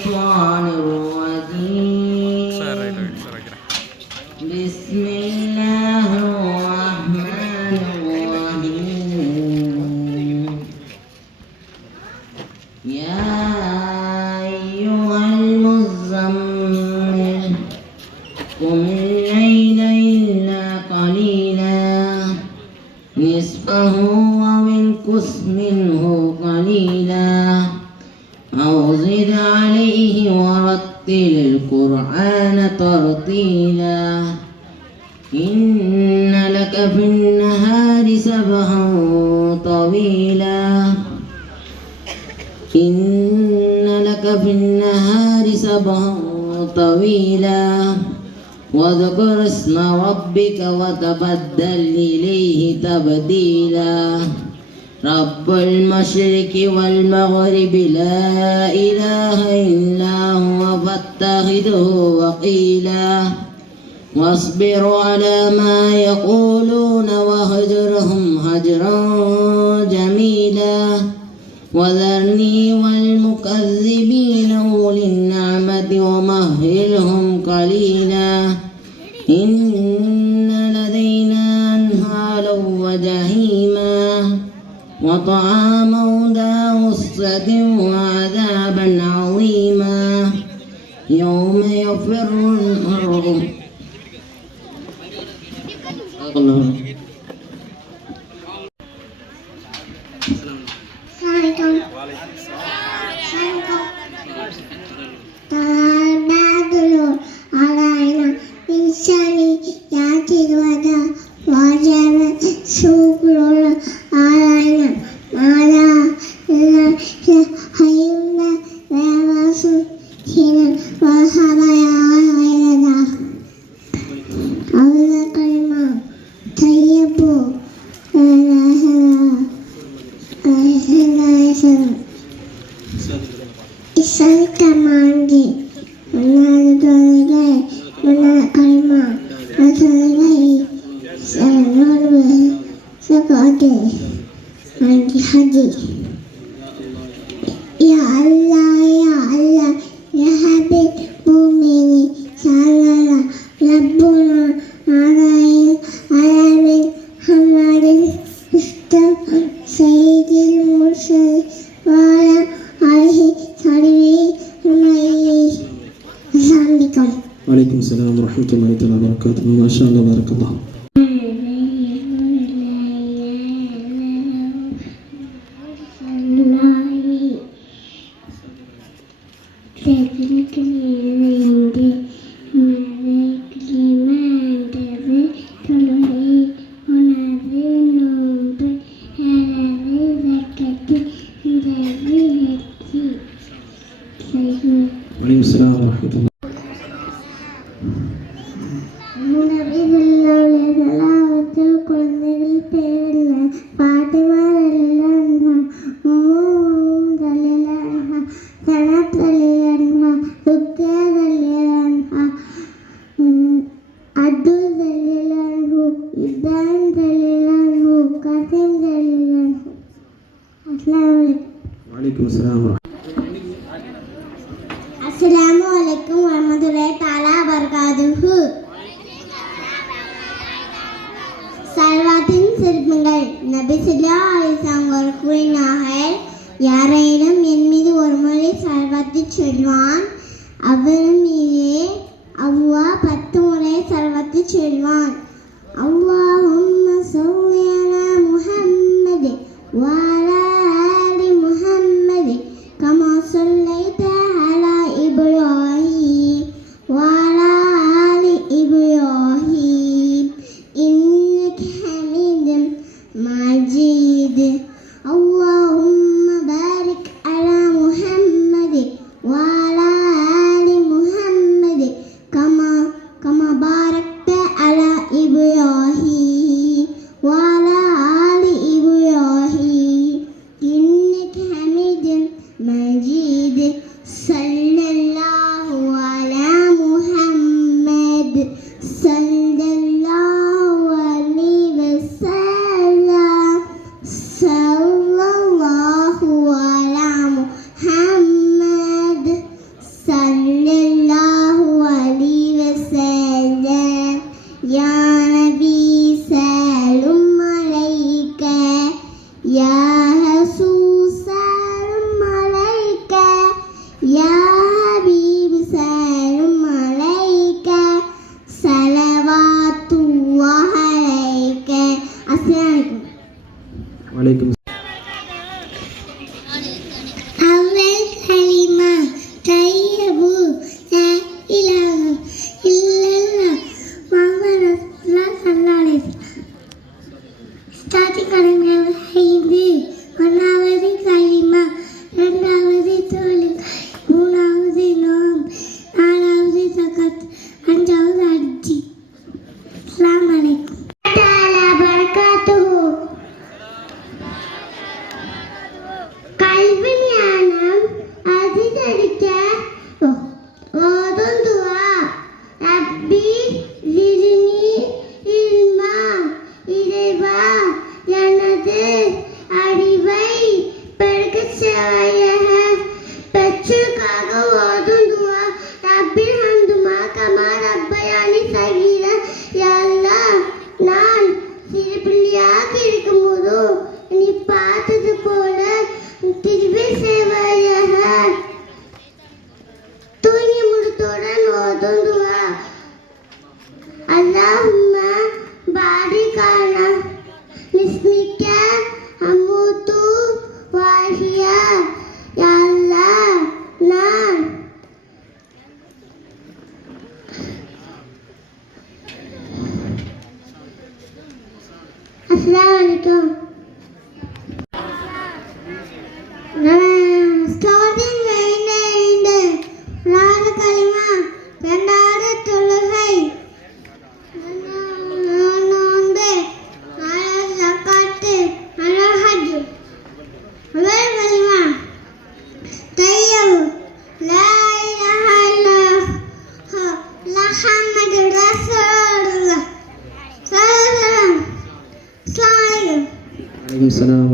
الشيطان الرجيم. بسم الله الرحمن الرحيم. يا أيها المزمل قم الليل إلا قليلا نصفه أو انقص منه قليلا أو زد عليه ورتل القرآن ترتيلا إن لك في النهار سبحا طويلا واذكر اسم ربك وتبتل إليه تبديلا رب المشرق والمغرب لا إله إلا هو فاتخذه وكيلا واصبر على ما يقولون واهجرهم هجرا جميلا وذرني والمكذبين أولي النعمة ومهلهم قليلا إن لدينا أنهارا وجحيما وطعاما ذا غصة وعذابا عظيما يوم يفر المرء Ya Allah, ya Allah, ya Habib Mumini, Salala, Rabbuna, Alamin, Hamadin, Mustafa, Sayyidil Mursal, Wala, Alihi, Sariwi, Humayi. Assalamualaikum. Waalaikumsalam warahmatullahi wabarakatuh. Masya Allah, barakallah. Waalaikumsalam warahmatullahi Assalamualaikum warahmatullahi taala wabarakatuh. Salvatin சிறப்புகள் நபி ஸல்லல்லாஹு அலைஹி வஸல்லம் கூறினார்கள், யாரேனும் என் மீது ஒரு முறை சல்வாத்து சொல்வான் அவர் மீது அல்லாஹ் 10 முறை சல்வாத்து சொல்வான். அல்லாஹும்ம ஸல்லி அலா முஹம்மத் வ அலா ஆலி முஹம்மத் கமா ஸல்லைத அலா இப்ராஹீம் வ அலா ஆலி இப்ராஹீம் இன்னக ஹமீதும் மஜீத். اللهم بارك على محمد وعلى آل محمد كما باركت على إبراهيم وعلى آل إبراهيم إنك حميد مجيد. صلى الله على محمد صلى الله عليه وسلم.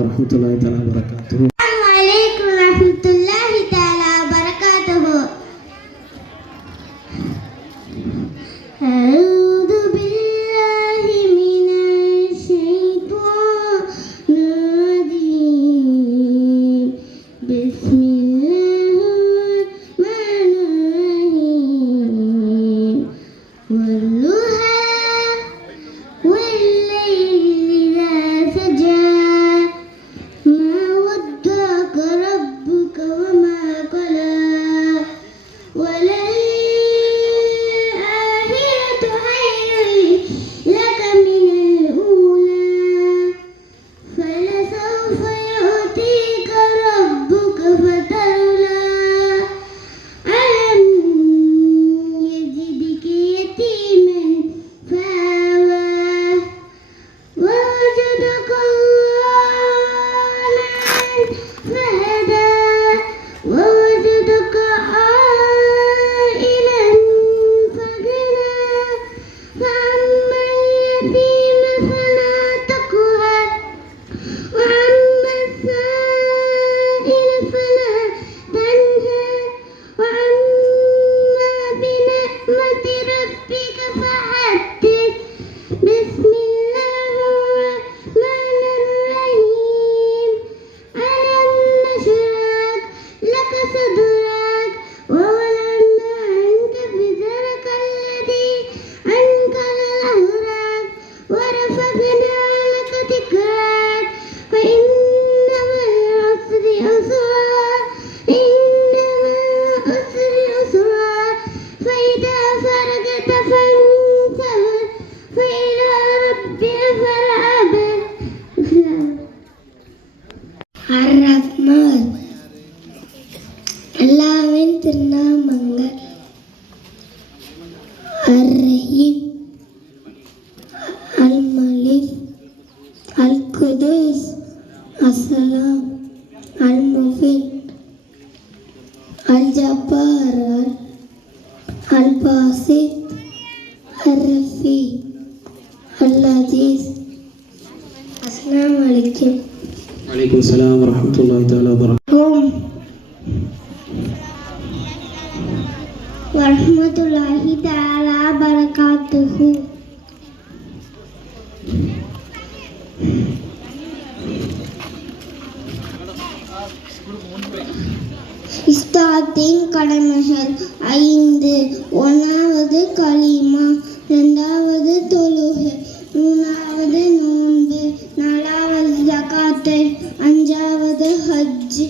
ورحمة الله تعالى وبركاته. السلام عليكم ورحمة الله تعالى وبركاته. أعوذ بالله من الشيطان الرجيم. بسم الله الرحمن الرحيم. والضحى والليل إذا سجى ما ودعك ربك وما قلى وللآخرة خير لك من الأولى فلسوف يعطيك ربك فترضى ألم يجدك يتيما فآوى ووجدك ضالا فهدى ووجدك عائلا فغنى فأما اليتيم فلا تقهر وأما السائل فلا تنهر وأما بنعمة ربك فحدث. بسم الله الرحمن الرحيم. ألم نشرح لك صدرك ووضعنا عنك وزرك الذي أنقض ظهرك ورفعنا لك ذكرك فإن مع العسر يسرا إن مع العسر يسرا فإذا فرغت فانصب فإلى ربك فارغب. الرحمن அல்லாஹ்வின் திருநாமங்கள். அர்-ரஹீம், அல்-மலிக், அல்-குதுஸ், அஸ்ஸலாம், அல்-முஃபின், அல்-ஜப்பார், அல்-பாசித், அர்-ரஃபி, அல்-அஜீஸ். அஸ்ஸலாமு அலைக்கும். وعليكم السلام ورحمة الله تعالى وبركاته. வரஹ்மத்துல்லாஹி தஆலா பரகாத்துஹு. இஸ்லாத்தின் கடமைகள் 5. 1வது கலிமா, 2வது தொழுகை, 3வது நோன்பு, 4வது ஜகாத், 5வது ஹஜ்.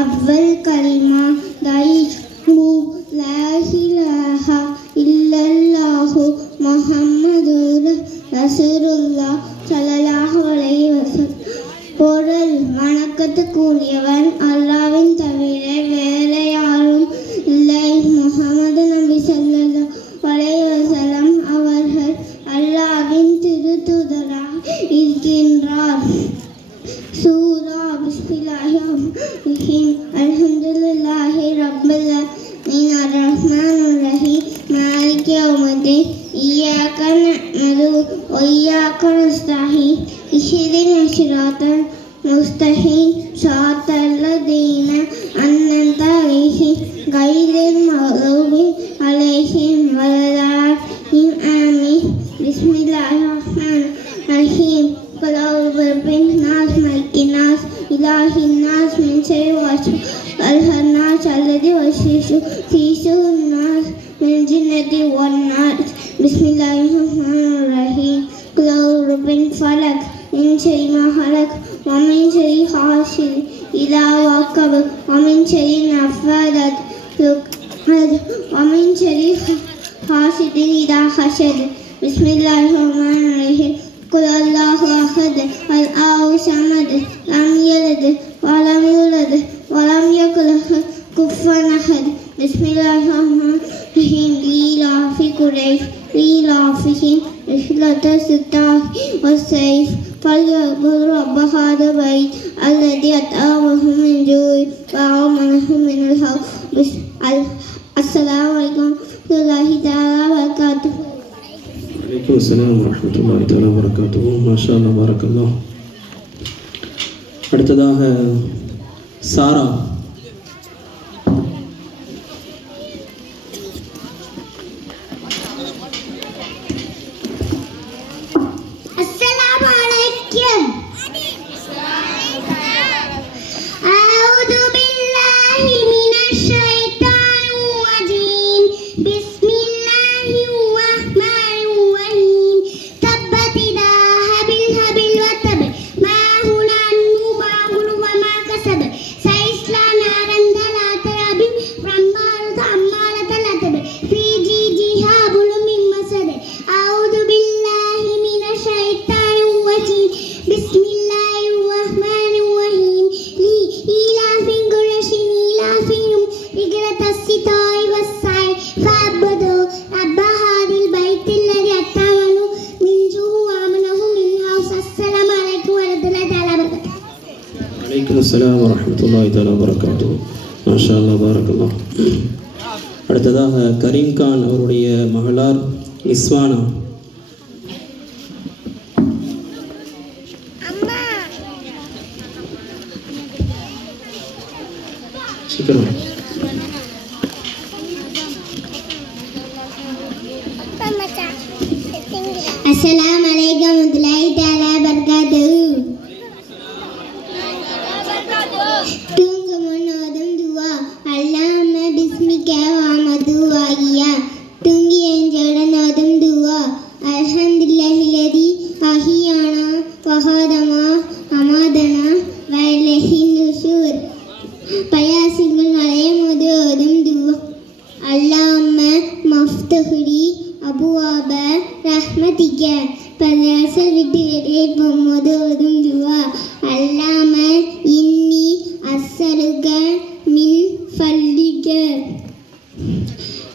அவ்வல் கலிமா லா இலாஹா இல்லல்லாஹு முஹம்மதுர் ரசூலுல்லாஹ் ஸல்லல்லாஹு அலைஹி வஸல்லம். பொருள்: வணக்கத்துக்குரியவன் அல்லாஹ்வின் தவிர வேறு யாரும் இல்லை. முஹம்மது நபி ஸல்லல்லாஹு அலைஹி வஸல்லம் அவர்கள் அல்லாஹ்வின் திருத்தூதராக இருக்கின்றார். சூரா பிஸ்மில்லாஹிர்-ரஹ்மானிர்-ரஹீம். அல்ஹம்துலில்லாஹி ரப்பில் ஆலமீன் அர்-ரஹ்மானிர் ரஹீம் மாலிகி யௌமிddin இய்யாக நஅ்புது வ இய்யாக நஸ்தஈன் இஹ்தினஸ் ஸிராத்தல் முஸ்தகீம் ஸிராத்தல் லதீன அன்அம்த அலைஹிம் கய்ரில் மக்தூபி அலைஹிம் வலதாலின். ஆமீன். பிஸ்மில்லாஹிர் ரஹ்மானிர் ரஹீம். قل أعوذ برب الناس ملك الناس إله الناس من شر الوسواس الخناس الذي يوسوس في صدور الناس من الجنة والناس. بسم الله الرحمن الرحيم. قل أعوذ برب الفلق من شر ما خلق ومن شر حاسد إذا وقب ومن شر النفاثات في العقد ومن شر حاسد إذا حسد. بسم الله الرحمن الرحيم. قل الله أحد الله الصمد لم يلد ولم يولد ولم يكن له كفوا أحد. بسم الله الرحمن الرحيم. لإيلاف قريش إيلافهم رحلة الشتاء والصيف فليعبدوا رب هذا البيت الذي أطعمهم من جوع وآمنهم من خوف. السلام عليكم ورحمة الله تعالى وبركاته. وعليكم السلام ورحمة الله تعالى وبركاته. ما شاء الله بارك الله. அடுத்ததாக சாரா. அஸ்ஸலாமு அலைக்கும். அஊது பில்லாஹி மினஷ் ஷைத்தானிர் ரஜீம். பிஸ்மில்லாஹிர் ரஹ்மானிர் ரஹீம். தப்பத் யதா அபில் ஹபில் வ தப் மா ஹுனா அன்ஹு மாகுல் வ மா கஸப் சைஸ்லா நாரன் ذات لهب فامارة أمارة لهب في جيدها حبل من مسد. أعوذ بالله من الشيطان الرجيم. بسم الله الرحمن الرحيم. لإيلاف قريش إيلافهم رحلة الشتاء والصيف فاعبدوا رب هذا البيت الذي أطعمهم من جوع وآمنهم من خوف. السلام عليكم ورحمة الله تعالى وبركاته. வலைக்கும் அஸ்ஸலாம் வரஹ்மத்துல்லாஹி தஆலா வபரகாத்துஹு. மாஷா அல்லாஹ் பாரக்கல்லாஹ். அடுத்ததாக கரீம் கான் அவருடைய மகளார் இஸ்வானா. சீக்கிரம். Assalamu alaikum warahmatullahi ta'ala wabarakatuh. தூங்கு முன்னோதும் துவா. அல்லாஹும்ம பிஸ்மிக வஅமது வாகியா. தூங்கி எழுந்தவுடன் ஓதும் துவா. அல்ஹம்துலில்லாஹில்லதி அஹ்யானா வஹதமா அமாதனா வஇலைஹி நுஷூர். பயாசிகள் நலையும் போது ஓதும் துவா. அல்லாஹும்ம மஃப்தஹ்லி அபுவாப ரஹ்மதிக. பயாசல் விட்டு வெளியே போகும்போது ஓதும் துவா. அல்லாம இன்னி அஸ்ஸலுக மின் ஃபல்லிக.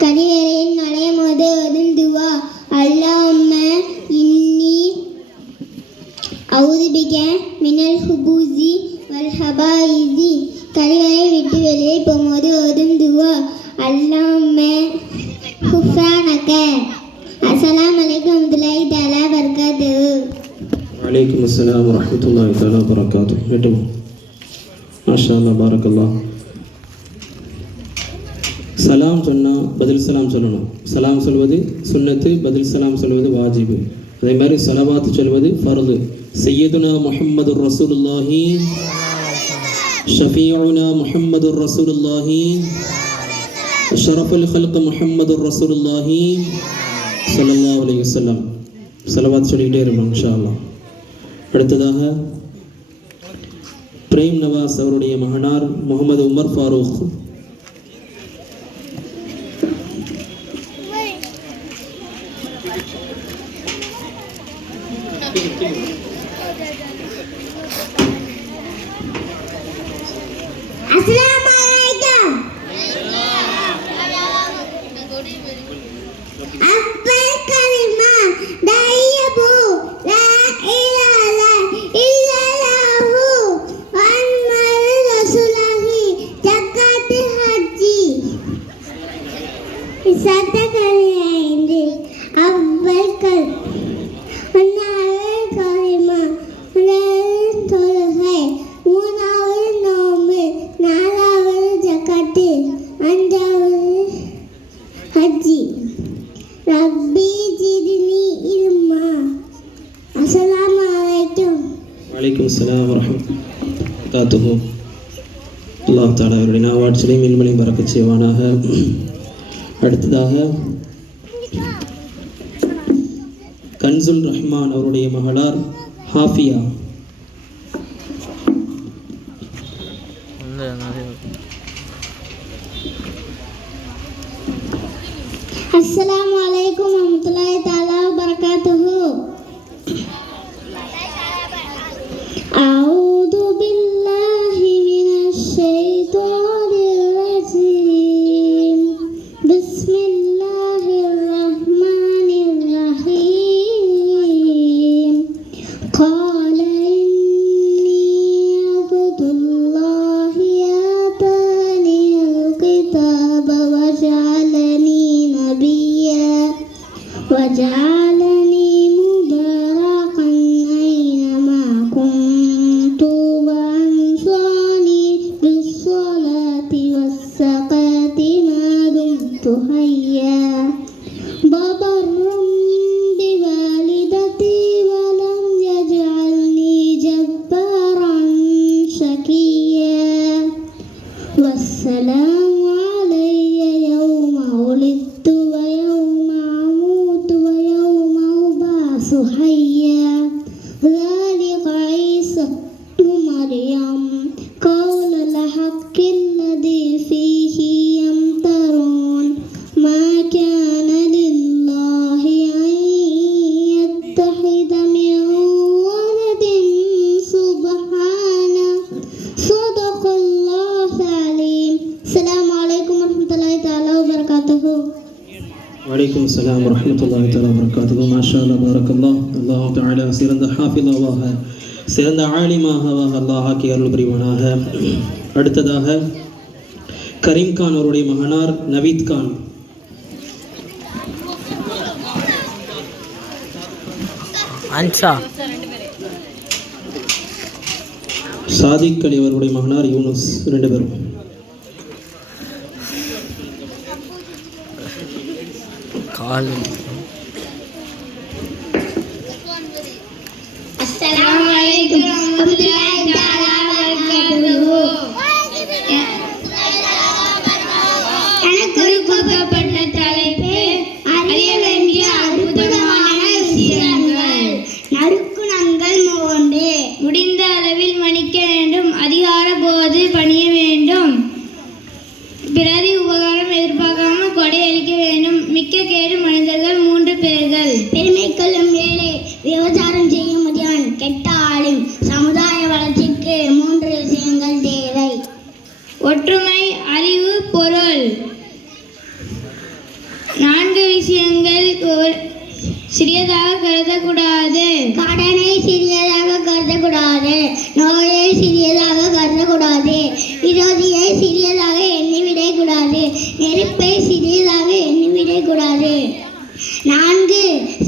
கடிவரையில் நடையும் போது ஓதும் துவா. அல்லாஹும்ம இன்னி அவுதுபிக மினல் ஹுபூசி வல் ஹபாயிசி. கடிவரை விட்டு வெளியே போகும்போது ஓதும் துவா. அல்லாஹும்ம குஃப்ரானக. அஸ்ஸலாமு அலைக்கும் வரஹ்மத்துல்லாஹி தஆலா வபரகாத்துஹு. வலைக்கும் அஸ்ஸலாம் வரஹ்மத்துல்லாஹி தஆலா வபரகாத்துஹு. கேட்டுவோம். மாஷா அல்லாஹ் பாரக்கல்லாஹ். சலாம் சொன்னால் பதில் சலாம் சொல்லணும். சலாம் சொல்வது சுன்னத்து, பதில் சலாம் சொல்வது வாஜிபு. அதே மாதிரி ஸலவாத் சொல்வது ஃபர்து. சையதுனா முஹம்மதுர் ரசூலுல்லாஹி ஷஃபீஉனா முஹம்மதுர் ரசூலுல்லாஹி ஷரஃபுல் ஹல்க் முஹம்மதுர் ரசூலுல்லாஹி ஸல்லல்லாஹு அலைஹி வஸல்லம். ஸலவாத் சொல்லிக்கிட்டே இருப்போம் இன்ஷா அல்லாஹ். அடுத்ததாக பிரேம் நவாஸ் அவருடைய மகனார் முகமது உமர் ஃபாரூக். அஸ்ஸலாமு அலைக்கும். அப்பல் கலிமா தையபு லா இலாஹா இல்லல்லாஹு முஹம்மது ரசூலுல்லாஹி ஜகாத் ஹஜ்ஜி. சதகலைந்து அப்பல் கலிமா தொழுகை, மூணாவது நோம்பு, நாலாவது ஜகாத்து, அஞ்சாவது ஹஜ்ஜி. ரப்பி ஜித்னி இல்மா. அஸ்ஸலாமு அலைக்கும். வலைக்கும் அஸ்ஸலாம் வரஹ்மத்துல்லாஹி. அல்லாஹ் தஆலா அவருடைய நாவாட்சிலையும் இல்மலையும் பறக்கச் செய்வானாக. அடுத்ததாக கன்சுல் ரஹ்மான் அவருடைய மகளார் ஹாஃபியா. அஸ்ஸலாமு அலைக்கும் வரஹ்மத்துல்லாஹி தஆலா வபரகாத்துஹு. அஊது பில்லாஹி மினஷ் ஷைத்தானிர் ரஜீம். பிஸ்மில்லாஹிர் ரஹ்மானிர் ரஹீம். قال إني عبد الله آتاني الكتاب وجعلني نبيا வலைக்கும் அஸ்ஸலாம் வரஹ்மத்துல்லாஹி தஆலா வபரகாத்துஹு. மாஷா அல்லாஹ் பாரக்கல்லாஹ். அல்லாஹ் தஆலா சிறந்த ஹாஃபிலாவாக சிறந்த ஆலிமாகவாக அல்லாஹ் ஆக்கி அருள் புரிவானாக. அடுத்ததாக கரீம் கான் அவருடைய மகனார் நவீத் கான். அன்ஷா சாதிக் அலி அவருடைய மகனார் யூனுஸ். 2 பேரும். கால் அஸ்ஸலாமு அலைக்கும் வரஹ்மத்துல்லாஹி தஆலா வபரகாத்துஹு. எனக்கு கொடுக்கப்பட்ட தலைப்பு அறிய வேண்டிய அற்புதமான விஷயங்கள். நற்குணங்கள் 3. முடிந்த அளவில் மன்னிக்க வேண்டும், அதிகார போது பணிய வேண்டும், பிறரி உபகாரம் எதிர்பார்க்காமல் கொடை அளிக்க வேண்டும், மிக்க கேடு மனிதர்கள் 3 பேர்கள். பெருமை கொள்ளும் ஏழை, விபச்சாரம் செய்யும் முதியவன், கெட்ட ஆளும். சமுதாய வளர்ச்சிக்கு 3 விஷயங்கள் தேவை. ஒற்றுமை, அறிவு, பொருள். 4 விஷயங்கள் சிறியதாக கருதக்கூடாது. கடனை சிறியதாக கருதக்கூடாது, நோயை சிறியதாக கருதக்கூடாது, விரோதியை சிறியதாக எண்ணிவிடக்கூடாது, நெருப்பை சிறியதாக எண்ணிவிடக்கூடாது. 4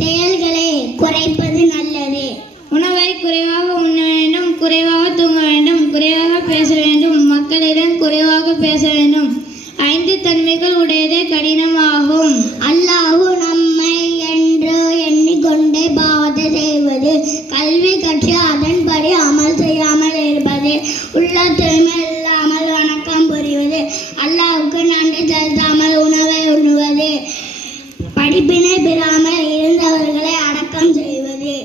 செயல்களை குறைப்பது நல்லது. உணவை குறைவாக உண்ண வேண்டும், குறைவாக தூங்க வேண்டும், குறைவாக பேச வேண்டும், மக்களிடம் குறைவாக பேச வேண்டும். 5 தன்மைகள் உடையதே கடினமாகும். அல்லாஹ் நம்மை என்று எண்ணிக்கொண்டே பாவத்தை செய்வது, கல்வி கற்று அதன்படி அமல் செய்யாமல் இருப்பது, உள்ள தூய்மை இல்லாமல் வணக்கம் புரிவது, அல்லாஹ்வுக்கு நன்றி செலுத்தாமல் உணவை உண்ணுவது, படிப்பினை பெறாமல் இருந்தவர்களை அடக்கம் செய்வது.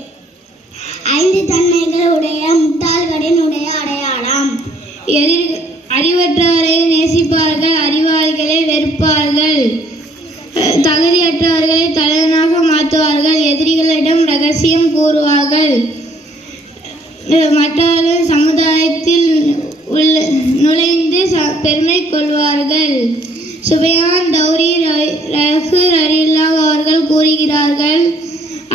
5 தன்மைகள் உடைய முட்டாள்களின் உடைய அடையாளம். அறிவற்றவரை நேசிப்பார்கள், அறிவாளிகளை வெறுப்பார்கள், தகுதியற்றவர்களை தலைவனாக மாற்றுவார்கள், எதிரிகளிடம் ரகசியம் கூறுவார்கள், மற்றவர்கள் சமுதாயத்தில் நுழைந்து பெருமை கொள்வார்கள். சுபையான் தௌரி ரஹு ரலியல்லாஹு அவர்கள் கூறுகிறார்கள்,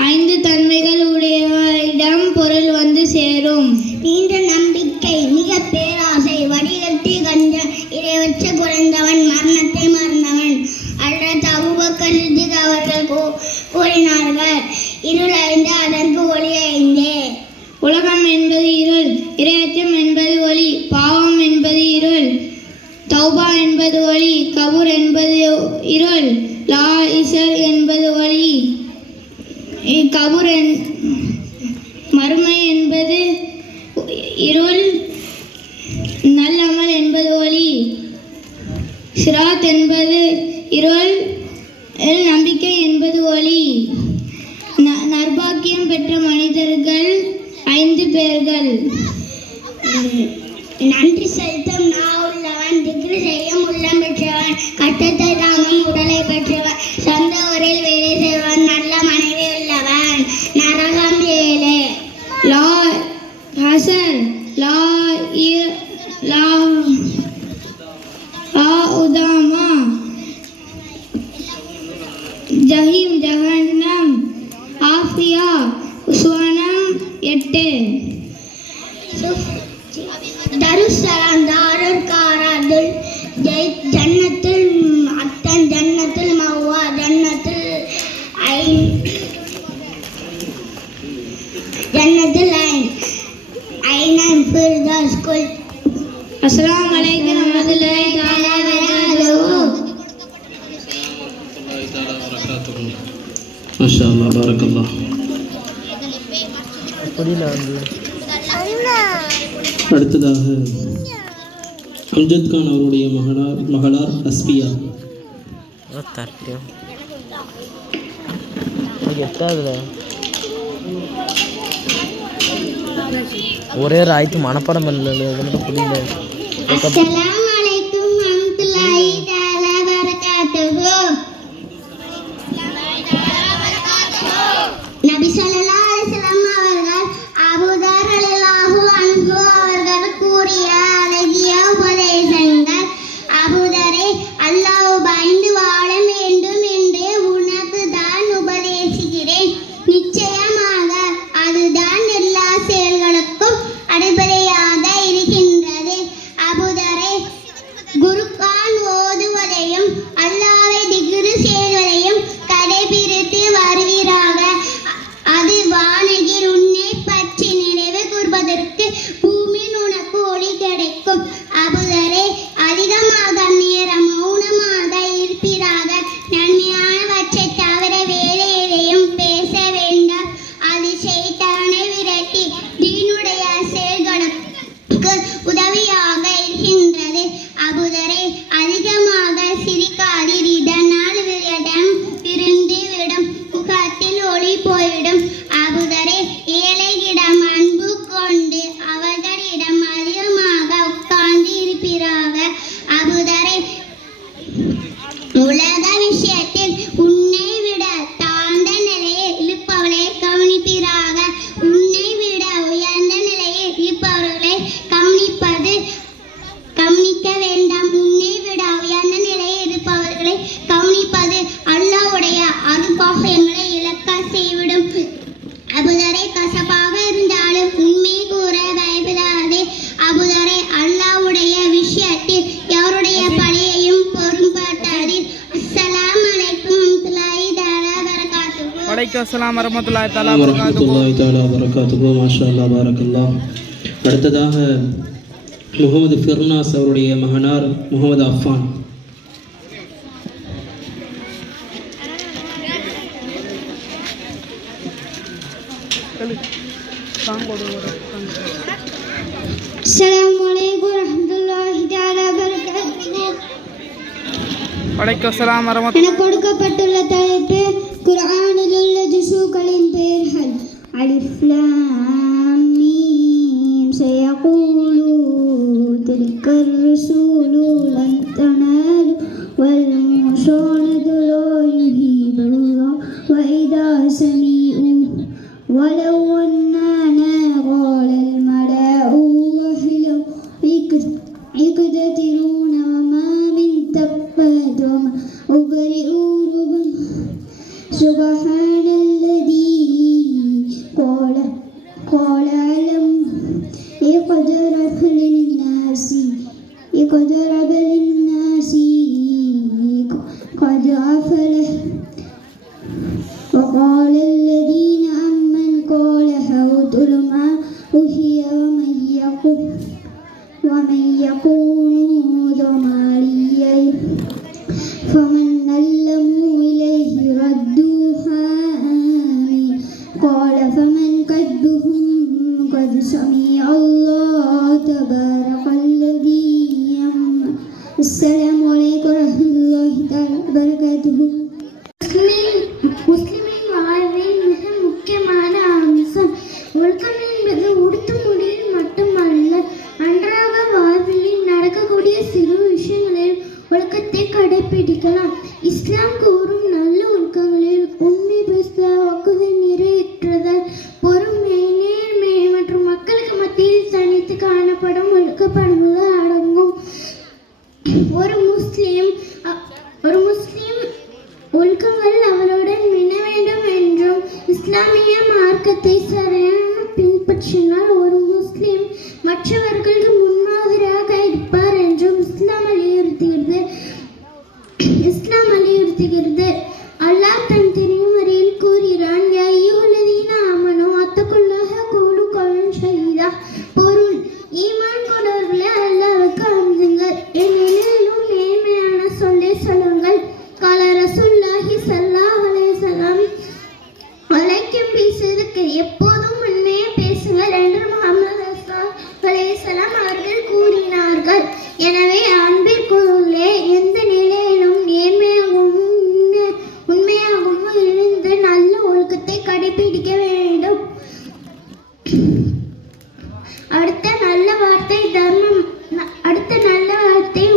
5 தன்மைகள் உடையவரிடம் பொருள் வந்து சேரும். நீண்ட நம்பிக்கை, மிக பேராசை, வடிகட்டி கஞ்சன், இதைவற்ற குறைந்தவன், மரணத்தை மறந்தவன். அல்லது அபூபக்கர் சித்திக் அவர்கள் கூறினார்கள், இருள் ஐந்து அதற்கு ஒளி 5. உலகம் என்பது இருள், இரையச்சம் என்பது ஒளி, பாவம் என்பது இருள், தௌபா என்பது ஒளி, கபூர் என்பது இருள், லா இசர் என்பது ஒளி, கபூர் மறுமை என்பது இருள், நல்லமல் என்பது ஒளி, சிராத் என்பது இருள், நம்பிக்கை என்பது ஒளி. நற்பாக்கியம் பெற்ற மனிதர்கள் 5 பேர்கள். நன்றி செலுத்தும் நாவுள்ளவன், திக்ரு செய்யும் உள்ளம் பெற்றவன், கட்டத்தை தாங்கும் உடலை பெற்றவன், சொந்த ஊரில் வேலை செய்வன், நல்ல மனைவி உள்ளவன். நரகம் 7. லா ஹசன், லா உதாமா, ஜஹீம், ஜஹன்னம், ஆஃபியா, சுவனம் 8. தருசலாம், தாருல் காராதுல், ஜன்னத்துல் அத்தன், ஜன்னத்துல் மவ்வா, ஜன்னத்துல் ஐனன் ஃபிர்தௌஸ் குல். அஸ்ஸலாமு அலைக்கும் வரஹ்மத்துல்லாஹி தஆலா வபரகாத்துஹு. மாஷா அல்லாஹ் பாரக்கல்லாஹ். புரியல வந்து அடுத்ததாக அம்ஜத் கான் அவருடைய மகளார் அஸ்பியா. தட்டியம் எட்டாவதுல ஒரே ராய்த்து மனப்பாடம் பண்ணல, புரியல. அஸ்ஸலாமு அலைக்கும் வரஹ்மத்துல்லாஹி தஆலா வபரகாத்துஹு. நபி ஸல்லல்லாஹு அலைஹி வஸல்லம் அவர்கள் அபூதர் ரலியல்லாஹு அன்ஹு அவர்கள் கூறிய அழகிய உபதேசங்கள். அபூதரே, அல்லாஹ் பயந்து வாழ வேண்டும் என்று உணர அஸ்ஸலாம் வரஹ்மத்துல்லாஹி தஆலா வரஹ்மத்துல்லாஹி தஆலா வபரகாத்துஹு. மாஷா அல்லாஹ் பாரக்கல்லாஹ். அடுத்ததாக முகமது ஃபிர்னாஸ் அவருடைய மகனார் முகமது அஃபான். அஸ்ஸலாமு அலைக்கும் வரஹ்மத்துல்லாஹி தஆலா வபரகாத்துஹு. வலைக்கும் அஸ்ஸலாம் வரஹ்மத்துல்லாஹி. எனக்கு கொடுக்கப்பட்டுள்ள தலைப்பு குர்ஆனில் உள்ள ஜுஸுகளின் பெயர்கள். அலிஃப் லாம் மீம் சயகூலு தில்கர் ரசூலு லன் தனாலு வல் முஸானது லா யுஹிபுல்லாஹ் வ இதா சமீஉ ولو أننا قال الملأ وحلو يقتتلون وما من تقبل وما أبرئوا سبحان الذي قال ألم اقترب للناس قد أفلح وقال الذين قال حوت لما أحيي ومن يكون ضماريا فمن علم إليه ردوها قال فمن كذبهم قد سمع الله تبارك الذي السلام عليكم ورحمة الله تعالى وبركاته. முஸ்லிமின் வாழ்வில் மிக முக்கியமான அம்சம் ஒழுக்கம் என்பது உடுத்து முடியில் மட்டுமல்ல, அன்றாட வாழ்வில் நடக்கக்கூடிய சிறு விஷயங்களில் ஒழுக்கத்தை கடைபிடிக்கலாம். இஸ்லாம் கூறும் நல்ல ஒழுக்கங்களில் உண்மை பேசுதல், வாக்குறுதி நிறைவேற்றுதல், பொறுமை, நேர்மை மற்றும் மக்களுக்கு மத்தியில் தனித்து காணப்படும் ஒழுக்கப்படுவதும் அடங்கும். ஒரு முஸ்லிம் ஒழுக்கங்கள் அவருடன் மின வேண்டும் என்றும் இஸ்லாமிய மார்க்கத்தை சரியான பின்பற்றினால் ஒரு முஸ்லிம் மற்றவர்களுக்கு முன்மாதிரியாக இருப்பார் என்றும் இஸ்லாம் வலியுறுத்துகிறது. அல்லாஹ் தன் திருமறையில் கூறுகிறான், யா அய்யுஹல்லதீன ஆமனூ அத்தகுல்லாஹ கூலு கௌலன் ஸதீதா. பொருள், ஈமான் கொண்டவர்களே அல்லாஹ்வுக்கு அஞ்சுங்கள், என்னிலும் நேர்மையான சொல்லை சொல்லுங்கள். கால ரசூலுல்லாஹி ஸல்லல்லாஹு அலைஹி வஸல்லம், வலைக்கும் பேசுவதற்கு எப்போதும் உண்மையை பேசுங்கள் என்று முஹம்மது ஸல்லல்லாஹு அலைஹி வஸல்லம் அவர்கள் கூறினார்கள். எனவே அன்பிற்குள்ளே எந்த நிலையிலும் நேர்மையாகவும் உண்மையாகவும் இருந்து நல்ல ஒழுக்கத்தை கடைபிடிக்க வேண்டும். அடுத்த நல்ல வார்த்தை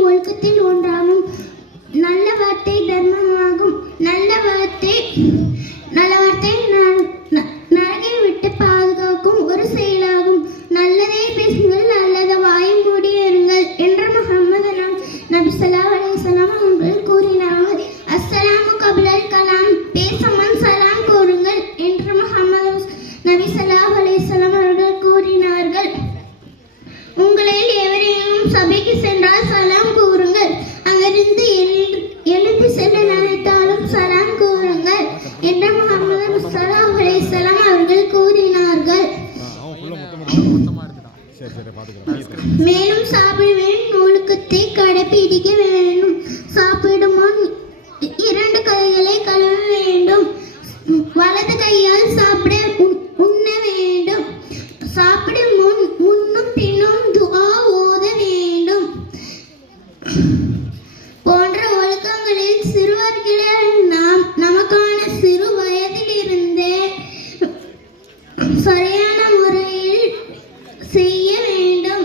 ஒழுக்கத்தில் ஒன்றாகும். நல்ல வார்த்தை தர்மமாகும். நல்ல வார்த்தை நரகை விட்டு பாதுகாக்கும் ஒரு செயலாகும். நல்லதே பேசுங்கள், நல்லதை வாயை மூடி இருங்கள் என்று முஹம்மது நபி ஸல்லல்லாஹு அலைஹி வஸல்லம் அவர்கள் கூறினார்கள். அஸ்ஸலாமு கப்லல் கலாம், பேசும் சலாம் கூறுங்கள் என்று முஹம்மது நபி ஸல்லல்லாஹு அலைஹி வஸல்லம் அவர்கள் கூறினார்கள். உங்களில் எவரேனும் சபைக்கு சென்றால் சலாம் கூறுங்கள், அங்கிருந்து எழுந்து செல்ல நினைத்தாலும் சலாம் கூறுங்கள் என்று முஹம்மது ஸல்லல்லாஹு அலைஹி வஸல்லம் அவர்கள் கூறினார்கள். மேலும் சாப்பிடுவேன் ஒழுக்கத்தை கடைபிடிக்க வேண்டும். சாப்பிடும் முன் 2 கைகளை கழுவ வேண்டும். வலது கையால் சாப்பிட உண்ண வேண்டும். சாப்பிடும் முன்னும் பின்னும் துஆ ஓத வேண்டும் போன்ற ஒழுக்கங்களில் சிறுவர்களை நமக்கான சிறு வயதிலிருந்தே சரியான முறையில் செய்ய வேண்டும்.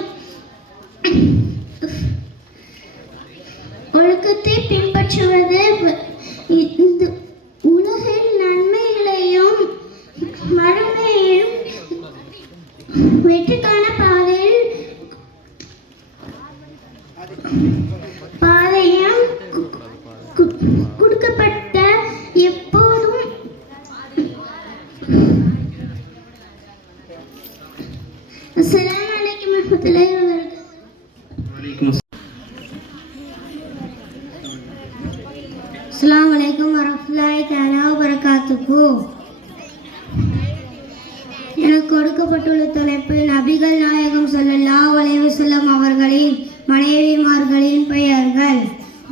ஒழுக்கத்தை பின்பற்றுவது இந்த உலகில் நன்மைகளையும் மறுமையிலும் வெற்றிக்கான பாதையும் கொடுக்கப்பட்ட எப்போதும் அஸ்ஸலாமு அலைக்கும் வரஹ்மத்துல்லாஹி வபரகாத்துஹு. அஸ்ஸலாமு அலைக்கும் வரஹ்மத்துல்லாஹி தஆலா வபரகாத்துஹு. கொடுக்கப்பட்டுள்ள தலைப்பு நபிகள் நாயகம் ஸல்லல்லாஹு அலைஹி வஸல்லம் அவர்களின் மனைவிமார்களின் பெயர்கள்.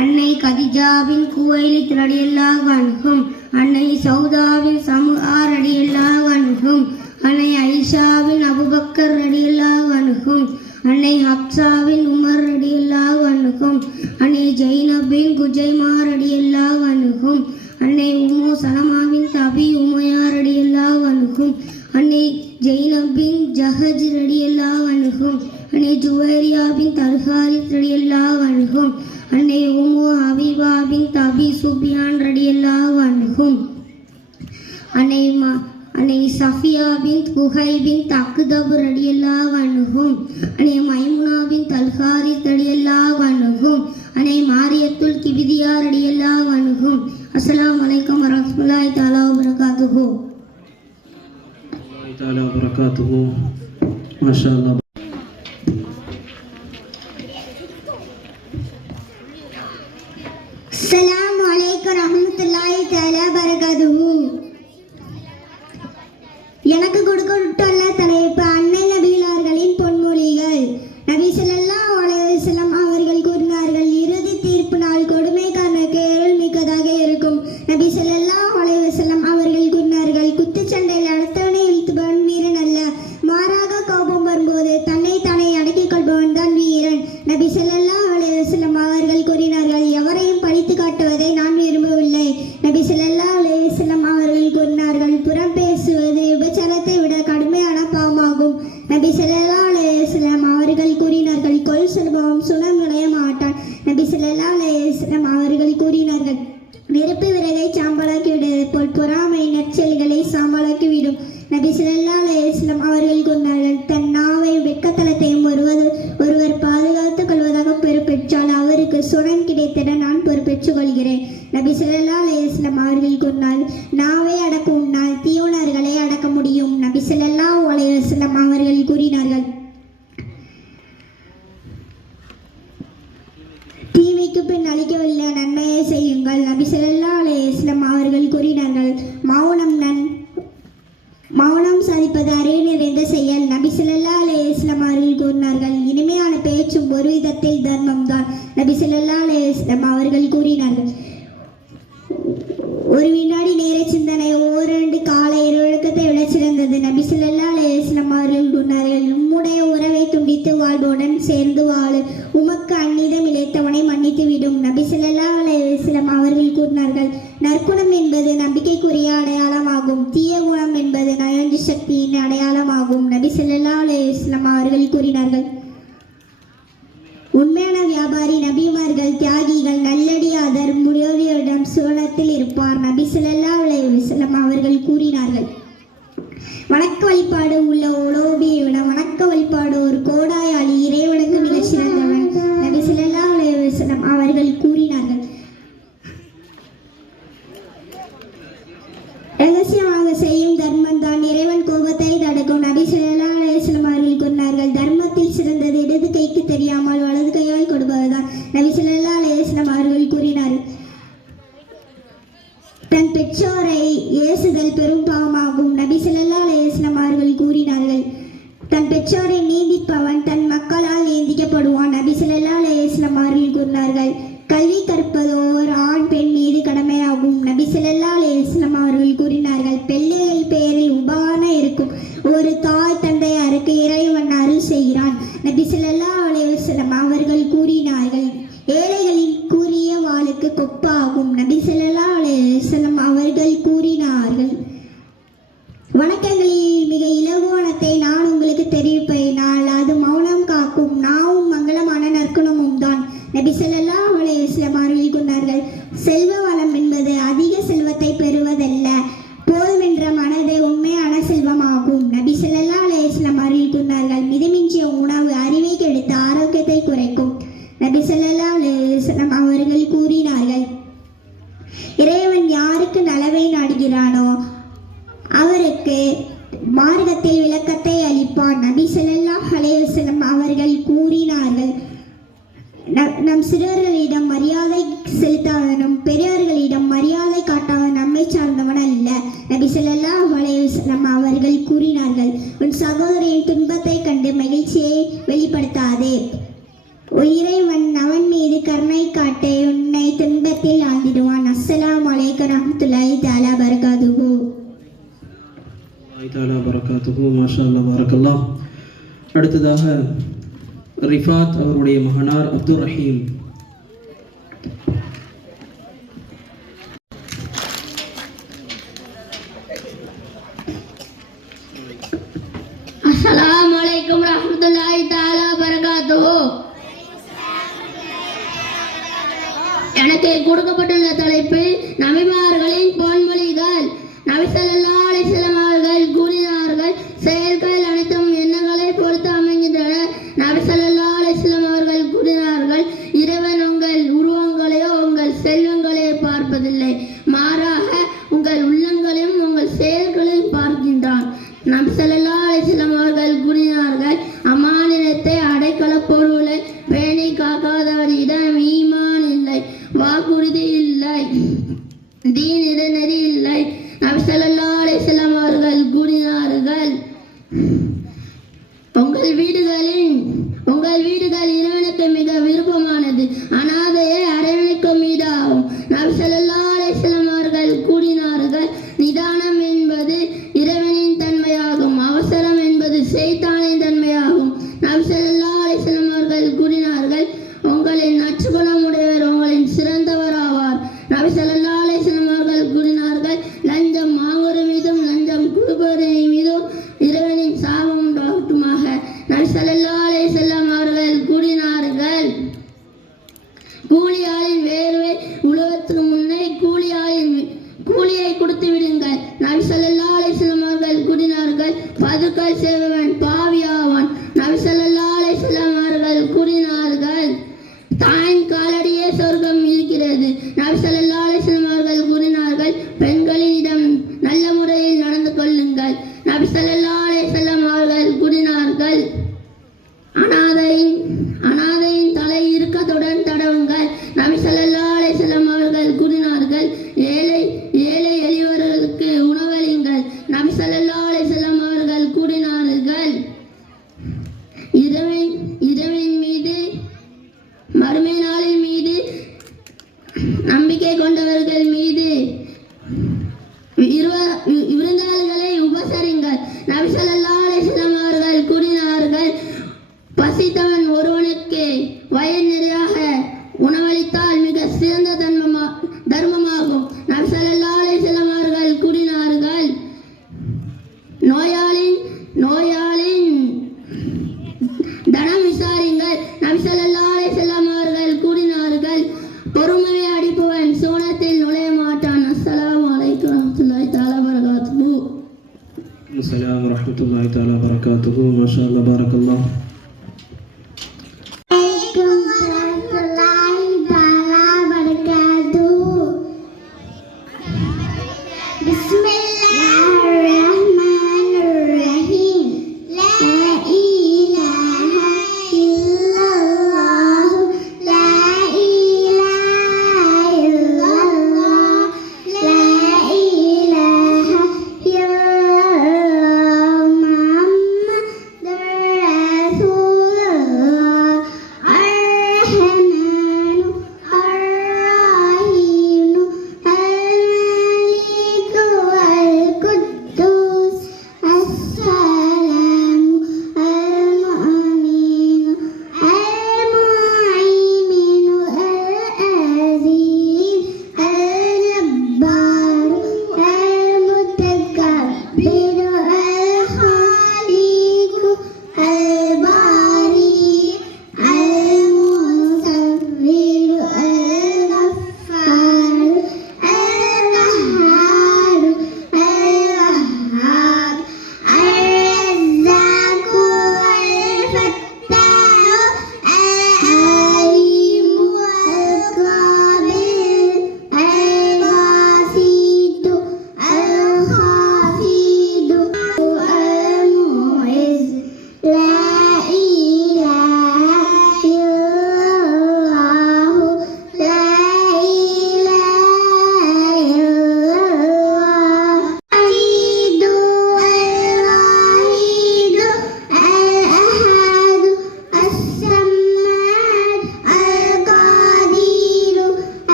அன்னை கதிஜா பின் குவைலித் ரலியல்லாஹு அன்ஹும், அன்னை சௌதா பின் சம்ஆ ரலியல்லாஹு அன்ஹும், அன்னை ஐஷா பின் அபூபக்கர் ரலியல்லாஹு அன்ஹும், அன்னை ஹப்ஸா பின் உமர் ரலியல்லாஹு அன்ஹும், அன்னை ஜைனப் பின் குஜைமா ரலியல்லாஹு அன்ஹும், அன்னை உம்மு சலமா பின் அபி உமையா ரலியல்லாஹு அன்ஹும், அன்னை ஜைனப் பின் ஜஹஜ் ரலியல்லாஹு அன்ஹும், அன்னை ஜுவைரியா பின் தல்ஹாரித் ரலியல்லாஹு அன்ஹும், அன்னை உம்மு ஹபீபா பின் அபி சுஃபியான் ரலியல்லாஹு அன்ஹும், அன்னை சஃபியா பின் குஹை பின் அக்தப் ரலியல்லாஹு அன்ஹும், அன்னை மைமுனா பின் தல்ஹாரித் ரலியல்லாஹு அன்ஹும், அன்னை மாரியத்துல் கிபிதியா ரலியல்லாஹு அன்ஹும். அஸ்ஸலாமு அலைக்கும் வரஹ்மத்துல்லாஹி தஆலா வபரகாத்துஹு. تعالى وبركاته ما شاء الله. அஸ்ஸலாமு அலைக்கும் வரஹ்மத்துல்லாஹி தஆலா வபரகாத்துஹு. எனக்கு கொடுக்கப்பட்டுள்ள தலைப்பு அன்னை நபிகளார்களின் பொன்மொழிகள். நபி ஸல்லல்லாஹு அலைஹி வஸல்லம் அவர்கள் கூறினார்கள், இறுதி தீர்ப்பு நாள் கொடுமைக்காரனுக்கு இருள் மிக்கதாக இருக்கும். நபி ஸல்லல்லாஹு அலைஹி வஸல்லம் அவர்கள் கூறினார்கள், குத்துச்சண்டையில் அடுத்தவனை இழுத்துபவன் வீரன் அல்ல, மாறாக கோபம் வரும்போது தன்னை தானே அடக்கிக் கொள்பவன் தான் வீரன். நபி ஸல்லல்லாஹு அலைஹி வஸல்லம் அவர்கள் கூறினார்கள், எவரையும் படித்து காட்டுவதை நான் விரும்பவில்லை. நபி ஸல்லல்லாஹு அலைஹி வஸல்லம் அவர்கள் கூறினார்கள், புறம் பேசுவது விபச்சாரத்தை விட கடுமையான பாவமாகும். நபி ஸல்லல்லாஹு அலைஹி வஸல்லம் அவர்கள் கூறினார்கள், கொல் சொல்பவன் சுனம் நுழைய மாட்டான். நபி ஸல்லல்லாஹு அலைஹி வஸல்லம் அவர்கள் கூறினார்கள், நெருப்பு விறகை சாம்பலாக்கி விடுவது போல் பொறாமை நற்செயல்களை சாம்பலாக்கி விடும். நபி ஸல்லல்லாஹு அலைஹி வஸல்லம் அவர்கள் கூறினார்கள், தன் நாவை வெட்கத்தலத்தையும் ஒருவர் பாதுகாத்துக் கொள்வதாக பொறுப்பேற்றால் அவருக்கு சுனம் கிடைத்திட நான் பொறுப்பேற்றுக் கொள்கிறேன். நபி ஸல்லல்லாஹு அலைஹி வஸல்லம் அவர்கள் கூறினார், நாவை அடக்கும் நாள் தீயோனர்களை அடக்க முடியும். நபி ஸல்லல்லாஹு அலைஹி வஸல்லம் அவர்கள் கூறினார்கள், தீமைக்கு பின் அளிக்கவில்லை நன்மையை செய்யுங்கள். நபி ஸல்லல்லாஹு அலைஹி வஸல்லம் அவர்கள் கூறினார்கள், மௌனம் சாதிப்பது அறிவு நிறைந்த செயல். நபி ஸல்லல்லாஹு அலைஹி வஸல்லம் அவர்கள் கூறினார்கள், இனிமையான பேச்சும் ஒரு விதத்தில் தர்மம் தான். நபி ஸல்லல்லாஹு அலைஹி வஸல்லம் அவர்கள் கூறினார்கள், ஒரு வினாடி நேர சிந்தனை ஓரண்டு கால இருவழக்கத்தை விட சிறந்தது. நபி ஸல்லல்லாஹு அலைஹி வஸல்லம் அவர்கள் கூறினார்கள், உம்முடைய உறவை துண்டித்து வாழ்வுடன் சேர்ந்து வாழு, உமக்கு அந்நிதம் இழைத்தவனை மன்னித்து விடும். நபி ஸல்லல்லாஹு அலைஹி வஸல்லம் அவர்கள் கூறினார்கள், நற்குணம் என்பது நம்பிக்கைக்குரிய அடையாளமாகும், தீய குணம் என்பது நயஞ்சு சக்தியின் அடையாளமாகும். நபி ஸல்லல்லாஹு அலைஹி வஸல்லம் அவர்கள் கூறினார்கள், உண்மையான வியாபாரி நபிமார்கள், தியாகிகள், நல்லடியாதர் முறையோரிடம் சுவனத்தில் இருப்பார். நபி ஸல்லல்லாஹு அலைஹி வஸல்லம் அவர்கள் கூறினார்கள், வணக்க வழிபாடு உள்ள உலோபியை விட வணக்க வழிபாடு ஒரு கோடாயாளி இறைவனுக்கு மிகச் சிறந்தவன். நபி ஸல்லல்லாஹு அலைஹி வஸல்லம் அவர்கள் கூறினார்கள், ரகசியமாக செய்யும் தர்மம் தான் இறைவன் கோபத்தை தடுக்கும். நபி ஸல்லல்லாஹு அலைஹி வஸல்லம் அவர்கள் கூறினார்கள், தர்மத்தில் சிறந்தது இடது கைக்கு தெரியாமல் வலது கையால் கொடுப்பதுதான். நபி ஸல்லல்லாஹு அலைஹி வஸல்லம் அவர்கள் கூறினார்கள், தன் பெற்றோரை ஏசுதல் பெரும் பாவமாகும். நபி ஸல்லல்லாஹு அலைஹி வஸல்லம் அவர்கள் கூறினார்கள், தன் பெற்றோரை நீந்திப்பவன் தன் மக்களால் நீந்திக்கப்படுவான். நபி ஸல்லல்லாஹு அலைஹி வஸல்லம் அவர்கள் கூறினார்கள், கல்வி கற்பது ஒரு ஆண் பெண் மீது கடமையாகும். நபி ஸல்லல்லாஹு அலைஹி வஸல்லம் அவர்கள் கூறினார்கள், பிள்ளைகள் பெயரில் உபான இருக்கும், ஒரு தாய் தந்தையாருக்கு இறைவன் அருள் செய்கிறான். நபி ஸல்லல்லாஹு அலைஹி வஸல்லம் அவர்கள் கூறினார்கள், ஏழைகளின் கூறிய வாளுக்கு கொப்பாகும். நபி ஸல்லல்லாஹு அலைஹி வஸல்லம் அவர்கள் கூறினார்கள், வணக்கங்களில் மிக இலகுவானத்தை நான் உங்களுக்கு தெரிவிப்பேனால் அது மௌனம் காக்கும் நாவும் மங்களமான நற்குணமும் தான். நபி ஸல்லல்லாஹு அலைஹி வஸல்லம் அவர்கள் கூறினார்கள், செல்வ வளம் என்பது அதிக செல்வத்தை பெறுவதல்ல, போதுமென்ற மனதே உண்மையான செல்வமாகும். நபி ஸல்லல்லாஹு அலைஹி வஸல்லம் அவர்கள் கூறினார்கள், மிதமிஞ்சிய உணவு அறிவை கெடுத்து ஆரோக்கியத்தை குறைக்கும். நபி ஸல்லல்லாஹு அலைஹி வஸல்லம் அவர்கள் கூறினார்கள், இறைவன் யாருக்கு நலவை நாடுகிறானோ அவருக்கு மார்க்கத்தில் விளக்கத்தை அளிப்பான். நபி ஸல்லல்லாஹு அலைஹி வஸல்லம் அவர்கள் கூறினார்கள், நம் சிறுவர்களிடம் மரியாதை செலுத்தாதவனும் பெரியவர்களிடம் மரியாதை காட்டாதவன் நம்மை சார்ந்தவன் அல்ல. நபி ஸல்லல்லாஹு அலைஹி அலைஹிஸ்ஸலாம் அவர்கள் கூறினார்கள், உன் சகோதரியின் துன்பத்தை கண்டு மகிழ்ச்சியை வெளிப்படுத்தாதே. இறைவன் அவன் மீது கருணை காட்டி உன்னை துன்பத்தில் ஆழ்ந்திடுவான். அஸ்ஸலாமு அலைக்கும் வரஹ்மத்துல்லாஹி தஆலா பரகாத்துஹு. மாஷா அல்லாஹ் பரக்கல்லாஹ். அடுத்ததாக ரிஃபாத் அவருடைய மகனார் அப்துல் ரஹீம். அஸ்ஸலாமு அலைக்கும் வரஹ்மத்துல்லாஹி தஆலா பரகாத்துஹு. எனக்கு கொடுக்கப்பட்டுள்ள தலைப்பு நபிமார்களின் பொன்மொழிகள். நபி ஸல்லல்லாஹு அலைஹி வஸல்லம் அவர்கள் கூறினார்கள், செயல்கள் அனைத்தும் எண்ணங்களை பொறுத்து அமைகின்றன. நபி ஸல்லல்லாஹு அலைஹி வஸல்லம் அவர்கள் கூறினார்கள், இறைவன் உங்கள் உருவங்களையோ உங்கள் செல்வங்களையோ பார்ப்பதில்லை, மாறாக உங்கள் உள்ளங்களையும் உங்கள் செயல்களையும் பார்க்கின்றான். நபி ஸல்லல்லாஹு அலைஹி வஸல்லம் அவர்கள் கூறினார்கள், அமானிதத்தை அடைக்கல பொருளை பேணி காக்காதவரிடம் ஈமான் இல்லை, வாக்குறுதி இல்லை, தீன் நெறி இல்லை. நபி ஸல்லல்லாஹு அலைஹி வஸல்லம் அவர்கள் கூறினார்கள், உங்கள் வீடுகள் இறைவனுக்கு மிக விருப்பமானது, அனாதையை அரவணைக்கும் மீதாகும். நபி ஸல்லல்லாஹு அலைஹி வஸல்லம் அவர்கள் கூறினார்கள், நிதானம் என்பது இறைவனின் தன்மையாகும், அவசரம் என்பது ஷைத்தானின் தன்மையாகும். நபி ஸல்லல்லாஹு அலைஹி வஸல்லம் அவர்கள் கூறினார்கள், உங்களின் நற்குணம் உடையவர் உங்களின் சிறந்தவர் ஆவார். நபி ஸல்லல்லாஹு அலைஹி வஸல்லம் அவர்கள் கூறினார்கள், லஞ்சம் வாங்குவோர் மீதும் லஞ்சம் கொடுப்போர் மீதும் இறைவனின் சாபம் உண்டாகட்டுமாக. நபி ஸல்லல்லாஹு அலைஹி வஸல்லம் அவர்கள் கூறினார்கள், கூலியாளின் வேர்வை உலகத்துக்கு முன்னே கூலியை கொடுத்து விடுங்கள். நபி ஸல்லல்லாஹு அலைஹி வஸல்லம் அவர்கள் கூறினார்கள், பதுக்கல் செய்பவன் பாவி ஆவான். நபி ஸல்லல்லாஹு அலைஹி வஸல்லம் அவர்கள் கூறினார்கள், தாயின் காலடியே சொர்க்கம் இருக்கிறது. நபி ஸல்லல்லாஹு அலைஹி வஸல்லம் அவர்கள் கூறினார்கள், பெண்களிடம் நல்ல முறையில் நடந்து கொள்ளுங்கள். நபி ஸல்லல்லாஹு அலைஹி வஸல்லம் அவர்கள் கூறினார்கள், அனாதையின் தலை இறுக்கத்துடன் தடவுங்கள். நபி ஸல்லல்லாஹு அலைஹி வஸல்லம் அவர்கள் கூறினார்கள், ஏழை எளியவர்களுக்கு உணவளிங்கள். நபி ஸல்லல்லாஹு அலைஹி வஸல்லம் அவர்கள் கூறினார்கள், இறைவன் மீது மறுமை நாளின் மீது நம்பிக்கை கொண்டவர்கள் மீது விருந்தாளிகளை உபசரிங்கள். நபி ஸல்லல்லாஹு அலைஹி வஸல்லம் அவர்கள் கூறினார்கள், பசித்தவன் ஒருவனுக்கு வயிறு நிறையாக உணவளித்தால் மிக சிறந்த தர்மமாகும். நபி ஸல்லல்லாஹு அலைஹி வஸல்லம் அவர்கள் கூறினார்கள், நோயாளின் தனம் விசாரிங்கள். நபி ஸல்லல்லாஹு அலைஹி வஸல்லம் அவர்கள் கூறினார்கள், பொறுமையை அடிப்பவன் சோனத்தில் நுழைய மாட்டான். அஸ்ஸலாமு அலைக்கும் வரஹ்மத்துல்லாஹி தஆலா பரகாத்துஹு. அஸ்ஸலாமு வரஹ்மத்துல்லாஹி தஆலா பரகாத்துஹு. மாஷா அல்லாஹ் பரக்கல்லாஹ்.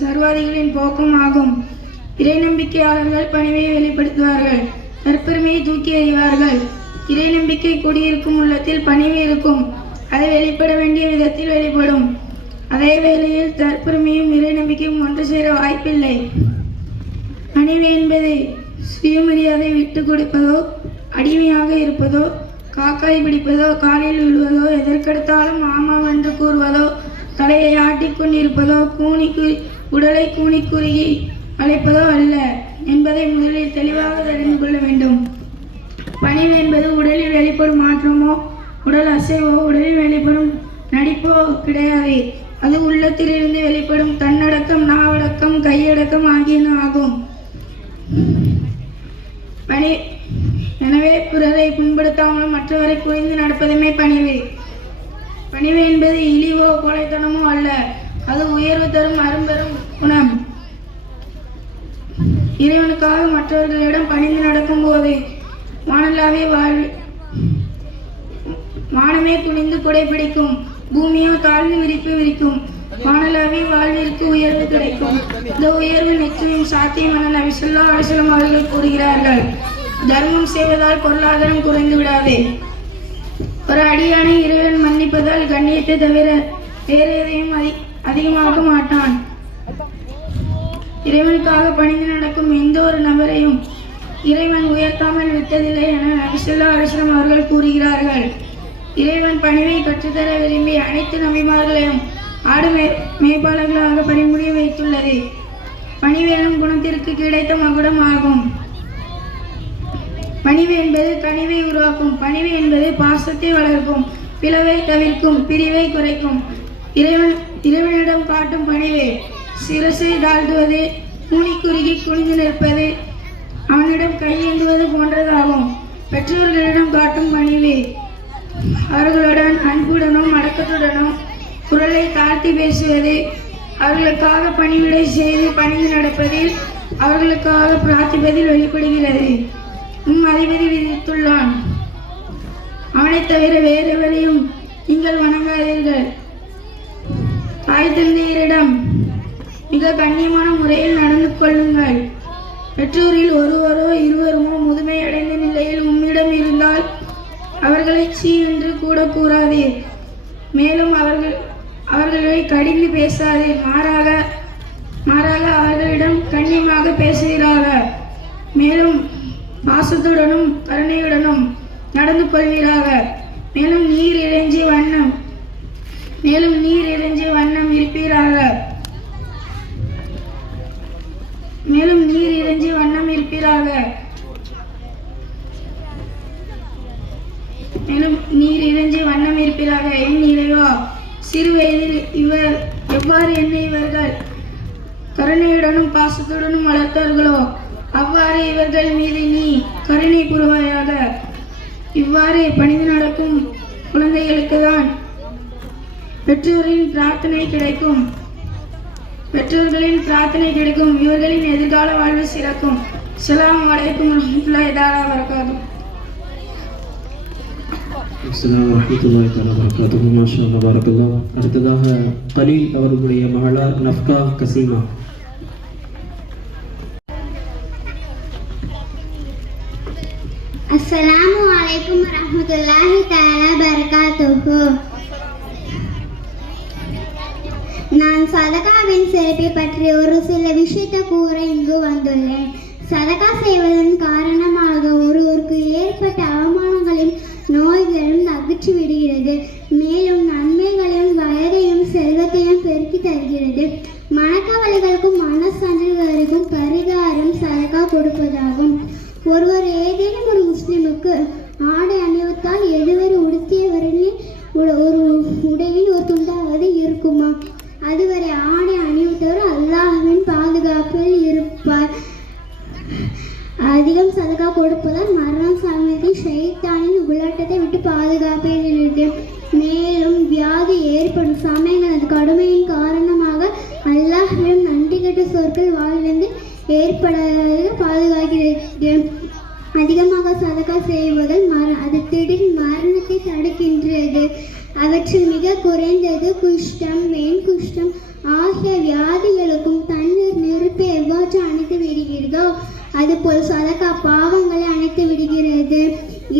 சர்வாதிகளின் போக்கும் ஆகும். இறை நம்பிக்கையாளர்கள் பணிவை வெளிப்படுத்துவார்கள், தற்பெருமையை தூக்கி எறிவார்கள். இறை நம்பிக்கை குடியிருக்கும் உள்ளத்தில் பணிவு இருக்கும், அது வெளிப்பட வேண்டிய விதத்தில் வெளிப்படும். அதே வேளையில் தற்பெருமையும் இறை நம்பிக்கையும் ஒன்று சேர வாய்ப்பில்லை. பணிவு என்பது சுயமரியாதை விட்டு கொடுப்பதோ, அடிமையாக இருப்பதோ, காக்காய் பிடிப்பதோ, காலில் விழுவதோ, எதற்கெடுத்தாலும் ஆமாம் என்று கூறுவதோ, தலையை ஆட்டிக்கொண்டிருப்பதோ, உடலை கூனி குறுகி அழைப்பதோ அல்ல என்பதை முதலில் தெளிவாக தெரிந்து கொள்ள வேண்டும். பணிவு என்பது உடலில் வெளிப்படும் மாற்றமோ, உடல் அசைவோ, உடலில் வெளிப்படும் நடிப்போ கிடையாது. அது உள்ளத்திலிருந்து வெளிப்படும் தன்னடக்கம், நாவடக்கம், கையடக்கம் ஆகியன ஆகும். எனவே பிறரை புண்படுத்தாமலும் மற்றவரை புரிந்து நடப்பதுமே பணிவு. பணிவு என்பது இழிவோ கொலைத்தனமோ அல்ல, அது உயர்வு தரும் அரும்பெரும் குணம். இறைவனுக்காக மற்றவர்களிடம் பணிந்து நடக்கும் போது வானமே துணிந்து கொடை பிடிக்கும், பூமியோ தாழ்ந்து விரிப்பு விரிக்கும். வானளாவிய வாழ்விற்கு உயர்வு கிடைக்கும். இந்த உயர்வு நிச்சயம் சாத்தியம் என நபி ஸல்லல்லாஹு அலைஹி வஸல்லம் அவர்கள் கூறுகிறார்கள். தர்மம் செய்வதால் பொருளாதாரம் குறைந்து விடாது. ஒரு அடியானை இறைவன் மன்னிப்பதால் கண்ணியத்தை தவிர வேறு எதையும் அதிகமாக்க மாட்டான். இறைவனுக்காக பணிந்து நடக்கும் எந்த ஒரு நபரையும் இறைவன் உயர்த்தாமல் விட்டதில்லை என நபி ஸல்லல்லாஹு அலைஹி வஸல்லம் அவர்கள் கூறுகிறார்கள். இறைவன் பணிவை கற்றுத்தர விரும்பி அனைத்து நபிமார்களையும் ஆடு மேய்ப்பாளர்களாக பணிபுரிய வைத்துள்ளது. பணிவு எனும் குணத்திற்கு கிடைத்த மகுடம் ஆகும். பணிவு என்பது கனிவை உருவாக்கும். பணிவு என்பது பாசத்தை வளர்க்கும், பிளவை தவிர்க்கும், பிரிவை குறைக்கும். இறைவனிடம் காட்டும் பணிவு சிரசை தாழ்த்துவது, கூனி குறுகி குனிந்து நிற்பது, அவனிடம் கையேந்துவது போன்றதாகும். பெற்றோர்களிடம் காட்டும் பணிவு அவர்களுடன் அன்புடனும் அடக்கத்துடனும் குரலை தாழ்த்தி பேசுவது, அவர்களுக்காக பணிவிடை செய்து பணிந்து நடப்பதில், அவர்களுக்காக பிரார்த்திப்பதில் வெளிப்படுகிறது. அதிபதி விதித்துள்ளான், அவனை தவிர வேறெவரையும் நீங்கள் வணங்காதீர்கள். தாய் தந்தையரிடம் மிக கண்ணியமான முறையில் நடந்து கொள்ளுங்கள். பெற்றோரில் ஒருவரோ இருவருமோ முதுமை அடைந்த நிலையில் உம்மிடம் இருந்தால் அவர்களை சீ என்று கூட கூறாதீர். மேலும் அவர்களை கடிந்து பேசாதீர். மாறாக அவர்களிடம் கண்ணியமாக பேசுகிறாக. மேலும் பாசத்துடனும் கருணையுடனும் நடந்து கொள்வீராக. மேலும் நீர் இறைஞ்சி வண்ணம் இருப்பீராக. என் இறைவா, சிறு வயதில் எவ்வாறு என்னை இவர்கள் கருணையுடனும் பாசத்துடனும் வளர்த்தார்களோ அவ்வாறு இவர்கள் மீது நீ கருணை புரிவாயாக. இவ்வாறு பணிந்து நடக்கும் குழந்தைகளுக்கு தான் பெற்றோர்களின் பிரார்த்தனை கிடைக்கும். இவர்களின் எதிர்கால வாழ்வு சிறக்கும். அஸ்ஸலாமு அலைக்கும் வரஹ்மத்துல்லாஹி தஆலா வபரகாத்துஹு. அஸ்ஸலாமு வரஹ்மத்துல்லாஹி தஆலா வபரகாத்துஹு. மாஷா அல்லாஹ், பரக்கல்லாஹ். அடுத்ததாக கலீல் அவர்களுடைய மகளார் நஃப்கா கசீமா. அஸ்ஸலாமு அலைக்கும் வரஹ்மத்துல்லாஹி தஆலா பரகாத்துஹு. நான் சதகாவின் சிறப்பை பற்றி ஒரு சில விஷயத்தை கூற இங்கு வந்துள்ளேன். சதகா செய்வதன் காரணமாக ஒருவருக்கு ஏற்பட்ட அவமானங்களையும் நோய்களும் அகற்றி விடுகிறது. மேலும் நன்மைகளையும் வயதையும் செல்வத்தையும் பெருக்கி தருகிறது. மனக்கவலைகளுக்கும் மனசஞ்சல்களுக்கும் பரிகாரம் சதகா கொடுப்பதாகும். ஒருவர் ஏதேனும் ஒரு முஸ்லிமுக்கு ஆடை அணிவித்தால் எதுவரை உடுத்தியவரில் ஒரு உடையில் ஒரு துண்டாவது இருக்குமா? அதுவரை ஆடை அணிவித்தவர் அல்லாஹ்வின் பாதுகாப்பில் இருப்பார். அதிகம் சதகா கொடுப்பதால் மரண சமயத்தில் ஷைத்தானின் உபலாட்டத்தை விட்டு பாதுகாப்பில் இருக்கு. மேலும் வியாதி ஏற்படும் சமயங்களது கடுமையின் காரணமாக அல்லாஹ்வின் நன்றி கெட்ட சொற்கள் வாழ்விலிருந்து ஏற்படாத பாதுகாக்கிறது. அதிகமாக சதகா செய்வதால் அது திடீர் மரணத்தை தடுக்கின்றது. அவற்றில் மிக குறைந்தது குஷ்டம், வெண் குஷ்டம் ஆகிய வியாதிகளுக்கும் விடுகிறதோ அதுபோல் சதகா பாவங்களை அணைத்து விடுகிறது.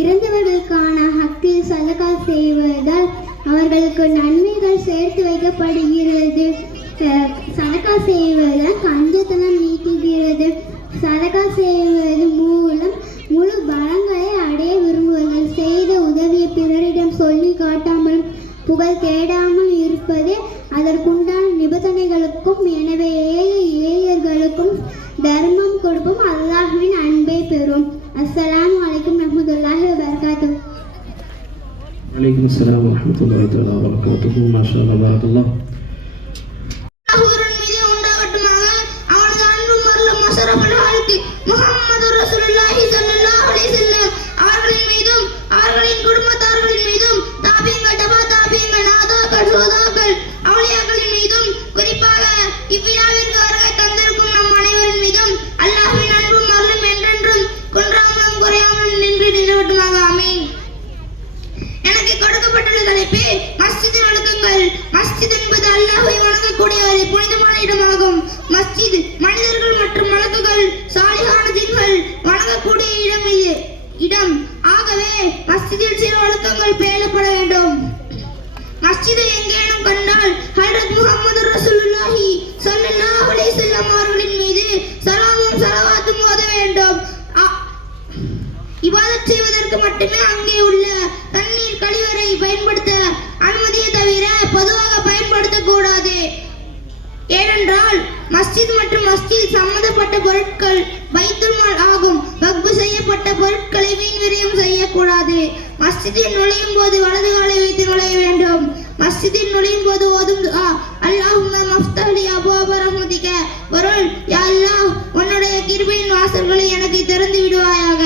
இறந்தவர்களுக்கான ஹக்கில் சதகா செய்வதால் அவர்களுக்கு நன்மைகள் சேர்த்து வைக்கப்படுகிறது. சதகா செய்வதால் கஞ்சத்தனம் நீக்குகிறது. சதகா செய்வது மூலம் முழு பலங்களை அடைய விரும்புவர்கள். செய்த உதவியை பிறரிடம் சொல்லி காட்டாமலும் புகழ் தேடாமல் இருப்பதே அதற்குண்டான நிபந்தனைகளுக்கும். எனவே ஏழையர்களுக்கும் தர்மம் கொடுப்போம், அல்லாஹ்வின் அன்பை பெறும். அஸ்ஸலாமு அலைக்கும் ரஹ்மத்துல்லாஹி வபரகாத்துஹு. வலைக்கும் அஸ்ஸலாம் வரஹ்மத்துல்லாஹி தஆலா வபரகாத்துஹு. மாஷா அல்லாஹ், பரக்கல்லாஹ். முஹம்மது ரசூலுல்லாஹி ஸல்லல்லாஹு அலைஹி வஸல்லம் அவர்களின் மீதும் அவர்களின் குடும்பத்தார்களின் மீதும் தாபியங்கள் தபா தாபியங்கள் நாதாக்கள் சோதாக்கள் அவுலியாக்களின் மீதும் குறிப்பாக இவ்விழாவிற்கு வருகை தந்திருக்கும் நம் அனைவரின் மீதும் அல்லாஹ்வின் அன்பும் அருளும் என்றென்றும் குன்றாமலும் குறையாமலும் நின்று நிலவட்டுமாக. ஆமீன். எனக்கு கொடுக்கப்பட்டுள்ள தலைப்பு மஸ்ஜிதின் வணக்கங்கள். மஸ்ஜித் என்பது அல்லாஹ்வை வணங்கக்கூடிய ஒரு புனிதமான இடமாகும். மஸ்ஜித் மனிதர்கள் மற்றும் மலக்குகள் சாலிஹான ஜின்கள் வணங்கக்கூடிய இடம். ஆகவே மஸ்ஜிதில் சில வழக்கங்கள் பேணப்பட வேண்டும். மஸ்ஜிதை எங்கேனும் கண்டால் ஹஜ்ரத் முஹம்மது ரசூலுல்லாஹி ஸல்லல்லாஹு அலைஹி வஸல்லம் அவர்களின் மீது ஸலாமும் ஸலவாத்தும் ஓத வேண்டும். இபாதத் செய்வதற்கு மட்டுமே அங்கே உள்ள தண்ணீர் கழிவறை பயன்படுத்த அனுமதியை தவிர பொதுவாக பயன்படுத்தக்கூடாது. ஏனென்றால் மஸ்ஜித் மற்றும் மஸ்ஜித் சம்பந்தப்பட்ட பொருட்கள் பைத்துல் மால் ஆகும். வக்ஃப் செய்யப்பட்ட பொருட்களை வீண் விரயம் செய்யக்கூடாது. மஸ்ஜிதில் நுழையும் போது வலது காலை வைத்து நுழைய வேண்டும். மஸ்ஜிதில் நுழையும் போது ஓதும் துஆ அல்லாஹும்ம மஃப்தஹ் லி அப்வாப ரஹ்மதிக, பொருள் யா அல்லாஹ் உன்னுடைய கிருபையின் வாசல்களை எனக்கு திறந்து விடுவாயாக.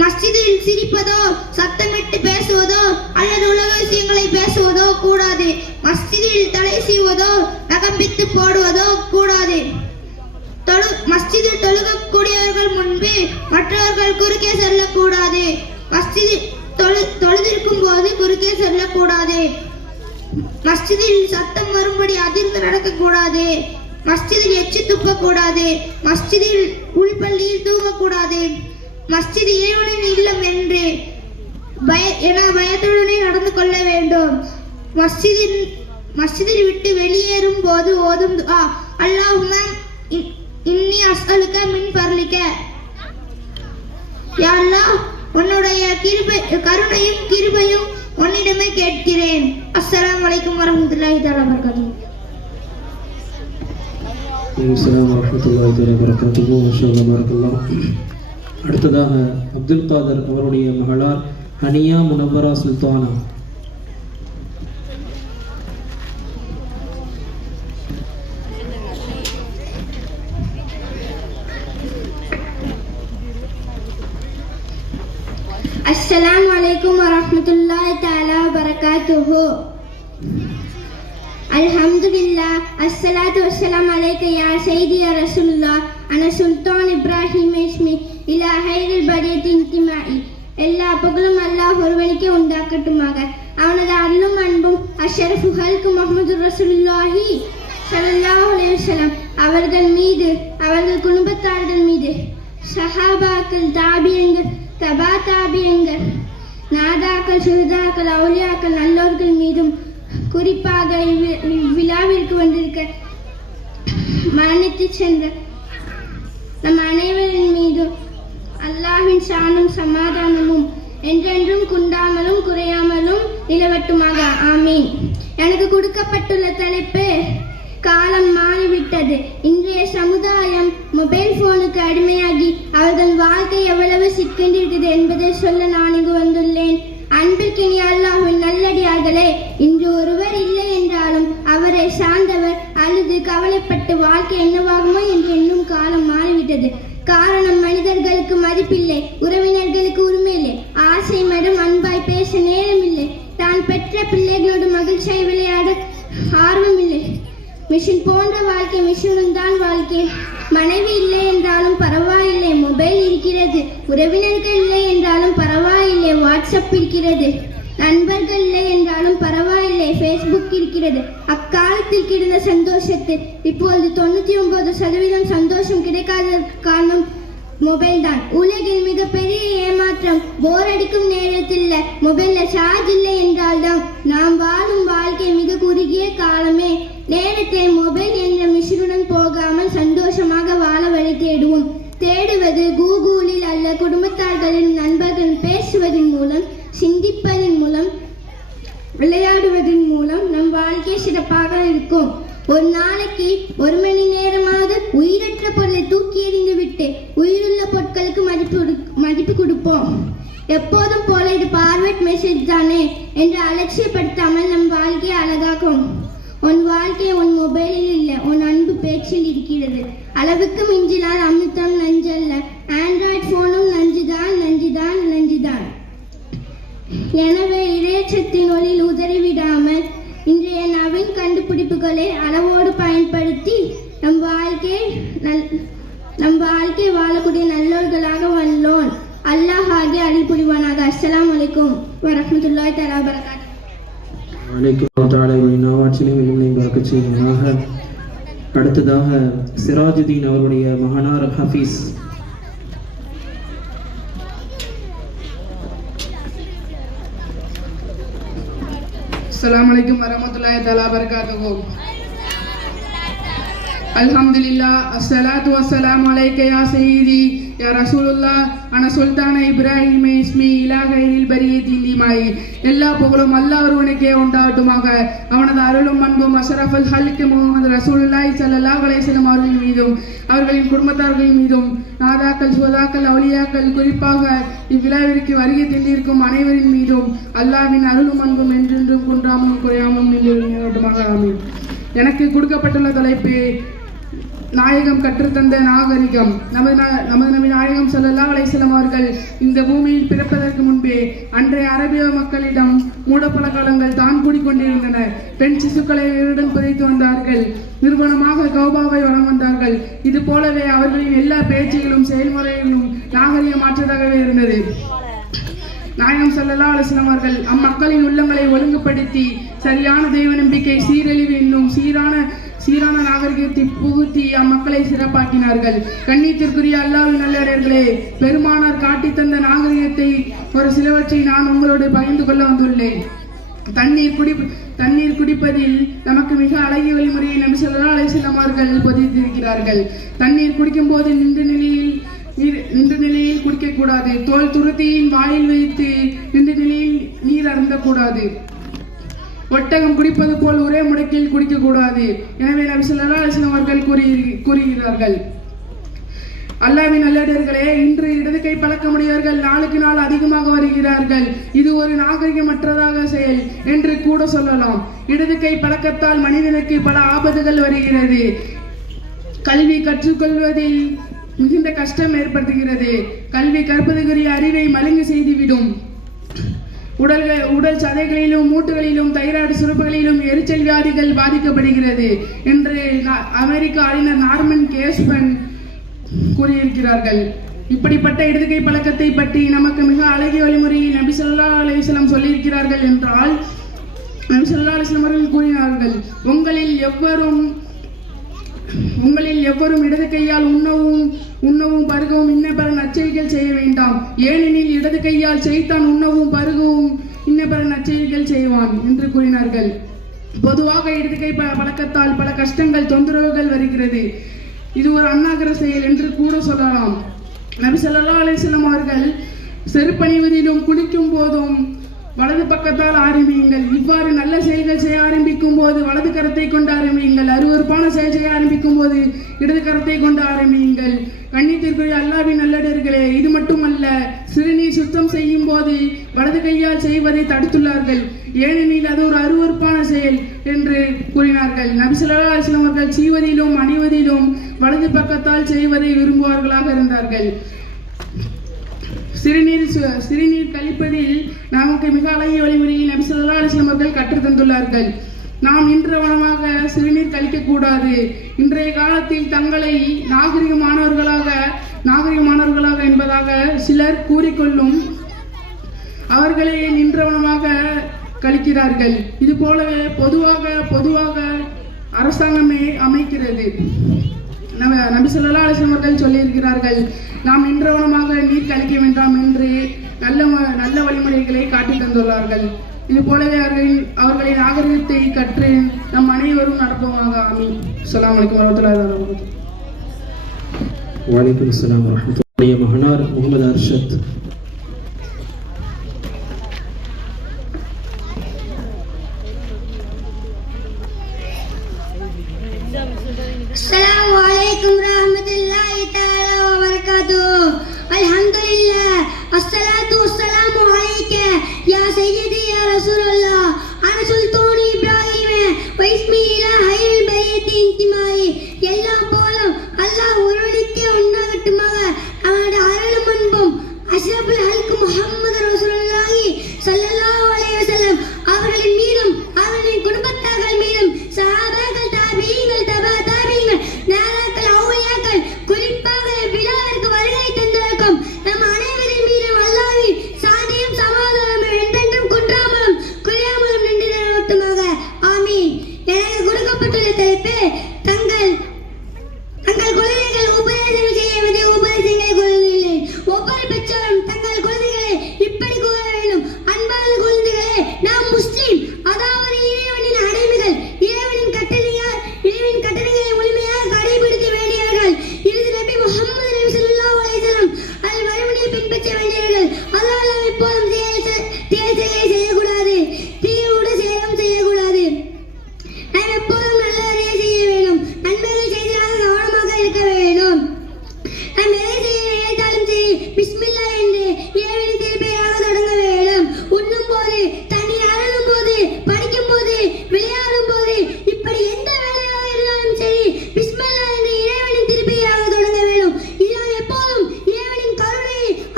மஸ்ஜிதில் சிரிப்பதோ சத்தமிட்டு பேசுவதோ அல்லது உலக விஷயங்களை பேசுவதோ கூடாது. மஸ்ஜிதில் தலை சீவுவதோ நகம்பித்து போடுவதோ கூடாது. மஸ்ஜிதில் தொழுகக்கூடியவர்கள் முன்பு மற்றவர்கள் குறுக்கே செல்லக்கூடாது. மஸ்ஜிதில் தொழுதிருக்கும் போது குறுக்கே செல்லக்கூடாது. மஸ்ஜிதில் சத்தம் வரும்படி அதிர்ந்து நடக்கக்கூடாது. மஸ்ஜிதில் எச்சி துப்பக்கூடாது. மஸ்ஜிதில் உள்பள்ளியில் தூங்கக்கூடாது. மஸ்ஜித் இறைவனின் இல்லம் என்று பயத்துடனே நடந்து கொள்ள வேண்டும். மஸ்ஜிதில் விட்டு வெளியேறும் போது ஓதும் துஆ அல்லாஹும்ம இன்னி அஸ்அலுக மின் ஃபர்லிக, யா அல்லாஹ் உன்னுடைய கருணையும் கிருபையும் உன்னிடமே கேட்கிறேன். அஸ்ஸலாமு அலைக்கும் வரஹ்மத்துல்லாஹி தஆலா வபரகாத்துஹு. அஸ்ஸலாமு வரஹ்மத்துல்லாஹி தஆலா வபரகாத்துஹு. மாஷா அல்லாஹ், பரக்கல்லாஹ். அடுத்ததாக அப்துல் காதர் அவருடைய மகளார் ஹனியா முனவ்வரா சுல்தானா. அஸ்ஸலாமு அலைக்கும் வரஹ்மத்துல்லாஹி தஆலா வபரகாத்துஹு. அல்ஹம்துலில்லாஹ் அஸ்ஸலாத்து வஸ்ஸலாமு அலைக்க யா சய்யிதி யா ரசூலுல்லாஹ் அன சுல்தான் இப்ராஹிம் இஸ்மி இலா ஹைரில் பரியத்தி இன்திமாஇ. எல்லா புகழும் அல்லாஹ் ஒருவனுக்கே உண்டாக்கட்டுமாக. அவனது அருளும் அன்பும் அஷ்ரஃபு ஹல்க் முஹம்மது ரசூலுல்லாஹி ஸல்லல்லாஹு அலைஹி வஸல்லம் அவர்கள் மீது, அவர்கள் குடும்பத்தார்கள் மீது, சஹாபாக்கள், தாபியங்கள், தபா தாபியங்கள், நாதாக்கள், சுஹதாக்கள், அவுலியாக்கள், நல்லோர்கள் மீதும், குறிப்பாக இவ்விழாவிற்கு வந்திருக்க மரணித்து சென்ற நம் அனைவரின் மீதும் அல்லாஹ்வின் சானும் சமாதானமும் என்றென்றும் குண்டாமலும் குறையாமலும் நிலவட்டுமாக. ஆமீன். எனக்கு கொடுக்கப்பட்டுள்ள தலைப்பு காலம் மாறிவிட்டது. இன்றைய சமுதாயம் மொபைல் போனுக்கு அடிமையாகி அவர்கள் வாழ்க்கை எவ்வளவு சிக்கென்றிருக்கிறது என்பதை சொல்ல நான் இங்கு வந்துள்ளேன். அன்பிற்கினிய அல்லாஹ்வின் நல்லடியார்களே, இன்று ஒருவர் இல்லை என்றாலும் அவரை சார்ந்தவர் அழுது கவலைப்பட்டு வாழ்க்கை என்னவாகுமோ என்று எண்ணும் காலம் மாறிவிட்டது. காரணம், மனிதர்களுக்கு மதிப்பில்லை, உறவினர்களுக்கு உரிமை இல்லை, ஆசை மரம் அன்பாய் பேச நேரமில்லை, தான் பெற்ற பிள்ளைகளோடு மகிழ்ச்சியாய் விளையாட ஆர்வம் இல்லை. மிஷின் போன்ற வாழ்க்கை, மிஷினும் தான் வாழ்க்கை. மனைவி இல்லை என்றாலும் பரவாயில்லை, மொபைல் இருக்கிறது. உறவினர்கள் இல்லை என்றாலும் பரவாயில்லை, வாட்ஸ்அப் இருக்கிறது. நண்பர்கள் இல்லை என்றாலும் பரவாயில்லை, ஃபேஸ்புக் இருக்கிறது. அக்காலத்தில் கிடைத்த சந்தோஷத்தை இப்பொழுது 99% சந்தோஷம் கிடைக்காததற்கு காரணம் மொபைல் தான். உலகின் மிகப்பெரிய ஏமாற்றம் போர் அடிக்கும் நேரத்தில் மொபைல்ல சார்ஜ் இல்லை என்றால்தான். நாம் வாழும் வாழ்க்கை மிக குறுகிய காலமே. நேரத்தை மொபைல் என்ற மிஷினுடன் போகாமல் சந்தோஷமாக வாழ வழி தேடுவோம். தேடுவது கூகுளில் அல்ல, குடும்பத்தார்களின் நண்பர்கள் பேசுவதன் மூலம், சிந்திப்பதன் மூலம், விளையாடுவதன் மூலம் நம் வாழ்க்கை சிறப்பாக இருக்கும். ஒரு நாளைக்கு 1 மணி நேரமாவது உயிரற்ற பொருளை தூக்கி எறிந்து விட்டு உயிருள்ள பொருட்களுக்கு மதிப்பு கொடுப்போம். எப்போதும் போல இது பார்வர்ட் மெசேஜ் தானே என்று அலட்சியப்படுத்தாமல் நம் வாழ்க்கையை அழகாக்கும். உன் வாழ்க்கை உன் மொபைலில் இல்லை, உன் அன்பு பேச்சில் இருக்கிறது. அளவுக்கு மிஞ்சினால் அமிர்தம் நஞ்சல்ல. ஆண்ட்ராய்டு போனும் நஞ்சுதான், நஞ்சுதான், நஞ்சுதான். எனவே இறைச்சத்தின் ஒளியில் உதறிவிடாமல் இன்றைய நவீன கண்டுபிடிப்புகளை அளவோடு பயன்படுத்தி நம் வாழ்க்கை வாழக்கூடிய நல்லவர்களாக வல்லோன் அல்லாஹ் ஆகிய அருள் புரிவானாக. அஸ்ஸலாமு அலைக்கும் வரஹ்மத்துல்லாஹி தஆலா வபரகாத்துஹு. வலைக்கும் தாலா நாவாட்சிலையும் இன்னும் பறக்கச் செய்வதாக. அடுத்ததாக சிராஜுதீன் அவருடைய மகனார் ஹஃபீஸ். अस्सलामु अलैकुम वरहमतुल्लाहि तआला बरकातुहू। अल्हम्दुलिल्लाह अस्सलातु वस्सलामु अलैका या सय्यदी या रसूलुल्लाह अना सुल्तान इब्राहिम इस्मी इला கைரில் பரியத்தின் திமாய். எல்லா புகழும் அல்லாஹ் ஒருவனுக்கே உண்டாகட்டுமாக. அவனது அருளும் அன்பும் அஷரஃபுல் ஹல்க் முஹம்மது ரசூலுல்லாஹி ஸல்லல்லாஹு அலைஹி வஸல்லம் அவர்கள் மீதும் அவர்களின் குடும்பத்தார்கள் மீதும் நாதாக்கள் சுஹதாக்கள் அவுலியாக்கள் குறிப்பாக இவ்விழாவிற்கு வருகை தந்திருக்கும் அனைவரின் மீதும் அல்லாஹ்வின் அருளும் அன்பும் என்றென்றும் குன்றாமல் குறையாமல் நிலைநிறுவட்டுமாக. ஆமீன். எனக்கு கொடுக்கப்பட்டுள்ள தலைப்பு நாயகம் கற்றுத்தந்த நாகரிகம். நமது நபி நாயகம் ஸல்லல்லாஹு அலைஹி வஸல்லம் அவர்கள் இந்த பூமியில் பிறப்பதற்கு முன்பே அன்றைய அரபிய மக்களிடம் மூடப்பழக்கங்கள் தான் கூடிக்கொண்டிருந்தன. பெண் சிசுக்களை வீருடன் புதைத்து வந்தார்கள். நிறுவனமாக கௌபாவை வளம் வந்தார்கள். இது போலவே அவர்களின் எல்லா பேச்சுகளும் செயல்முறைகளும் நாகரிகமாற்றதாகவே இருந்தது. நாயகம் ஸல்லல்லாஹு அலைஹி வஸல்லம் அவர்கள் அம்மக்களின் உள்ளங்களை ஒழுங்குபடுத்தி சரியான தெய்வ நம்பிக்கை, சீரழிவு என்னும் சீரான நாகரிகத்தை புகுத்தி அம்மக்களை சிறப்பாக்கினார்கள். கண்ணியத்திற்குரிய அல்லாஹ்வின் நல்லடியார்களே, பெருமானார் காட்டி தந்த நாகரிகத்தை ஒரு சிலவற்றை நான் உங்களோடு பகிர்ந்து கொள்ள வந்துள்ளேன். தண்ணீர் குடிப்பதில் நமக்கு மிக அழகிய வழிமுறையை நபி ஸல்லல்லாஹு அலைஹி வஸல்லம் அவர்கள் போதித்திருக்கிறார்கள். தண்ணீர் குடிக்கும் போது நின்ற நிலையில் குடிக்கக்கூடாது. தோல் துருத்தியின் வாயில் வைத்து நின்ற நிலையில் நீர் அருந்தக்கூடாது. ஒட்டகம் குடிப்பது போல் ஒரே முடக்கில் குடிக்கக்கூடாது. எனவே நபி ஸல்லல்லாஹு அலைஹி வஸல்லம் அவர்கள் கூறுகிறார்கள். அல்லாஹ்வின் நல்லடியார்களே, இன்று இடது கை பழக்கமுடையவர்கள் நாளுக்கு நாள் அதிகமாக வருகிறார்கள். இது ஒரு நாகரிகமற்றதாக செயல் என்று கூட சொல்லலாம். இடது கை பழக்கத்தால் மனிதனுக்கு பல ஆபத்துகள் வருகிறது. கல்வி கற்றுக்கொள்வதில் மிகுந்த கஷ்டம் ஏற்படுத்துகிறது. கல்வி கற்பதற்குரிய அறிவை மழுங்கு செய்துவிடும். உடல் சதைகளிலும் மூட்டுகளிலும் தைராய்டு சுரப்புகளிலும் எரிச்சல் வியாதிகள் பாதிக்கப்படுகிறது என்று அமெரிக்க அறிஞர் நார்மன் கேஸ்மன் கூறியிருக்கிறார்கள். இப்படிப்பட்ட இடதுகை பழக்கத்தை பற்றி நமக்கு மிக அழகிய வழிமுறையை நபி ஸல்லல்லாஹு அலைஹி வஸல்லம் சொல்லியிருக்கிறார்கள் என்றால், நபி ஸல்லல்லாஹு அலைஹி வஸல்லம் அவர்கள் கூறினார்கள், உங்களில் எவரும் இடது கையால் உண்ணவும் பருகவும் இன்ன பல நற்செயல்கள் செய்ய வேண்டாம். ஏனெனில் இடது கையால் செய்தான் உண்ணவும் பருகவும் இன்ன பல நற்செயல்கள் செய்வான் என்று கூறினார்கள். பொதுவாக இடது கை பழக்கத்தால் பல கஷ்டங்கள், தொந்தரவுகள் வருகிறது. இது ஒரு அநாகர செயல் என்று கூட சொல்லலாம். நபி ஸல்லல்லாஹு அலைஹி வஸல்லம் அவர்கள் செருப்பணிவதிலும் குளிக்கும் போதும் வலது பக்கத்தால் ஆரம்பியுங்கள். இவ்வாறு நல்ல செயல்கள் செய்ய ஆரம்பிக்கும் போது வலது கரத்தை கொண்டு ஆரம்பியுங்கள். அருவருப்பான செயல் செய்ய ஆரம்பிக்கும் போது இடது கரத்தை கொண்டு ஆரம்பியுங்கள். கண்ணியத்திற்குரிய அல்லாஹ்வின் நல்லடியார்களே, இது மட்டுமல்ல, சிறுநீர் சுத்தம் செய்யும் போது வலது கையால் செய்வதை தடுத்துள்ளார்கள். ஏனெனில் அது ஒரு அருவருப்பான செயல் என்று கூறினார்கள். நபி ஸல்லல்லாஹு அலைஹி வஸல்லம் அவர்கள் சீவதிலும் அணிவதிலும் வலது பக்கத்தால் செய்வதை விரும்புவார்களாக இருந்தார்கள். சிறுநீர் கழிப்பதில் நமக்கு மிக அழகிய வழிமுறையை நபி ஸல்லல்லாஹு அலைஹி வஸல்லம் அவர்கள் கற்றுத் தந்துள்ளார்கள். நாம் இன்றவனமாக சிறுநீர் கழிக்கக்கூடாது. இன்றைய காலத்தில் தங்களை நாகரிகமானவர்களாக என்பதாக சிலர் கூறிக்கொள்ளும். அவர்களே நின்றவனமாக கழிக்கிறார்கள். இது போலவே பொதுவாக அரசாங்கமே அமைக்கிறது. நபி ஸல்லல்லாஹு அலைஹி வஸல்லம் அவர்கள் சொல்லியிருக்கிறார்கள், நாம் நின்றவனமாக நீர் கழிக்க வேண்டாம் என்று நல்ல வழிமுறைகளை காட்டி தந்துள்ளார்கள். இது போலவே அவர்களின் நாகரிகத்தை கற்று நம் அனைவரும் நடப்போமாக. ஆமீன். அஸ்ஸலாமு அலைக்கும் வரஹ்மத்துல்லாஹி வபரகாத்துஹு. வலைக்கும் அஸ்ஸலாம் வரஹ்மத்துல்லாஹி. மகனார் முகமது அர்ஷத். السلام عليكم ورحمة الله تعالى وبركاته. الحمد لله الصلاة والسلام عليك يا سيدي يا رسول الله. أنا سلطان إبراهيم واسمي إلى خير البرية انتمائي. எல்லாம் போலும் அல்லாஹ் ஒருவனுக்கே உண்டாகட்டுமாக. அவனுடைய அருளும் அன்பும் அஷ்ரஃபுல் ஹல்க் முஹம்மது ரசூலுல்லாஹி ஸல்லல்லாஹு அலைஹி வஸல்லம் அவர்களின் மீதும் அவர்களின் குடும்பத்தார்கள் மீதும் சஹாபாக்கள் தாபீங்கள் தபா தாபீங்கள் நாதாக்கள் அவுலியாக்கள் குறிப்பாக விழாவிற்கு வருகை தந்திருக்கும் நம் அனைவரின் மீதும் அல்லாஹ்வின் சாந்தியும் சமாதானமும் என்றென்றும் குன்றாமலும் குறையாமலும் நின்று நிலவட்டுமாக. ஆமீன். எனக்கு கொடுக்கப்பட்டுள்ள தலைப்பு தங்கள் குழந்தைகள் உபதேசம் செய்வது உபதேசங்களை கொள்வதில்லை. ஒவ்வொரு பெற்றோரும் தங்கள் குழந்தைகளை இப்படி கூற வேண்டும். அன்பான குழந்தைகளே, நாம் முஸ்லிம், அதாவது இறைவனின் அடிமைகள். இறைவனின் கட்டளைகளை முழுமையாக கடைபிடிக்க வேண்டியவர்கள். இறுதி நபி முஹம்மது நபி ஸல்லல்லாஹு அலைஹி வஸல்லம் வழிமுறையை பின்பற்ற வேண்டியவர்கள். அல்லாஹ் எப்போதும் தீய செய்யக்கூடாது, தீயோடு சேதம் செய்யக்கூடாது. நாம் எப்போதும் நல்லதையே செய்ய வேண்டும். நன்மைகள் செய்தால் கவனமாக இருக்க வேண்டும். நாம் எதை செய்ய நினைத்தாலும் சரி பிஸ்மில்லா என்று இறைவனின் திருப்பெயராக தொடங்க வேண்டும். உண்ணும் போது, தண்ணீர் அருந்தும் போது, படிக்கும் போது, விளையாடும் போது, இப்படி எந்த வேலையாக இருந்தாலும் சரி பிஸ்மில்லா என்று இறைவனின் திருப்பெயராக தொடங்க வேண்டும். இதனால் எப்போதும் இறைவனின்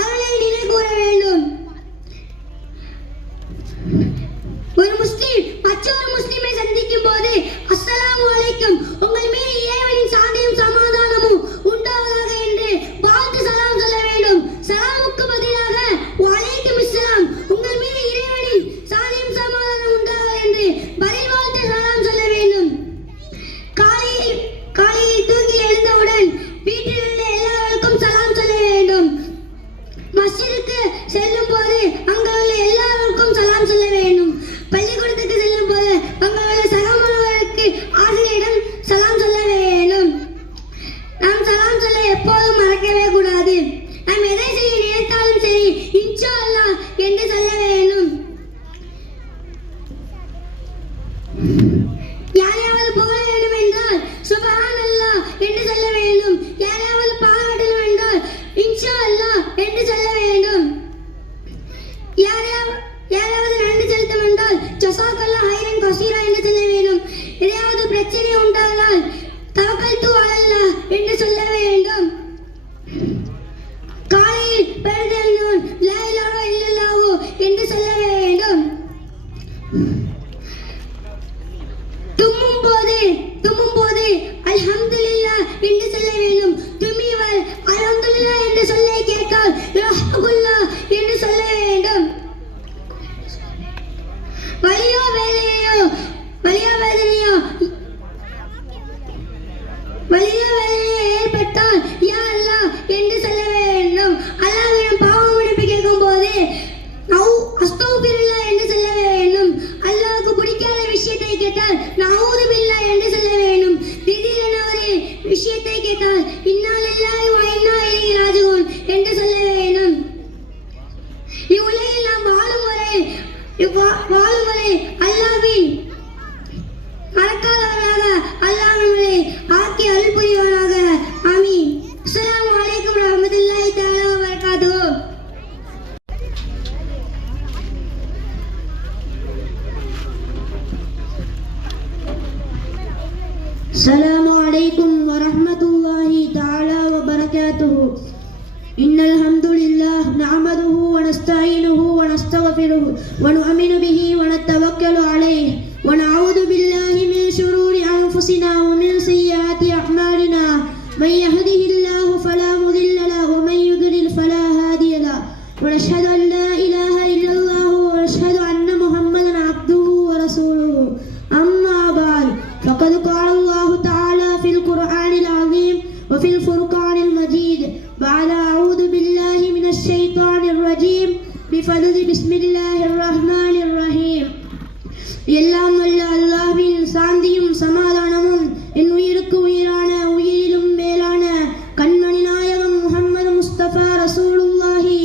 அருளை நினை கூற வேண்டும். ஒரு முஸ்லிம் மற்றொரு முஸ்லிமை சந்திக்கும் போது அஸ்ஸலாமு அலைக்கும், உங்கள் மீது இறைவனின் சாந்தியும் சமாதானமும் உண்டாவதாக என்று வாழ்த்து சலாம் சொல்ல வேண்டும். சலாமுக்கு பதிலாக வலைக்கும் இஸ்லாம், உங்கள் மீது இறைவனின் சாந்தியும் சமாதானம் உண்டாவதாக என்று பதில் வாழ்த்து சலாம் சொல்ல வேண்டும். காலையில் தூங்கி எழுந்தவுடன் வீட்டில் உள்ள எல்லாருக்கும் சலாம் சொல்ல வேண்டும். மஸ்ஜிதுக்கு செல்லும் போது அங்குள்ள எல்லாருக்கும் சலாம் சொல்ல வேண்டும். பள்ளிக்கூடத்துக்கு செல்லும் போது அங்குள்ள சகமாணவர்களுக்கு ஆசிரியரிடம் சலாம் சொல்ல வேண்டும். நாம் சலாம் சொல்ல எப்போதும் மறக்கவே கூடாது. நாம் எதை செய்ய நினைத்தாலும் சரி இன்ஷா அல்லாஹ் என்று சொல்ல வேண்டும். யாரையாவது புகழ வேண்டும் என்றால் சுப்ஹானல்லாஹ் என்று சொல்ல வேண்டும். யாரையாவது பாராட்ட வேண்டும் என்றால் இன்ஷா அல்லாஹ் என்று சொல்ல வேண்டும். யாராவது நன்றி செலுத்த வேண்டால் ஜஸாக்கல்லாஹ் ஹைரன் கஸீரா என்று சொல்ல வேண்டும். எதையாவது பிரச்சனை உண்டானால் தவக்கல்து அலல்லாஹ் என்று சொல்ல வேண்டும். காலையில் பெருந்தெழுந்தோன் லா இலாஹா இல்லல்லாஹு என்று சொல்ல வேண்டும். தும்மும் போது அல்ஹம்துலில்லாஹ் என்று சொல்ல வேண்டும். தும்மியவர் அல்ஹம்துலில்லாஹ் என்று சொல்லை கேட்டால் ரஹ்மத்துல்லாஹ் என்று சொல்ல வேண்டும். வலியோ வேதனையோ ஏற்பட்டால் யா அல்லாஹ் என்று சொல்ல வேண்டும். அல்லாஹ்விடம் பாவ மன்னிப்பு கேட்கும் போது அஸ்தக்ஃபிருல்லாஹ் என்று சொல்ல வேண்டும். அல்லாஹ்வுக்கு பிடிக்காத விஷயத்தை கேட்டால் நஊது பில்லாஹ் என்று சொல்ல வேண்டும். திடீரென ஒரு விஷயத்தை கேட்டால் இன்னா லில்லாஹி வ இன்னா இலைஹி ராஜிஊன் என்று சொல்ல வேண்டும். இவ்வுலகில் நாம் வாழும் வரை அல்லாஹ்வின் மறக்காதவர்களாக அல்லாஹ் நம்மளை ஆக்கி அருள் புரிவானாக. ஆமீன். அஸ்ஸலாமு அலைக்கும் வரஹ்மத்துல்லாஹி தஆலா வ பரகாத்துஹு. السلام عليكم ورحمة الله تعالى وبركاته. إن الحمد لله نحمده ونستعينه ونستغفره ونؤمن به ونتوكل عليه ونعوذ بالله من شرور أنفسنا ومن سيئات أعمالنا. من يهده الله فلا مضل له ومن يضلل فلا هادي له. ونشهد أن لا إله إلا الله وأشهد أن محمدا عبده ورسوله أما بعد فقد قال الله تعالى في القرآن العظيم وفي الفرقان المجيد بعد أعوذ بالله من الشيطان الرجيم بفضل بسم الله الرحمن الرحيم எல்லாம் வல்ல அல்லாஹ்வின் சாந்தியும் சமாதானமும் என் உயிருக்கு உயிரான உயிரிலும் மேலான கண்மணி நாயகம் முஹம்மது முஸ்தபா ரசூலுல்லாஹி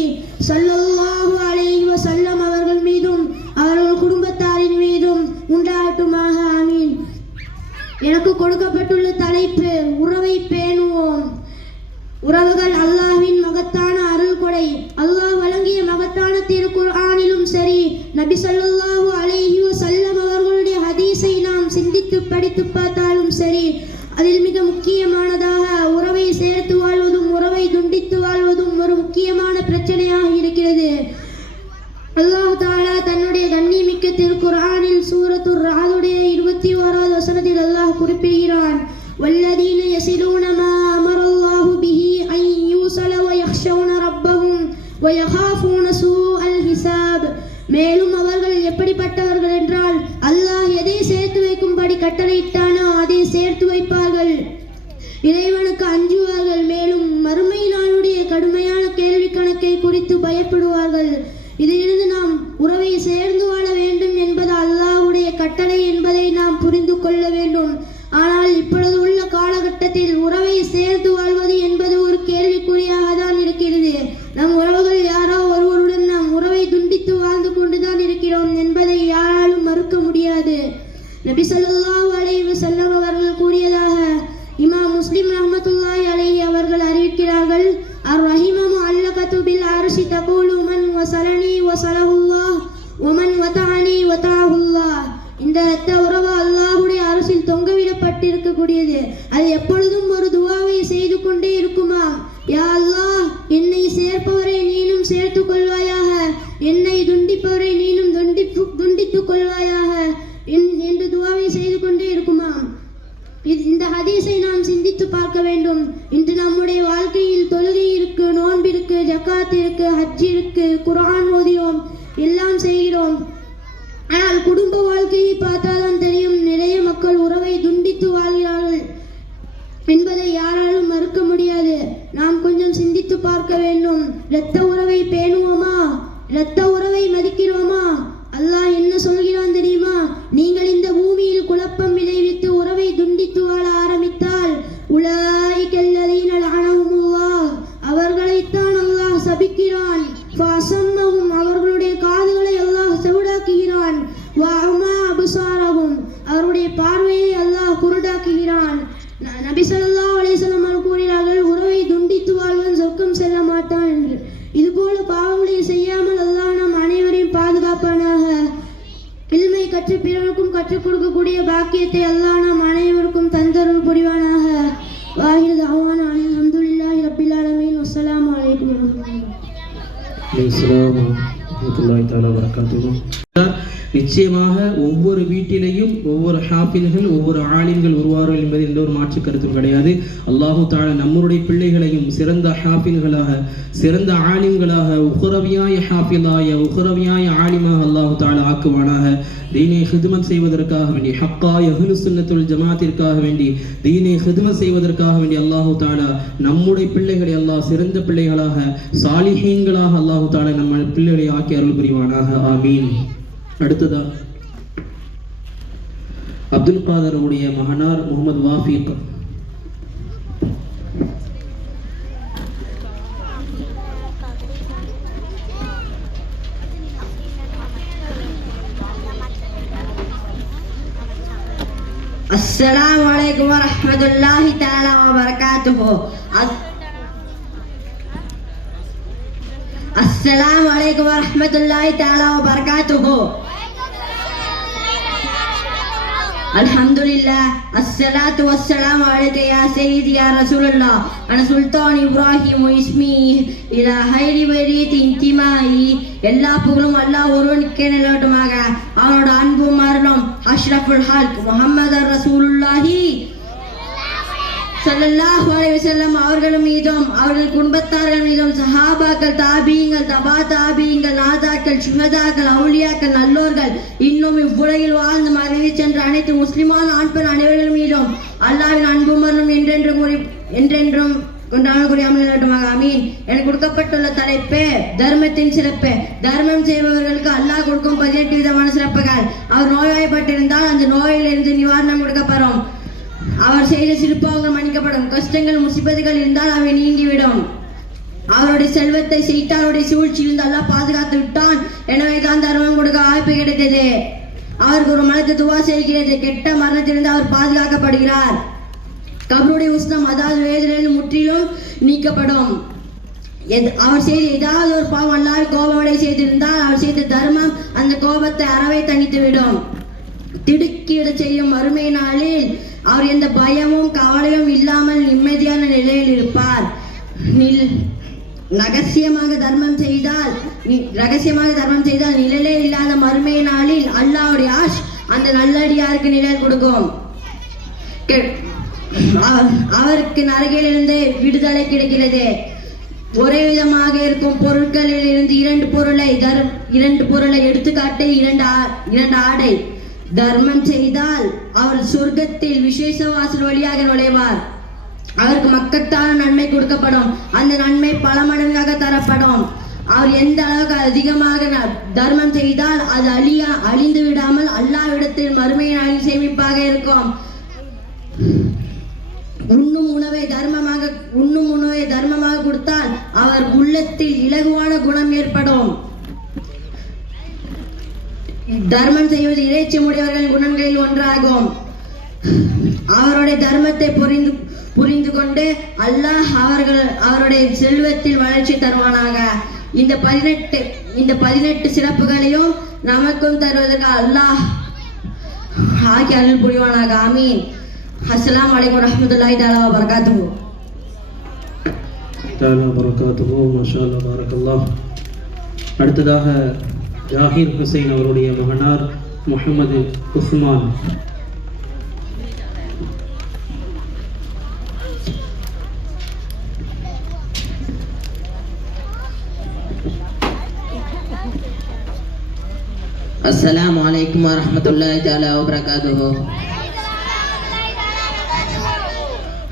ஸல்லல்லாஹு அலைஹி வஸல்லம் அவர்கள் மீதும் அவர்கள் குடும்பத்தாரின் மீதும் உண்டாகட்டுமாக ஆமீன். எனக்கு கொடுக்கப்பட்டுள்ள தலைப்பு உறவை பேணுவோம். உறவுகள் அல்லாஹ்வின் மகத்தான அருள் கொடை. அல்லாஹ் வழங்கிய மகத்தான திருக்குர்ஆனிலும் சரி, நபி ஸல்லல்லாஹு அலைஹி வஸல்லம் அவர்களுடைய ஹதீஸை நாம் சிந்தித்து படித்து பார்த்தாலும் சரி, அதில் மிக முக்கியமானதாக உறவை சேர்த்து வாழ்வதும் உறவை துண்டித்து வாழ்வதும் ஒரு முக்கியமான பிரச்சனையாக இருக்கிறது. அல்லாஹ் தஆலா தன்னுடைய கண்ணியமிக்க திருக்குர்ஆனில் சூரத்துர் ரஅதுடைய 21வது வசனத்தில் அல்லாஹ் குறிப்பிடுகிறான், வல்லதீன யஸிலூன மா அமரல்லாஹு பிஹி அன் யூஸல வயக்ஷௌன ரப்பஹும் வயகாஃபூன சூஅல் ஹிசாப். மேலும் அவர்கள் எப்படிப்பட்டவர்கள் என்றால், அல்லாஹ் எதை சேர்த்து வைக்கும்படி கட்டளையிட்டானோ அதை சேர்த்து வைப்பார்கள், இறைவனுக்கு அஞ்சுவார்கள், மேலும் மறுமை நாளுடைய கடுமையான கேள்வி கணக்கை குறித்து பயப்படுவார்கள். இதிலிருந்து நாம் உறவை சேர்ந்து வாழ வேண்டும் என்பது அல்லாஹ்வுடைய கட்டளை என்பதை நாம் புரிந்து கொள்ள வேண்டும். ஆனால் இப்பொழுது உள்ள காலகட்டத்தில் உறவை சேர்த்து வாழ்வது என்பது ஒரு கேள்விக்குறியாக தான் இருக்கிறது. நம் உறவுகள் யாரோ ஒருவருடன் நாம் உறவை துண்டித்து வாழ்ந்து கொண்டுதான் இருக்கிறோம் என்பதை யாராலும் மறுக்க முடியாது. நபி ஸல்லல்லாஹு அலைஹி வஸல்லம் அவர்கள் கூறியதாக இமாம் முஸ்லிம் ரஹ்மத்துல்லாஹி அலைஹி அவர்கள் அறிவிக்கிறார்கள், அர்-ரஹீமு முஅல்லகத்து பில் அர்ஷி தகூலு மன் வஸலனி வஸலஹுல்லாஹ் வமன் வதஅனி வதஅஹுல்லாஹ். இந்த இரத்த உறவு அல்லாஹ்வுடைய அரசில் தொங்கவிடப்பட்டிருக்கக்கூடியது. அது எப்பொழுதும் ஒரு துவாவை செய்து கொண்டே இருக்குமாம். யா அல்லாஹ், என்னை சேர்ப்பவரை நீனும் சேர்த்து கொள்வாயாக, என்னை துண்டிப்பவரை நீனும் துண்டித்துக் கொள்வாயாக என்று துவாவை செய்து கொண்டே இருக்குமாம். இந்த ஹதீஸை நாம் சிந்தித்து பார்க்க வேண்டும். இன்று நம்முடைய வாழ்க்கையில் தொழுகை இருக்கு, நோன்பு இருக்கு, ஜக்காத் இருக்கு, ஹஜ் இருக்கு, குர்ஆன் ஓதியோம், எல்லாம் செய்கிறோம். ஆனால் குடும்ப வாழ்க்கையை பார்த்தால்தான் தெரியும், நிறைய மக்கள் உறவை துண்டித்து வாழ்கிறார்கள் என்பதை யாராலும் மறுக்க முடியாது. நாம் கொஞ்சம் சிந்தித்து பார்க்க வேண்டும். இரத்த உறவை பேணுவோமா? இரத்த உறவை மதிக்கிறோமா? அல்லாஹ் என்ன சொல்கிறான் தெரியுமா? நீங்கள் இந்த பூமியில் குழப்பம் விளைவித்து உறவை துண்டித்து வாழ ஆரம்பித்தால் உலாயிகல்லதீன லஅனஹுமுல்லாஹ், அவர்களைத்தான் அல்லாஹ் சபிக்கிறான். ஃபஅஸம்மஹும், அவர்களுடைய காதுகளை அல்லாஹ் செவிடாக்குகிறான். வஅமா அப்சாரஹும், அவருடைய பார்வையை அல்லாஹ் குருடாக்குகிறான். நபி ஸல்லல்லாஹு அலைஹி வஸல்லம் அவர்கள் கூறினார்கள், உறவை துண்டித்து வாழ்வன் சொர்க்கம் செல்ல மாட்டான் என்று. இதுபோல பாவங்களை செய்யாமல் அல்லாஹ் நம் அனைவரையும் பாதுகாப்பானாக. இல்மை கற்று பிறருக்கும் கற்றுக் கொடுக்கக்கூடிய பாக்கியத்தை அல்லாஹ் நம் அனைவருக்கும் தந்தருள் புரிவானாக. வாஹிரு தஅவானா அல்ஹம்துலில்லாஹி ரப்பில் ஆலமீன். வஸ்ஸலாமு அலைக்கும் வரஹ்மத்துல்லாஹி தஆலா வபரகாத்துஹு. நிச்சயமாக ஒவ்வொரு வீட்டிலையும் ஒவ்வொரு ஹாஃபில்கள், ஒவ்வொரு ஆலிம்கள் உருவார்கள் என்பதில் எந்த ஒரு மாற்று கருத்தும் கிடையாது. அல்லாஹு தஆலா நம்முடைய பிள்ளைகளையும் சிறந்த ஹாஃபில்களாக, சிறந்த ஆலிம்களாக, உஹ்ரவியாய ஹாஃபிலாய, உஹ்ரவியாய ஆலிமாக அல்லாஹு தஆலா ஆக்குவானாக. தீனை ஹிதுமத் செய்வதற்காக வேண்டி, ஹக்காய அஹ்லுஸ் சுன்னத்துல் ஜமாத்திற்காக வேண்டி, தீனை ஹிதுமத் செய்வதற்காக வேண்டி அல்லாஹு தஆலா நம்முடைய பிள்ளைகளை அல்லாஹ் சிறந்த பிள்ளைகளாக, சாலிஹீன்களாக அல்லாஹு தஆலா நம்ம பிள்ளைகளை ஆக்கி அருள் புரிவானாக. ஆமீன். அடுத்ததா அப்துல் காதருடைய மகனார் முகமது வாஃபீக். السلام عليكم ورحمة الله تعالى وبركاته. السلام عليكم ورحمة الله تعالى وبركاته. الحمد لله، الصلاة والسلام عليك يا سيدي يا رسول الله. أنا سلطان إبراهيم واسمي إلى خير برية انتمائي. எல்லா புகழும் அல்லாஹ் ஒருவனுக்கே நிலவட்டுமாக. அவனோட அன்பும் அருளும் அஷ்ரஃபுல் ஹல்க் முஹம்மது ரசூலுல்லாஹி ஸல்லல்லாஹு அலைஹி வஸல்லம் அவர்கள் மீதும் அவர்கள் குடும்பத்தார்கள் மீதும் சஹாபாக்கள் தாபீங்கள் தபா தாபீங்கள் நாதாக்கள் சுஹதாக்கள் அவுலியாக்கள் நல்லோர்கள் இன்னும் இவ்வுலகில் வாழ்ந்து மறைவு சென்ற அனைத்து முஸ்லிமான ஆண் பெண் அனைவர்கள் மீதும் அல்லாஹ்வின் அன்பும் அருளும் என்றென்றும் கொண்டாமல் கூறியாமல் ஆமீன். எனக்கு கொடுக்கப்பட்டுள்ள தலைப்பு தர்மத்தின் சிறப்பு. தர்மம் செய்பவர்களுக்கு அல்லாஹ் கொடுக்கும் 18 விதமான சிறப்புகள். அவர் நோய்வாய்ப்பட்டிருந்தால் அந்த நோயிலிருந்து நிவாரணம் கொடுக்கப்படும். அவர் செய்த சிறுப்பாவங்கள் மன்னிக்கப்படும். கஷ்டங்கள் முசிபத்துகள் இருந்தால் அவை நீங்கிவிடும். அவருடைய செல்வத்தை செய்தாருடைய சூழ்ச்சியிலிருந்து அல்லாஹ் பாதுகாத்து விட்டான். எனவே தான் தர்மம் கொடுக்க வாய்ப்பு கிடைத்தது. அவருக்கு ஒரு மனத்து துவா செய்கிறது. கெட்ட மரணத்திலிருந்து அவர் பாதுகாக்கப்படுகிறார். கபருடைய உஷ்ணம் அதாவது வேதனை முற்றிலும் நீக்கப்படும். அவர் செய்த ஏதாவது ஒரு பாவம் அல்லாஹ் கோபமடை செய்திருந்தால் அவர் செய்த தர்மம் அந்த கோபத்தை அறவே தணித்துவிடும். திடுக்கிட செய்யும் மறுமை நாளில் அவர் எந்த பயமும் கவலையும் இல்லாமல் நிம்மதியான நிலையில் இருப்பார். ரகசியமாக தர்மம் செய்தால் நிழலே இல்லாத மறுமை நாளில் அல்லாஹ்வுடைய ஆஷ் அந்த நல்லடியாருக்கு நிழல் கொடுக்கும். அவருக்கு நரகிலிருந்து விடுதலை கிடைக்கிறது. ஒரே விதமாக இருக்கும் பொருட்களில் இருந்து இரண்டு பொருளை எடுத்துக்காட்டு இரண்டு ஆடை. தர்மம் செய்தால் அவர் சொர்க்கத்தில் விசேஷ வாசல் வழியாக நுழைவார். அவருக்கு மக்கத்தான நன்மை கொடுக்கப்படும். அந்த நன்மை பல மடங்காக தரப்படும். அவர் எந்த அளவுக்கு அதிகமாக தர்மம் செய்தால் அது அழிந்து விடாமல் அல்லாஹ்விடத்தில் மறுமை நாளில் சேமிப்பாக இருக்கும். உண்ணும் உணவை தர்மமாக கொடுத்தால் அவர் உள்ளத்தில் இலகுவான குணம் ஏற்படும். தர்மம் செய்வது இறைச்சமுடையவர்களின் குணங்களில் ஒன்றாகும். அவருடைய தர்மத்தை புரிந்து கொண்டு அல்லாஹ் அவருடைய செல்வத்தில் வளர்ச்சி தருவானாக. இந்த 18 சிறப்புகளையும் நமக்கும் தருவதற்கு அல்லாஹ் ஆக்கி அருள் புரிவானாக. ஆமீன். அஸ்ஸலாமு அலைக்கும் வரஹ்மத்துல்லாஹி தஆலா வ பரகாத்துஹு. மாஷா அல்லாஹ் பாரக்கல்லாஹ். அடுத்ததாக ஜாகிர் ஹுசைன் அவருடைய மகனார் முஹம்மது உஸ்மான். அஸ்ஸலாமு அலைக்கும் வரஹ்மத்துல்லாஹி தஆலா வ பரகாத்துஹு.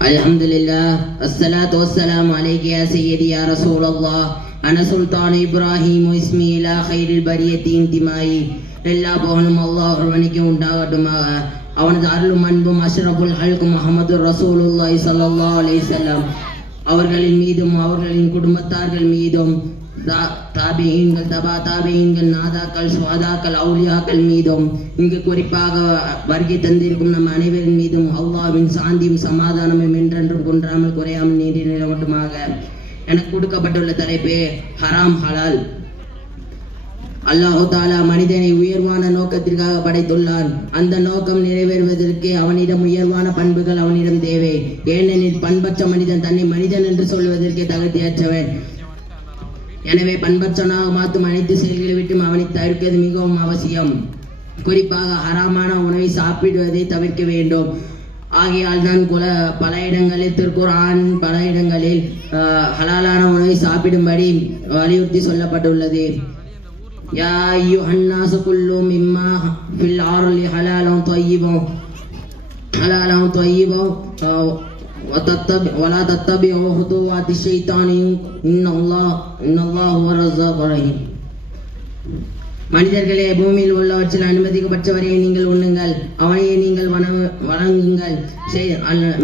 அல்ஹம்துலில்லாஹ் அஸ்ஸலாத்து வஸ்ஸலாமு அலைக யா சய்யிதி யா ரசூலல்லாஹ் அன சுல்தான் இப்ராஹிம் இஸ்மி இலா கைரில் பரியத்தி இன்திமாயி. எல்லா புகழும் அல்லாஹ் ஒருவனுக்கு உண்டாகட்டுமாக. அவனது அருளும் அன்பும் அஷ்ரஃபுல் ஹல்க் முஹம்மது ரசூலுல்லாஹி ஸல்லல்லாஹு அலைஹி வஸல்லம் அவர்களின் மீதும் அவர்களின் குடும்பத்தார்கள் மீதும் தாபியீன்கள் தபா தாபியீன்கள் நாதாக்கள் சுஹதாக்கள் அவுலியாக்கள் மீதும் இங்கு குறிப்பாக வருகை தந்திருக்கும் நம் அனைவரின் மீதும் அல்லாஹ்வின் சாந்தியும் சமாதானமும் என்றென்றும் குன்றாமல் குறையாமல் நீண்டி நிலவட்டுமாக. எனக்கு கொடுக்கப்பட்டுள்ள தலைப்பு ஹராம் ஹலால். அல்லாஹு தாலா மனிதனை உயர்வான நோக்கத்திற்காக படைத்துள்ளான். அந்த நோக்கம் நிறைவேறுவதற்கு அவனிடம் உயர்வான பண்புகள் அவனிடம் தேவை. ஏனெனில் பண்பற்ற மனிதன் தன்னை மனிதன் என்று சொல்வதற்கு தகுதியற்றவன். எனவே பண்பற்றனாக மாற்றும் அனைத்து செயல்களை விட்டும் அவனை தவிர்ப்பது மிகவும் அவசியம். குறிப்பாக ஹராமான உணவை சாப்பிடுவதை தவிர்க்க வேண்டும். ஆகையால் தான் பல இடங்களில் திருக்குர்ஆன் பல இடங்களில் ஹலாலான உணவை சாப்பிடும்படி வலியுறுத்தி சொல்லப்பட்டுள்ளது. யா அய்யுஹன்னாஸு குல்லு மிம்மா ஃபில் ஆர்லி ஹலாலன் தய்யிபன் ولا تتبعوا خطوات الشيطان إن الله هو الرزاق الرحيم. மனிதர்களே, பூமியில் உள்ளவற்றில் அனுமதிக்கப்பட்டவரை நீங்கள் உண்ணுங்கள், அவனையே நீங்கள் வணங்குங்கள்.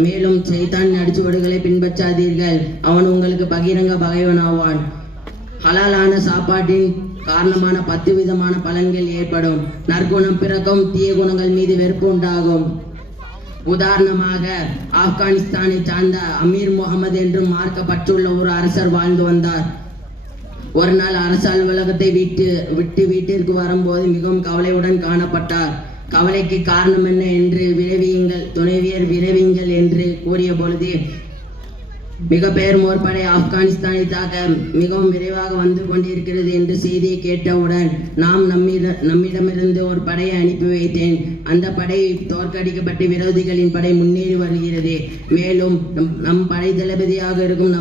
மேலும் ஷைத்தான் அடிச்சுவடுகளை பின்பற்றாதீர்கள், அவன் உங்களுக்கு பகிரங்க பகைவனாவான். ஹலாலான சாப்பாட்டின் காரணமான 10 விதமான பலன்கள் ஏற்படும். நற்குணம் பிறக்கும், தீய குணங்கள் மீது வெறுப்பு உண்டாகும். உதாரணமாக, ஆப்கானிஸ்தானை சார்ந்த அமீர் முகமது என்றும் மார்க்கப்பட்டுள்ள ஒரு அரசர் வாழ்ந்து வந்தார். ஒரு நாள் அரசு அலுவலகத்தை விட்டு வீட்டிற்கு வரும்போது மிகவும் கவலையுடன் காணப்பட்டார். கவலைக்கு காரணம் என்ன என்று துணைவியர் விரைவீங்கள் என்று கூறிய பொழுது, மிக பெயர்மோர் படை ஆப்கானிஸ்தானை தாக்க மிகவும் விரைவாக வந்து கொண்டிருக்கிறது என்ற செய்தியை கேட்டவுடன் நம்மிடமிருந்து ஒரு படையை அனுப்பி வைத்தேன். அந்த படை தோற்கடிக்கப்பட்டு விரோதிகளின் படை முன்னேறி வருகிறது. மேலும் நம் படை தளபதியாக இருக்கும்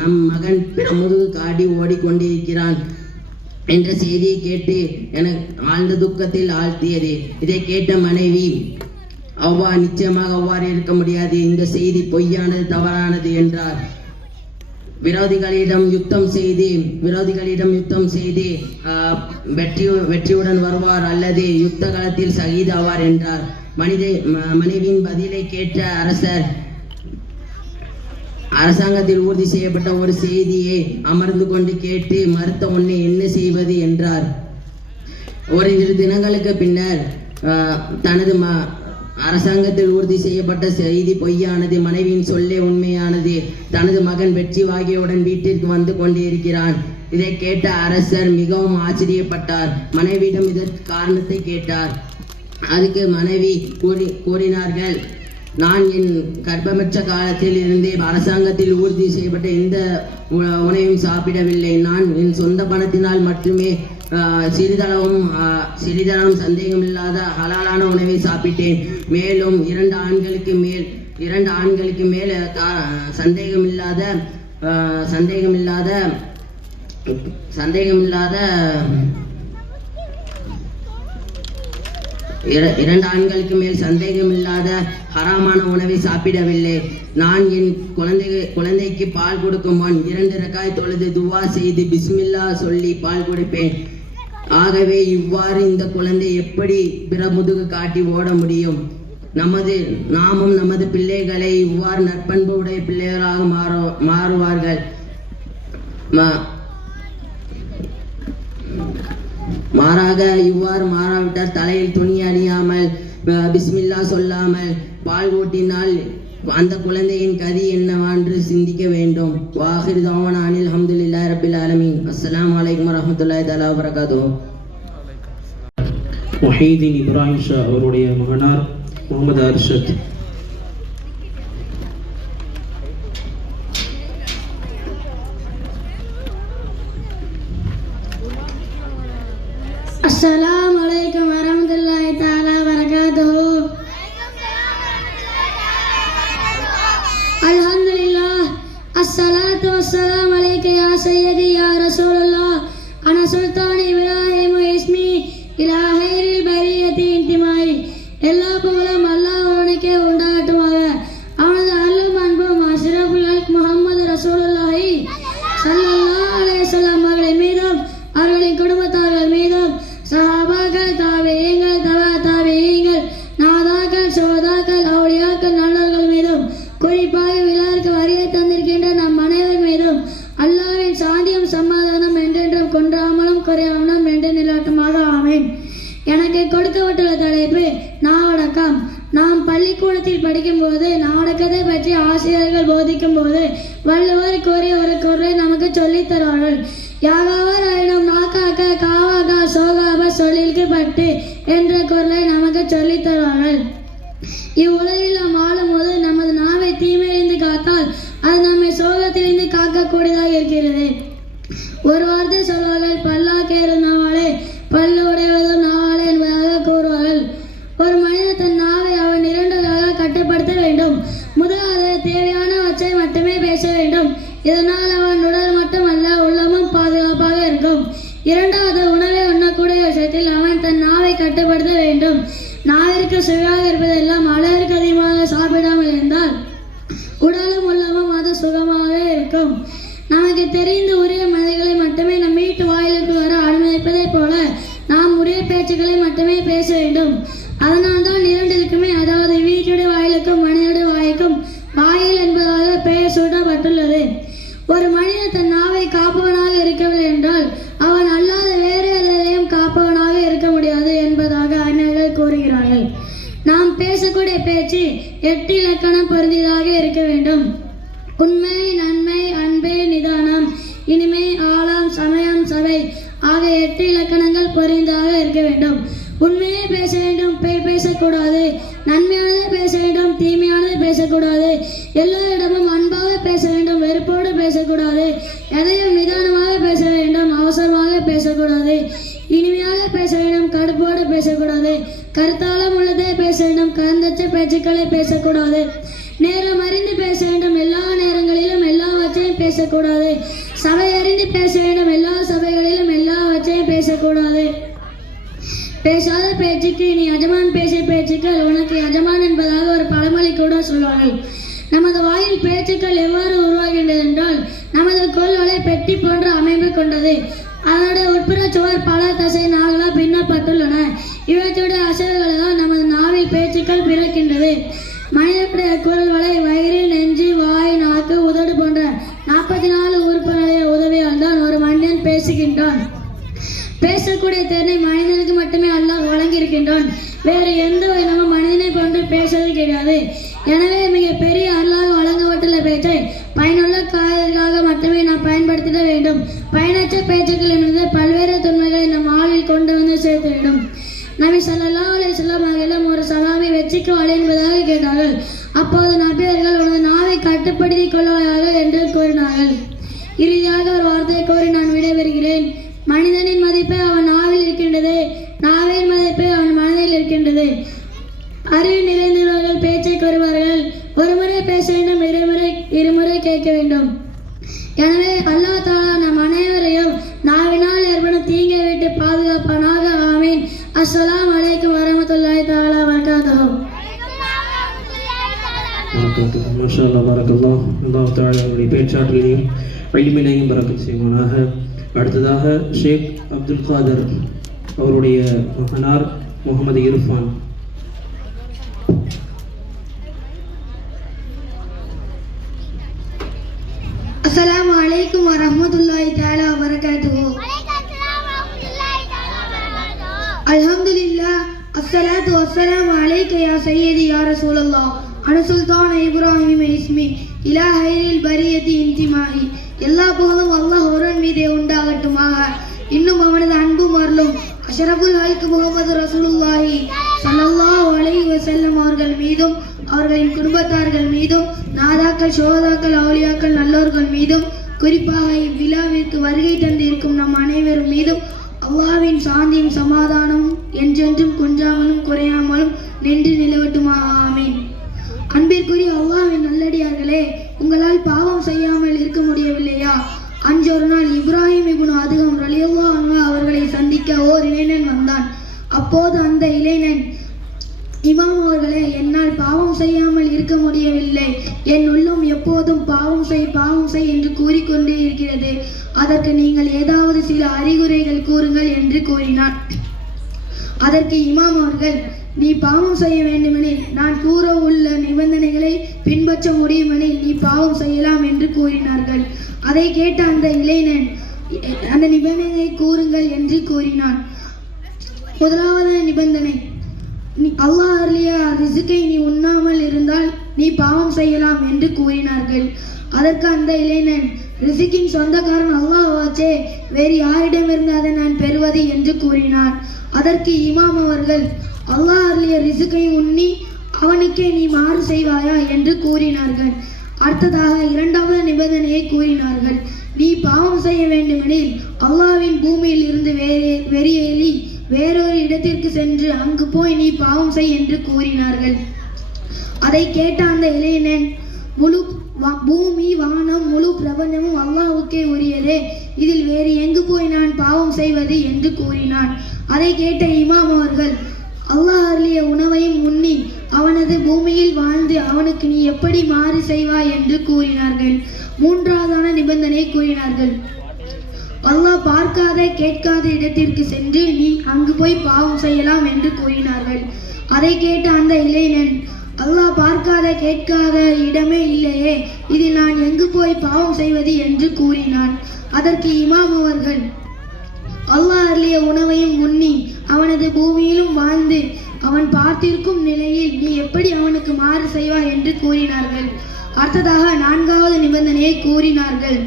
நம் மகன் முதுகு காட்டி ஓடிக்கொண்டிருக்கிறான் என்ற செய்தியை கேட்டு எனக்கு ஆழ்ந்த துக்கத்தில் ஆழ்த்தியது. இதை கேட்ட மனைவி, நிச்சயமாக அவ்வாறு இருக்க முடியாது, இந்த செய்தி பொய்யானது, தவறானது என்றார். விரோதிகளிடம் யுத்தம் செய்து வெற்றியுடன் வருவார் அல்லது யுத்த காலத்தில் ஷஹீதாவார் என்றார். மனைவியின் பதிலை கேட்ட அரசர் அரசாங்கத்தில் உறுதி செய்யப்பட்ட ஒரு செய்தியை அமர்ந்து கொண்டு கேட்டு மறுத்த உடனே என்ன செய்வது என்றார். ஓரிரு தினங்களுக்கு பின்னர் தனது அரசாங்கத்தில் உறுதி செய்யப்பட்ட செய்தி பொய்யானது, மனைவியின் சொல்லே உண்மையானது. தனது மகன் வெற்றி வாகியவுடன் வீட்டிற்கு வந்து கொண்டிருக்கிறான். இதை கேட்ட அரசர் மிகவும் ஆச்சரியப்பட்டார். மனைவியிடம் இதற்கு காரணத்தை கேட்டார். அதுக்கு மனைவி கூறினார்கள், நான் என் கர்ப்பமற்ற காலத்தில் இருந்தே அரசாங்கத்தில் உறுதி செய்யப்பட்ட எந்த உணவையும் சாப்பிடவில்லை. நான் என் சொந்த பணத்தினால் மட்டுமே சிறிதளவும் சந்தேகமில்லாத ஹலாலான உணவை சாப்பிட்டேன். மேலும் இரண்டு ஆண்களுக்கு மேல் சந்தேகமில்லாத ஹராமான உணவை சாப்பிடவில்லை. நான் என் குழந்தைக்கு பால் கொடுக்கும் முன் 2 ரக்காய் தொழுது துவா செய்து பிஸ்மில்லா சொல்லி பால் கொடுப்பேன். ஆகவே இவ்வாறு இந்த குழந்தை எப்படி பிற முதுகு காட்டி ஓட முடியும்? நாமும் நமது பிள்ளைகளை இவ்வாறு நற்பண்பு உடைய பிள்ளைகளாக மாறுவார்கள். மாறாக இவ்வாறு மாறாவிட்டால் தலையில் துணி அணியாமல் பிஸ்மில்லா சொல்லாமல் பால் ஊட்டினால் அந்த குழந்தையின் கதி என்னவென்று சிந்திக்க வேண்டும். வாஹிர் தவானா அனில் அல்ஹம்துலில்லாஹி ரப்பில் ஆலமீன். அஸ்ஸலாமு அலைக்கும் வரஹ்மத்துல்லாஹி தஆலா வபரகாத்துஹு. வஹீதீன் இப்ராஹிம் ஷா அவருடைய மகனார் முகமது அர்ஷத். அஸ்ஸலாமு அலைக்கும் வரஹ்மத்துல்லாஹி தஆலா வபரகாத்துஹு. அல்ஹம்துலில்லாஹ் அஸ்ஸலாத்து வஸ்ஸலாமு அலைக யா சய்யதி யா ரசூலுல்லாஹ் அனா சுல்தான் இப்ராஹிம் இஸ்மி இலா ஹைரில் பரியத்தி இன்திமாய். எல்லா புகழும் அல்லாஹ் ஒருவனுக்கே உண்டாகட்டுமாக. அவனது அருளும் அன்பும் அஷ்ரஃபுல் ஹல்க் முஹம்மது ரசூலுல்லாஹி ஸல்லல்லாஹு அலைஹி வஸல்லம் அவர்களின் மீதும் அவர்களின் குடும்பத்தார்கள் மீதும் சஹாபாக்கள், தாபிஈன்கள், தாபிஈன்கள், நாதாக்கள், சோதாக்கள், அவுலியாக்கள், நல்லவர்கள் மீதும் குறிப்பாக விழாவிற்கு வருகை தந்திருக்கின்ற நம் அனைவர் மீதும் அல்லாஹ்வின் சாந்தியும் சமாதானம் என்றென்றும் கொன்றாமலும் குறையாமலும் என்று நிலவட்டுமாக. ஆமீன். எனக்கு கொடுக்கப்பட்டுள்ள தலைப்பு நாவடக்கம். நாம் பள்ளிக்கூடத்தில் படிக்கும்போது நாவடக்கத்தை பற்றி ஆசிரியர்கள் போதிக்கும் போது வள்ளுவர் கூறிய ஒரு குறளை நமக்கு சொல்லித் தருவார்கள். யாகாவர் ஆயினும் நாக்காக்க காவாகா சோகாப சொல்லிற்கு பட்டு என்ற குறளை நமக்கு சொல்லித் தருவார்கள். இவ்வுலகில் நாம் வாழும்போது நமது நாவை தீமையிலிருந்து காத்தால் அது நம்மை சோகத்திலிருந்து காக்கக்கூடியதாக இருக்கிறது. ஒரு வார்த்தை சொல்வார்கள், பல்லாக்கேறு நாவாலே பல்லு உடைவதும் நாவாலே என்பதாக கூறுவார்கள். ஒரு மனிதன் தன் நாவை அவன் 2 கட்டுப்படுத்த வேண்டும். முதலாவது தேவையானவற்றை மட்டுமே பேச வேண்டும். இதனால் அவன் உடல் மட்டுமல்ல உள்ளமும் பாதுகாப்பாக இருக்கும். இரண்டாவது, உணவை உண்ணக்கூடிய விஷயத்தில் அவன் தன் நாவை கட்டுப்படுத்த வேண்டும். நாவிற்கு சுவையாக இருப்பதெல்லாம் அளவிற்கு அதிகமாக சாப்பிடாமல் இருந்தால் உடலும் உள்ளமும் அது சுகமாக இருக்கும். நமக்கு தெரிந்து உரிய மனிதர்களை மட்டுமே நம் வீட்டு வாயிலுக்கு வர அனுமதிப்பதைப் போல நாம் உரிய பேச்சுக்களை மட்டுமே பேச வேண்டும். அதனால்தான் 2க்குமே, அதாவது வீட்டுடைய வாயிலுக்கும் மனிதனுடைய வாய்க்கும் வாயில் என்பதாக பெயர் சூட்டப்பட்டுள்ளது. ஒரு மனிதன் தன் நாவை காப்பவனாக இருக்கவில்லை என்றால் அவன் அல்லாத வேறு எதையும் காப்பவனாக இருக்க முடியாது என்பதாக அறிஞர்கள் கூறுகிறார்கள். நாம் பேசக்கூடிய பேச்சு 8 இலக்கணம் பொருந்தியதாக இருக்க வேண்டும். உண்மை, நன்மை, அன்பே, நிதானம், இனிமை, ஆழம், சமயம், சபை ஆகிய 8 இலக்கணங்கள் பொருந்தியதாக இருக்க வேண்டும். உண்மையை பேச வேண்டும், பேசக்கூடாது. நன்மையானதை பேச வேண்டும், தீமையானதை பேசக்கூடாது. எல்லாரிடமும் அன்பாக பேச பேச வேண்டும், வெறுப்போடு பேசக்கூடாது. எதையும் நிதானமாக பேச வேண்டும், அவசரமாக பேசக்கூடாது. இனிமையாக பேச வேண்டும், கடுப்போடு பேசக்கூடாது. கருத்தாளம் உள்ளதே பேச வேண்டும், கலந்தச்ச பேச்சுக்களை பேசக்கூடாது. நேரம் அறிந்து பேச வேண்டும், எல்லா நேரங்களிலும் எல்லாவற்றையும் பேசக்கூடாது. சபை அறிந்து பேச வேண்டும், எல்லா சபைகளிலும் எல்லாவற்றையும் பேசக்கூடாது. பேசாத பேச்சுக்கு நீ எஜமான் பேசிய பேச்சுக்கள் உனக்கு எஜமான் என்பதாக ஒரு பழமொழி கூட சொல்வார்கள். நமது வாயில் பேச்சுக்கள் எவ்வாறு உருவாகின்றது என்றால், நமது கொள்வலை பெட்டி போன்ற அமைப்பு கொண்டது. அதனுடைய உட்புற சுவர் பல தசை நாகளால் பின்னப்பட்டுள்ளன. இவற்றுடைய அசைவுகளால் நமது நாவில் பேச்சுக்கள் பிறக்கின்றது. மனிதனுடைய குரல் வலை வயிறு, நெஞ்சு, வாய், நாக்கு, உதடு போன்ற 44 உறுப்பினுடைய உதவியால் தான் ஒரு மனிதன் பேசுகின்றான். பேசக்கூடிய திறனை மனிதனுக்கு மட்டுமே அல்லாஹ் வழங்கியிருக்கின்றான். வேறு எந்த விதமும் மனிதனை போன்று பேசுவது கிடையாது. எனவே மிக பெரிய அல்லாஹ் வழங்கப்பட்டுள்ள பேச்சை பயனுள்ள காரியங்களாக மட்டுமே நாம் பயன்படுத்திட வேண்டும். பயனற்ற பேச்சுக்கள் என்பது பல்வேறு துன்மைகளை நம் ஆளில் கொண்டு வந்து சேர்த்து வேண்டும். நபி ஸல்லல்லாஹு அலைஹி வஸல்லம் அவர்களிடம் ஒரு சஹாபி வெற்றிக்கு வழி என்பதாக கேட்டார்கள். அப்போது நபி அவர்கள் உனது நாவை கட்டுப்படுத்திக் கொள்வாயாக என்று கூறினார்கள். இறுதியாக ஒரு வார்த்தையை கூறி நான் விடைபெறுகிறேன். மனிதனின் மதிப்பு அவன் நாவில் இருக்கின்றது, நாவின் மதிப்பு அவன் மனதில் இருக்கின்றது. அறிவு நிறைந்தவர்கள் பேச்சை கூறுவார்கள். ஒரு முறை பேச வேண்டும், இருமுறை கேட்க வேண்டும். எனவே அல்லாஹ் தஆலா நம் அனைவரையும் நாவினால் ஏற்படும் தீங்கை விட்டு பாதுகாப்பானாக. ஆமீன். அஸ்ஸலாமு அலைக்கும் வரஹ்மத்துல்லாஹி தஆலா வபரகாத்துஹு. மாஷா அல்லாஹ், பரக்கல்லாஹ். அல்லாஹ் தஆலா அவருடைய பேச்சாற்றலையும் இல்மினையும் பரக்கத் செய்வானாக. அடுத்ததாக ஷேக் அப்துல் காதர் அவருடைய மகனார் முகமது இர்ஃபான். அஸ்ஸலாமு அலைக்கும் வரஹ்மத்துல்லாஹி தஆலா வபரகாத்துஹு. அல்ஹம்துலில்லாஹ், அஸ்ஸலாத்து வஸ்ஸலாமு அலைக்க யா சய்யதி யா ரசூலல்லாஹ், அன சுல்தான் இப்ராஹிம் இஸ்மி இலா ஹைரில் பரியதி இன்திமாயி. எல்லா புகழும் அல்லாஹ் ஒருவன் மீதே உண்டாகட்டுமாக. இன்னும் அவனது அன்பும் அருளும் அஷ்ரஃபுல் ஹல்க் முஹம்மது ரசூலுல்லாஹி ஸல்லல்லாஹு அலைஹி வஸல்லம் அவர்கள் மீதும், அவர்களின் குடும்பத்தார்கள் மீதும், நாதாக்கள், சோதாக்கள், அவுலியாக்கள், நல்லோர்கள் மீதும், குறிப்பாக இவ்விழாவிற்கு வருகை தந்திருக்கும் நம் அனைவரும் மீதும் அல்லாஹ்வின் சாந்தியும் சமாதானமும் என்றென்றும் குன்றாமலும் குறையாமலும் நின்று நிலவட்டுமாக. ஆமீன். அன்பிற்குரிய அல்லாஹ்வின் நல்லடியார்களே, உங்களால் பாவம் செய்யாமல் இருக்க முடியவில்லையா? அன்று ஒரு நாள் இப்ராஹிம் இப்னு அதுகம் ரலியல்லாஹு அன்ஹு அவர்களை சந்திக்க ஓர் இளைஞன் வந்தான். அப்போது அந்த இளைஞன், இமாம் அவர்களே, என்னால் பாவம் செய்யாமல் இருக்க முடியவில்லை. என் உள்ளம் எப்போதும் பாவம் செய் என்று கூறிக்கொண்டே இருக்கிறது. அதற்கு நீங்கள் ஏதாவது சில அறிகுறிகள் கூறுங்கள் என்று கூறினான். அதற்கு இமாம் அவர்கள், நீ பாவம் செய்ய வேண்டுமெனில் நான் கூற உள்ள நிபந்தனைகளை பின்பற்ற முடியுமெனில் நீ பாவம் செய்யலாம் என்று கூறினார்கள். அதை கேட்ட அந்த இளைஞன், அந்த நிபந்தனையை கூறுங்கள் என்று கூறினான். முதலாவது நிபந்தனை, நீ அல்லாஹ் அருளிய ரிசுக்கை நீ உண்ணாமல் இருந்தால் நீ பாவம் செய்யலாம் என்று கூறினார்கள். அதற்கு அந்த இளைஞன், ரிசுக்கின் சொந்தக்காரன் அல்லாஹ்வாச்சே, வேறு யாரிடமிருந்து அதை நான் பெறுவது என்று கூறினான். அதற்கு இமாம் அவர்கள், அல்லாஹ் அருளிய ரிசுக்கை உண்ணி அவனுக்கே நீ மாறு செய்வாயா என்று கூறினார்கள். அடுத்ததாக இரண்டாவது நிபந்தனையை கூறினார்கள். நீ பாவம் செய்ய வேண்டுமெனில் அல்லாஹ்வின் பூமியில் இருந்து வெளியேறி வேறொரு இடத்திற்கு சென்று அங்கு போய் நீ பாவம் செய் என்று கூறினார்கள். அதை கேட்ட அந்த இளைஞன், முழு பூமி, வானம், முழு பிரபஞ்சமும் அல்லாஹ்வுக்கே உரியதே, இதில் வேறு எங்கு போய் நான் பாவம் செய்வது என்று கூறினான். அதை கேட்ட இமாம் அவர்கள், அல்லாஹ் அருளிய உணவையும் உண்ணி அவனது பூமியில் வாழ்ந்து அவனுக்கு நீ எப்படி மாறு செய்வாய் என்று கூறினார்கள். மூன்றாவதான நிபந்தனை கூறினார்கள். அல்லாஹ் பார்க்காத கேட்காத இடத்திற்கு சென்று நீ அங்கு போய் பாவம் செய்யலாம் என்று கூறினார்கள். அதை கேட்ட அந்த இளைஞன், அல்லாஹ் பார்க்காத கேட்காத இடமே இல்லையே, இதில் நான் எங்கு போய் பாவம் செய்வது என்று கூறினான். அதற்கு இமாம் அவர்கள், அல்லாஹ் அருளிய உணவையும் உண்ணி அவனது பூமியிலும் வாழ்ந்து அவன் பார்த்திருக்கும் நிலையில் நீ எப்படி அவனுக்கு மாறு செய்வாய் என்று கூறினார்கள். அடுத்ததாக நான்காவது நிபந்தனையை கூறினார்கள்.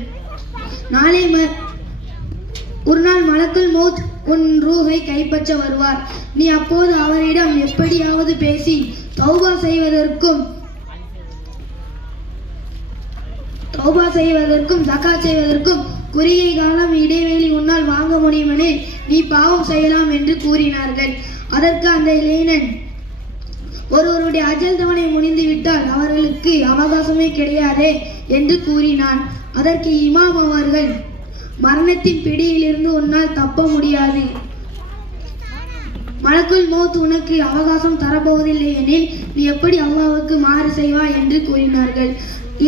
ஒரு நாள் மலக்குல் மௌத் உன் ரூஹை கைப்பற்ற வருவார். நீ அப்போது அவரிடம் எப்படியாவது பேசி தௌபா தௌபா செய்வதற்கும் ஜகாத் செய்வதற்கும் குறுகிய காலம் இடைவெளி உன்னால் வாங்க முடியுமெனில் நீ பாவம் செய்யலாம் என்று கூறினார்கள். அதற்கு அந்த இளைஞன், ஒருவருடைய அஜல் தவணை முடிந்துவிட்டால் அவர்களுக்கு அவகாசமே கிடையாதே என்று கூறினான். அதற்கு இமாம் அவர்கள், மரணத்தின் பிடியிலிருந்து உன்னால் தப்ப முடியாது. மலக்குல் மௌத் உனக்கு அவகாசம் தரப்போவதில்லை எனில் நீ எப்படி அல்லாஹ்வுக்கு மாறு செய்வாய் என்று கூறினார்கள்.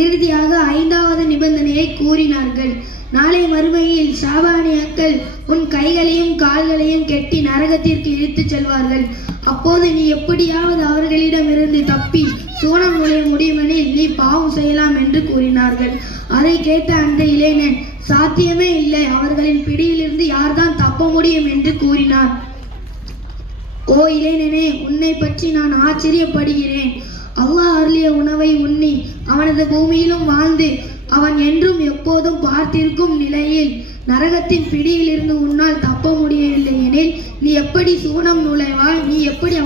இறுதியாக 5வது நிபந்தனையை கூறினார்கள். நாளை மறுமையில் ஷாபானியக்கள் உன் கைகளையும் கால்களையும் கெட்டி நரகத்திற்கு இழுத்துச் செல்வார்கள். அப்போது நீ எப்படியாவது அவர்களிடமிருந்து தப்பி சூனம் நுழைய முடியுமெனில் நீ பாவம் செய்யலாம் என்று கூறினார்கள். அதை கேட்ட அந்த இளைஞன், சாத்தியமே இல்லை, அவர்களின் பிடியிலிருந்து யார்தான் தப்ப முடியும் என்று கூறினார். ஓ இளைஞனே, உன்னை பற்றி நான் ஆச்சரியப்படுகிறேன். அல்லாஹ் அருளிய உணவை உண்ணி அவனது பூமியிலும் வாழ்ந்து அவன் என்றும் எப்போதும் பார்த்திருக்கும் நிலையில் நரகத்தின் பிடியிலிருந்து உன்னால் தப்ப முடியவில்லை எனில் நீ எப்படி சூனம் நுழைவாய்? நீ எப்படி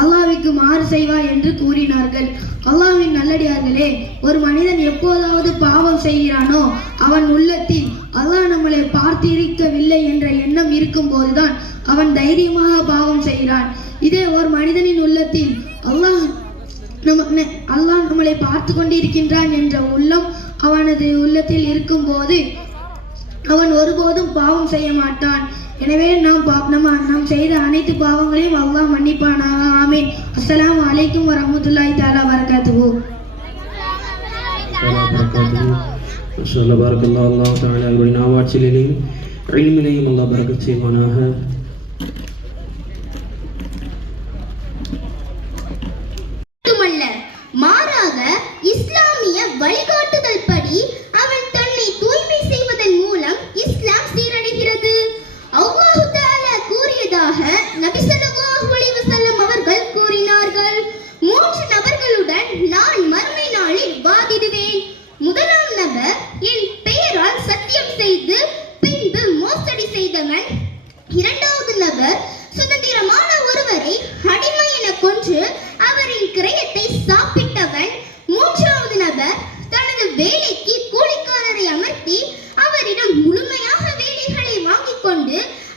அல்லாஹ்விற்கு மாறு செய்வாய் என்று கூறினார்கள். அல்லாஹ்வின் நல்லடியார்களே, ஒரு மனிதன் எப்போதாவது பாவம் செய்கிறானோ அவன் உள்ளத்தில் அல்லாஹ் நம்மளை பார்த்திருக்கவில்லை என்ற எண்ணம் இருக்கும் போதுதான் அவன் தைரியமாக பாவம் செய்கிறான். இதே ஒரு மனிதனின் உள்ளத்தில் அல்லாஹ் நம்மளை பார்த்து கொண்டிருக்கின்றான் என்ற உள்ளம் அவனது உள்ளத்தில் இருக்கும் போது அவன் ஒருபோதும் பாவம் செய்ய மாட்டான். எனவே நாம் செய்த அனைத்து பாவங்களையும் அல்லாஹ் மன்னிப்பானாக. ஆமீன். அஸ்ஸலாமு அலைக்கும் வரஹ்மத்துல்லாஹி தஆலா வரகாத்துஹு. மாஷாஅல்லாஹ் பரக்கல்லாஹு அல்லாஹ் தஆலா அவருடைய நாவாட்சியிலேயும் இல்மிலேயும் அல்லாஹ் பரக்கத் செய்வானாக. மாறாக இஸ்லாமிய வழிகாட்டுதல் படி அவன் தன்னை தூய்மை செய்வதன் மூலம் இஸ்லாம் சீரடைகிறது. அல்லாஹ் தஆலா கூறியதாக நபி ஸல்லல்லாஹு அலைஹி வஸல்லம் அவர்கள் கூறினார்கள், 3 நபர்களுடன் நான் மறுமை நாளில் வாதிடுவேன். முதலாம் நபர் என் பெயரால் சத்தியம் செய்து பின்பு மோசடி செய்தவன். 2வது நபர் சுதந்திரமான ஒருவரை அடிமை என கொன்று அவரின் கிரயத்தை சாப்பிட்டவன். 3வது நபர் தனது வேலைக்கு கூலிக்காரரை அமர்த்தி அவரிடம் முழுமையாக வேலைகளை வாங்கிக் கொண்டு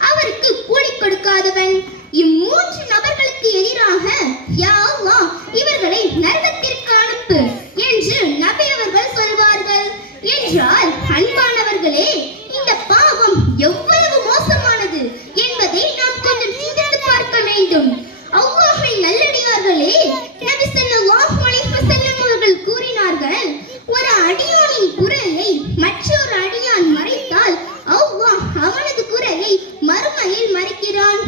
அவருக்கு கூலி கொடுக்காதவன். இம்மூன்று நபர்களுக்கு எதிராக யா அல்லாஹ் இவர்களை நரகத்திற்கு அனுப்பு என்று நபி அவர்கள் சொல்வார்கள். என்றால் அன்பானவர்களே, இந்த பாவம் எவ்வளவு மோசமானது என்பதை நாம் கொஞ்சம் சிந்தித்து பார்க்க வேண்டும். அல்லாஹ்வின் நல்லடியார்களே, நபி ஸல்லல்லாஹு அலைஹி வஸல்லம் அவர்கள் கூறினார்கள், ஒரு அடியானின் குரலை மற்றொரு அடியான் மறைத்தால் அல்லாஹ் அவனது குரலை மறுமையில் மறைக்கிறான்.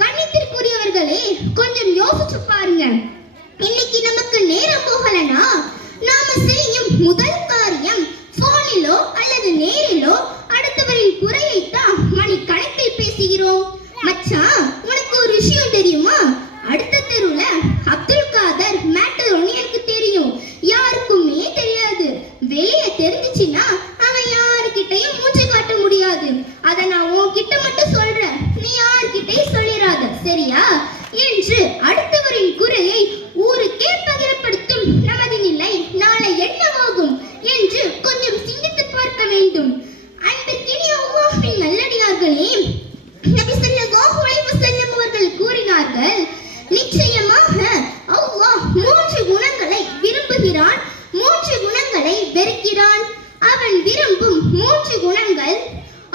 கண்ணியத்திற்குரியவர்களே, கொஞ்சம் யோசிச்சு பாருங்க. இன்னைக்கு நமக்கு நேரம் போகலனா நாம செய்யும் முதல் காரியம் போனிலோ அல்லது நேரிலோ அடுத்தவரின் குறையைத்தான் மணி கணக்கில் பேசுகிறோம். மச்சான், உனக்கு ஒரு விஷயம் தெரியுமா? அடுத்த தெருவுல அப்துல் காதர் மேட்டர் ஒண்ணு எனக்கு தெரியும், யாருக்குமே தெரியாது. வெளியே தெரிஞ்சிச்சுன்னா அவன் யாருக்கிட்டையும் மூச்சு காட்ட முடியாது. அதை நான் உன்கிட்ட மட்டும் சொல்றேன், நீ யாருக்கிட்டையும் சொல்லிடாத, சரியா? என்று அடுத்தவரின் குறையை ஊருக்கே பகிரப்படுத்தும் நமது நிலை நாளை என்னவாகும் என்று கொஞ்சம் சிந்தித்து பார்க்க வேண்டும். அன்பிற்கினிய அல்லாஹ்வின் நல்லடியார்களே, நபி ஸல்லல்லாஹு அலைஹி வஸல்லம் அவர்கள் கூறினார்கள், நிச்சயமாக அல்லாஹ் 3 குணங்களை விரும்புகிறான், 3 குணங்களை வெறுக்கிறான். அவன் விரும்பும் 3 குணங்கள்: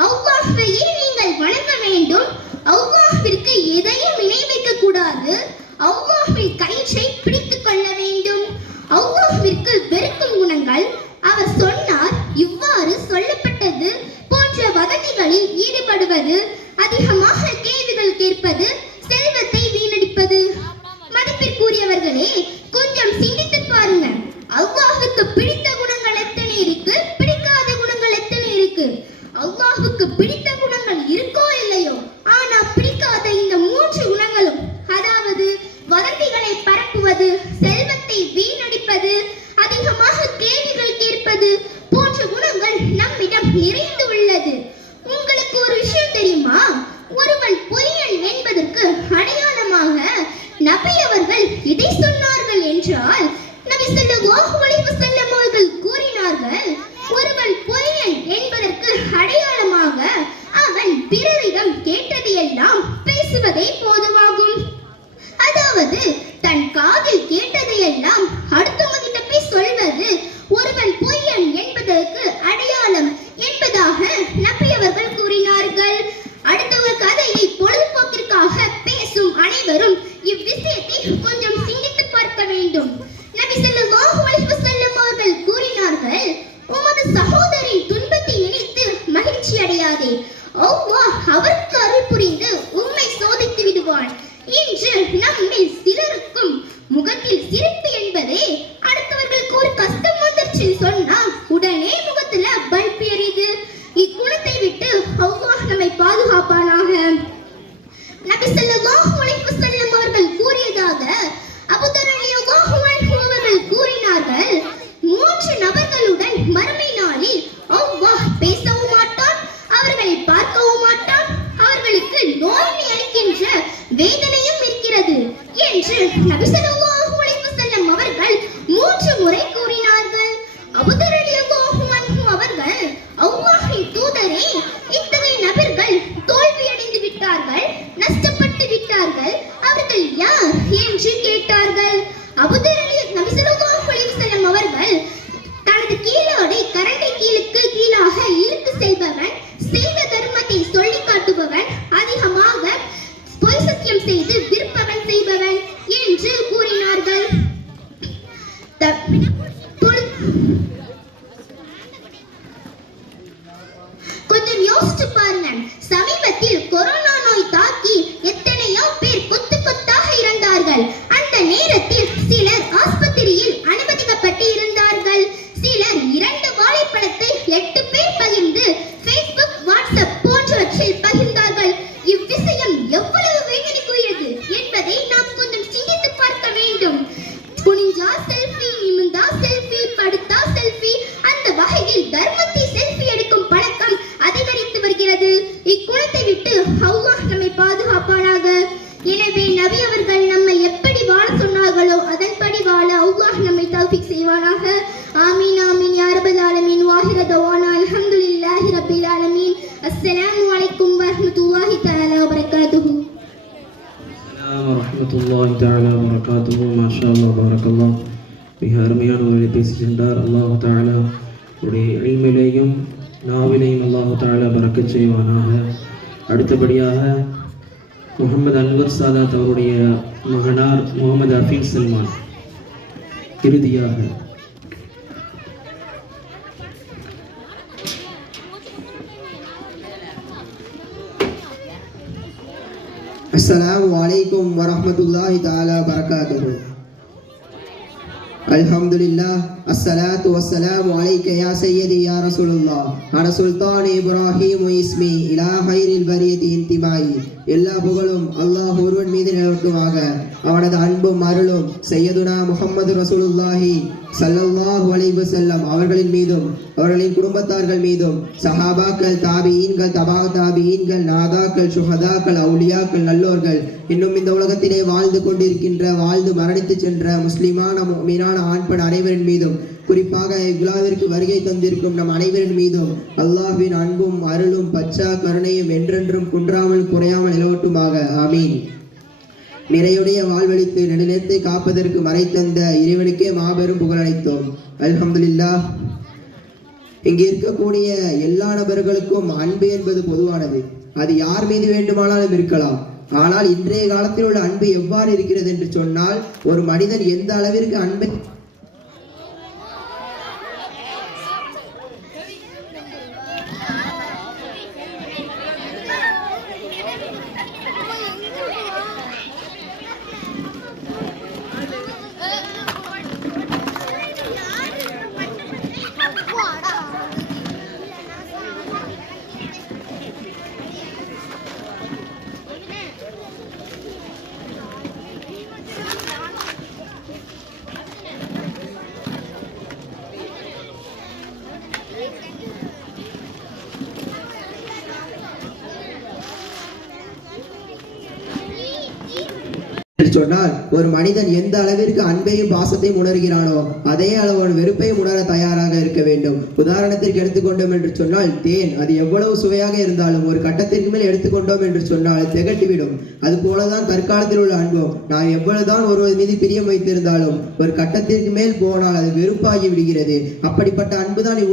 அல்லாஹ்வையே நீங்கள் வணங்க வேண்டும், அல்லாஹ்விற்கு எதையும் இணை எல்லாம் பேசுவதே போதுமாகும். அதாவது தன் காதில் கேட்டதையெல்லாம் அடுத்தவங்கிட்ட போய் சொல்வது ஒருவன் பொய்யன் என்பதற்கு அடையாளம் என்பதாக நபி அவர்கள் கூறினார்கள். அடுத்தவர் கதையை பொழுதுபோக்கிற்காக பேசும் அனைவரும் இவ்விஷயத்தை கொஞ்சம் சிந்தித்து பார்க்க வேண்டும். நபி ஸல்லல்லாஹு அலைஹி வஸல்லம் அவர்கள் கூறினார்கள், உமது சகோதரின் துன்பத்தை நினைத்து மகிழ்ச்சி அடையாதே, அல்லாஹ் அவருக்கு அருள் புரிந்து உம்மை சோதித்து விடுவான். இன்று நம்மில் சிலருக்கும் முகத்தில் சிரிப்பு என்பதே அடுத்தவர்களுக்கு ஒரு கஷ்டம் வந்துருச்சு சொன்னா உடனே முகத்துல பல்ப் எரியுது. இக்குணத்தை விட்டு அல்லாஹ் நம்மை பாதுகாப்பானாக. நபி ஸல்லல்லாஹு அலைஹி வஸல்லம் அவர்கள் கூறியதாக அபூ தர் ரலியல்லாஹு அன்ஹு அவர்கள் கூறினார்கள், 3 நபர்களுடன் மறுமை நாளில் அல்லாஹ் பேசவும் மாட்டான், அவர்களை பார்க்கவும் மாட்டான், அவர்களுக்கு நோயினை அளிக்கின்ற வேதனையும் இருக்கிறது என்று நபி ஸல்லல்லாஹு அலைஹி வஸல்லம் அவர்கள் 3 முறை கூறினார்கள். அபூ தர் ரலியல்லாஹு அன்ஹு அவர்கள், அல்லாஹ்வின் தூதரே, இத்தகைய நபர்கள் தோல்வியடைந்து விட்டார்கள், நஷ்டப்பட்டு விட்டார்கள், அவர்கள் யார் என்று கேட்டார்கள். அபூ தர் நபி ஸல்லல்லாஹு அலைஹி வஸல்லம் அவர்கள், தனது கீழோடை கரண்டை கீழுக்கு கீழாக இழுத்து செல்பவன், செய்த தர்மத்தை சொல்லி காட்டுபவன், அதிகமாக பொய் சத்தியம் செய்து விருப்பவன் செய்பவன் என்று கூறினார்கள். கொஞ்சம் யோசிச்சு பாருங்க. சமீபத்தில் கொரோனா நோய் தாக்கி எத்தனையோ பேர் கொத்து கொத்தாக இறந்தார்கள். அந்த நேரத்தில் சிலர் ஆஸ்பத்திரியில் அனுமதிக்கப்பட்டு இருந்தார்கள். சிலர் 2 வாழைப்பழத்தை 8 பேர் பகிர்ந்து ஃபேஸ்புக், வாட்ஸ்அப் போன்றவற்றில் பகிர்ந்தார்கள். இவ்விஷயம் எவ்வளவு வேதனைக்குரியது என்பதை நாம் கொஞ்சம் சிந்தித்து பார்க்க வேண்டும். குனிஞ்சா செல்ஃபி, நிமிர்ந்தா செல்ஃபி, படுத்தா செல்ஃபி, அந்த வகையில் தர்மத்தை செல்ஃபி எடுக்கும் பழக்கம் அதிகரித்து வருகிறது. இக்குணத்தை விட்டு அல்லாஹ் நம்மை பாதுகாப்பானாக. எனவே நபி அவர்கள் நம்மை எப்படி வாழ சொன்னார்களோ அதன்படி வாழ அல்லாஹ் நம்மை தௌஃபீக் செய்வானாக. ஆமீன் ஆமீன் யா ரப்பல் ஆலமீன். வாஹிர தவானா அல்ஹம்துலில்லாஹி ரப்பில் ஆலமீன். அஸ்ஸலாமு அலைக்கும் வரஹ்மத்துல்லாஹி தஆலா வபரகாத்துஹு. வரஹ்மத்துல்லாஹி தஆலா வபரகாத்துஹு. மாஷா அல்லாஹ், பாரக்கல்லாஹ். மிக அருமையான ஒரு பேசி சென்றார். அல்லாஹ் தஆலா உடைய இல்மிலேயும் நாவிலையும் அல்லாஹ் தஆலா பரக்கத் செய்வானாக. அடுத்தபடியாக முகமது அன்வர் சாதாத் அவருடைய மகனார் முகமது ஹஃபீஸ் சல்மான். இறுதியாக अस्सलामु अलैकुम वरहमतुल्लाहि ताला बरकातुहु. अल्हम्दुलिल्लाह अस्सलातु वस्सलामु अलैका या सय्यदी या रसूलुल्लाह अना सुल्तान इब्राहिम इस्मी इला खैरिल बरियति इंतिमाई. எல்லா புகழும் அல்லாஹ் ஒருவன் மீது நிலவட்டுமாக. அவனது அன்பும் அருளும் சையதுனா முஹம்மது ரசூலுல்லாஹி ஸல்லல்லாஹு அலைஹி வஸல்லம் அவர்களின் மீதும் அவர்களின் குடும்பத்தார்கள் மீதும் சஹாபாக்கள், தாபிஈன்கள், தபா தாபிஈன்கள், நாதாக்கள், சுஹதாக்கள், அவுலியாக்கள், நல்லோர்கள், இன்னும் இந்த உலகத்திலே வாழ்ந்து கொண்டிருக்கின்ற, வாழ்ந்து மரணித்து சென்ற முஸ்லிமான முஃமினான ஆண் பெண் அனைவரின் மீதும், குறிப்பாக இவ்விழாவிற்கு வருகை தந்திருக்கும் நம் அனைவரின் மீதும் அல்லாஹ்வின் அன்பும் அருளும் பச்சா கருணையும் என்றென்றும் குன்றாமல் குறையாமல் நிலவட்டுமாக. ஆமீன். நிறையுடைய வாழ்வழித்து நெடுநேரத்தை காப்பதற்கு மறை தந்த இறைவனுக்கே மாபெரும் புகழனைத்தோம். அல்ஹம்துலில்லாஹ். இங்கே இருக்கக்கூடிய எல்லா நபர்களுக்கும் அன்பு என்பது பொதுவானது. அது யார் மீது வேண்டுமானாலும் இருக்கலாம். ஆனால் இன்றைய காலத்தில் உள்ள அன்பு எவ்வாறு இருக்கிறது என்று சொன்னால், ஒரு மனிதன் எந்த அளவிற்கு அன்பை சொன்னால் ஒரு மனிதன் எந்த அளவிற்கு அன்பையும் பாசத்தையும் உணர்கிறானோ அதே அளவு அவன் வெறுப்பையும் உணர தயாராக இருக்க வேண்டும். உதாரணத்திற்கு எடுத்துக்கொண்டோம் என்று சொன்னால் தேன் அது எவ்வளவு சுவையாக இருந்தாலும் ஒரு கட்டத்திற்கு மேல் எடுத்துக்கொண்டோம் என்று சொன்னால் திகட்டிவிடும். அது போலதான் தற்காலத்தில் உள்ள அன்பும் நாம் எவ்வளவுதான் ஒருவர் மீது பிரியம் வைத்திருந்தாலும் ஒரு கட்டத்திற்கு மேல் போனால் அது வெறுப்பாகி விடுகிறது. அப்படிப்பட்ட அன்புதான்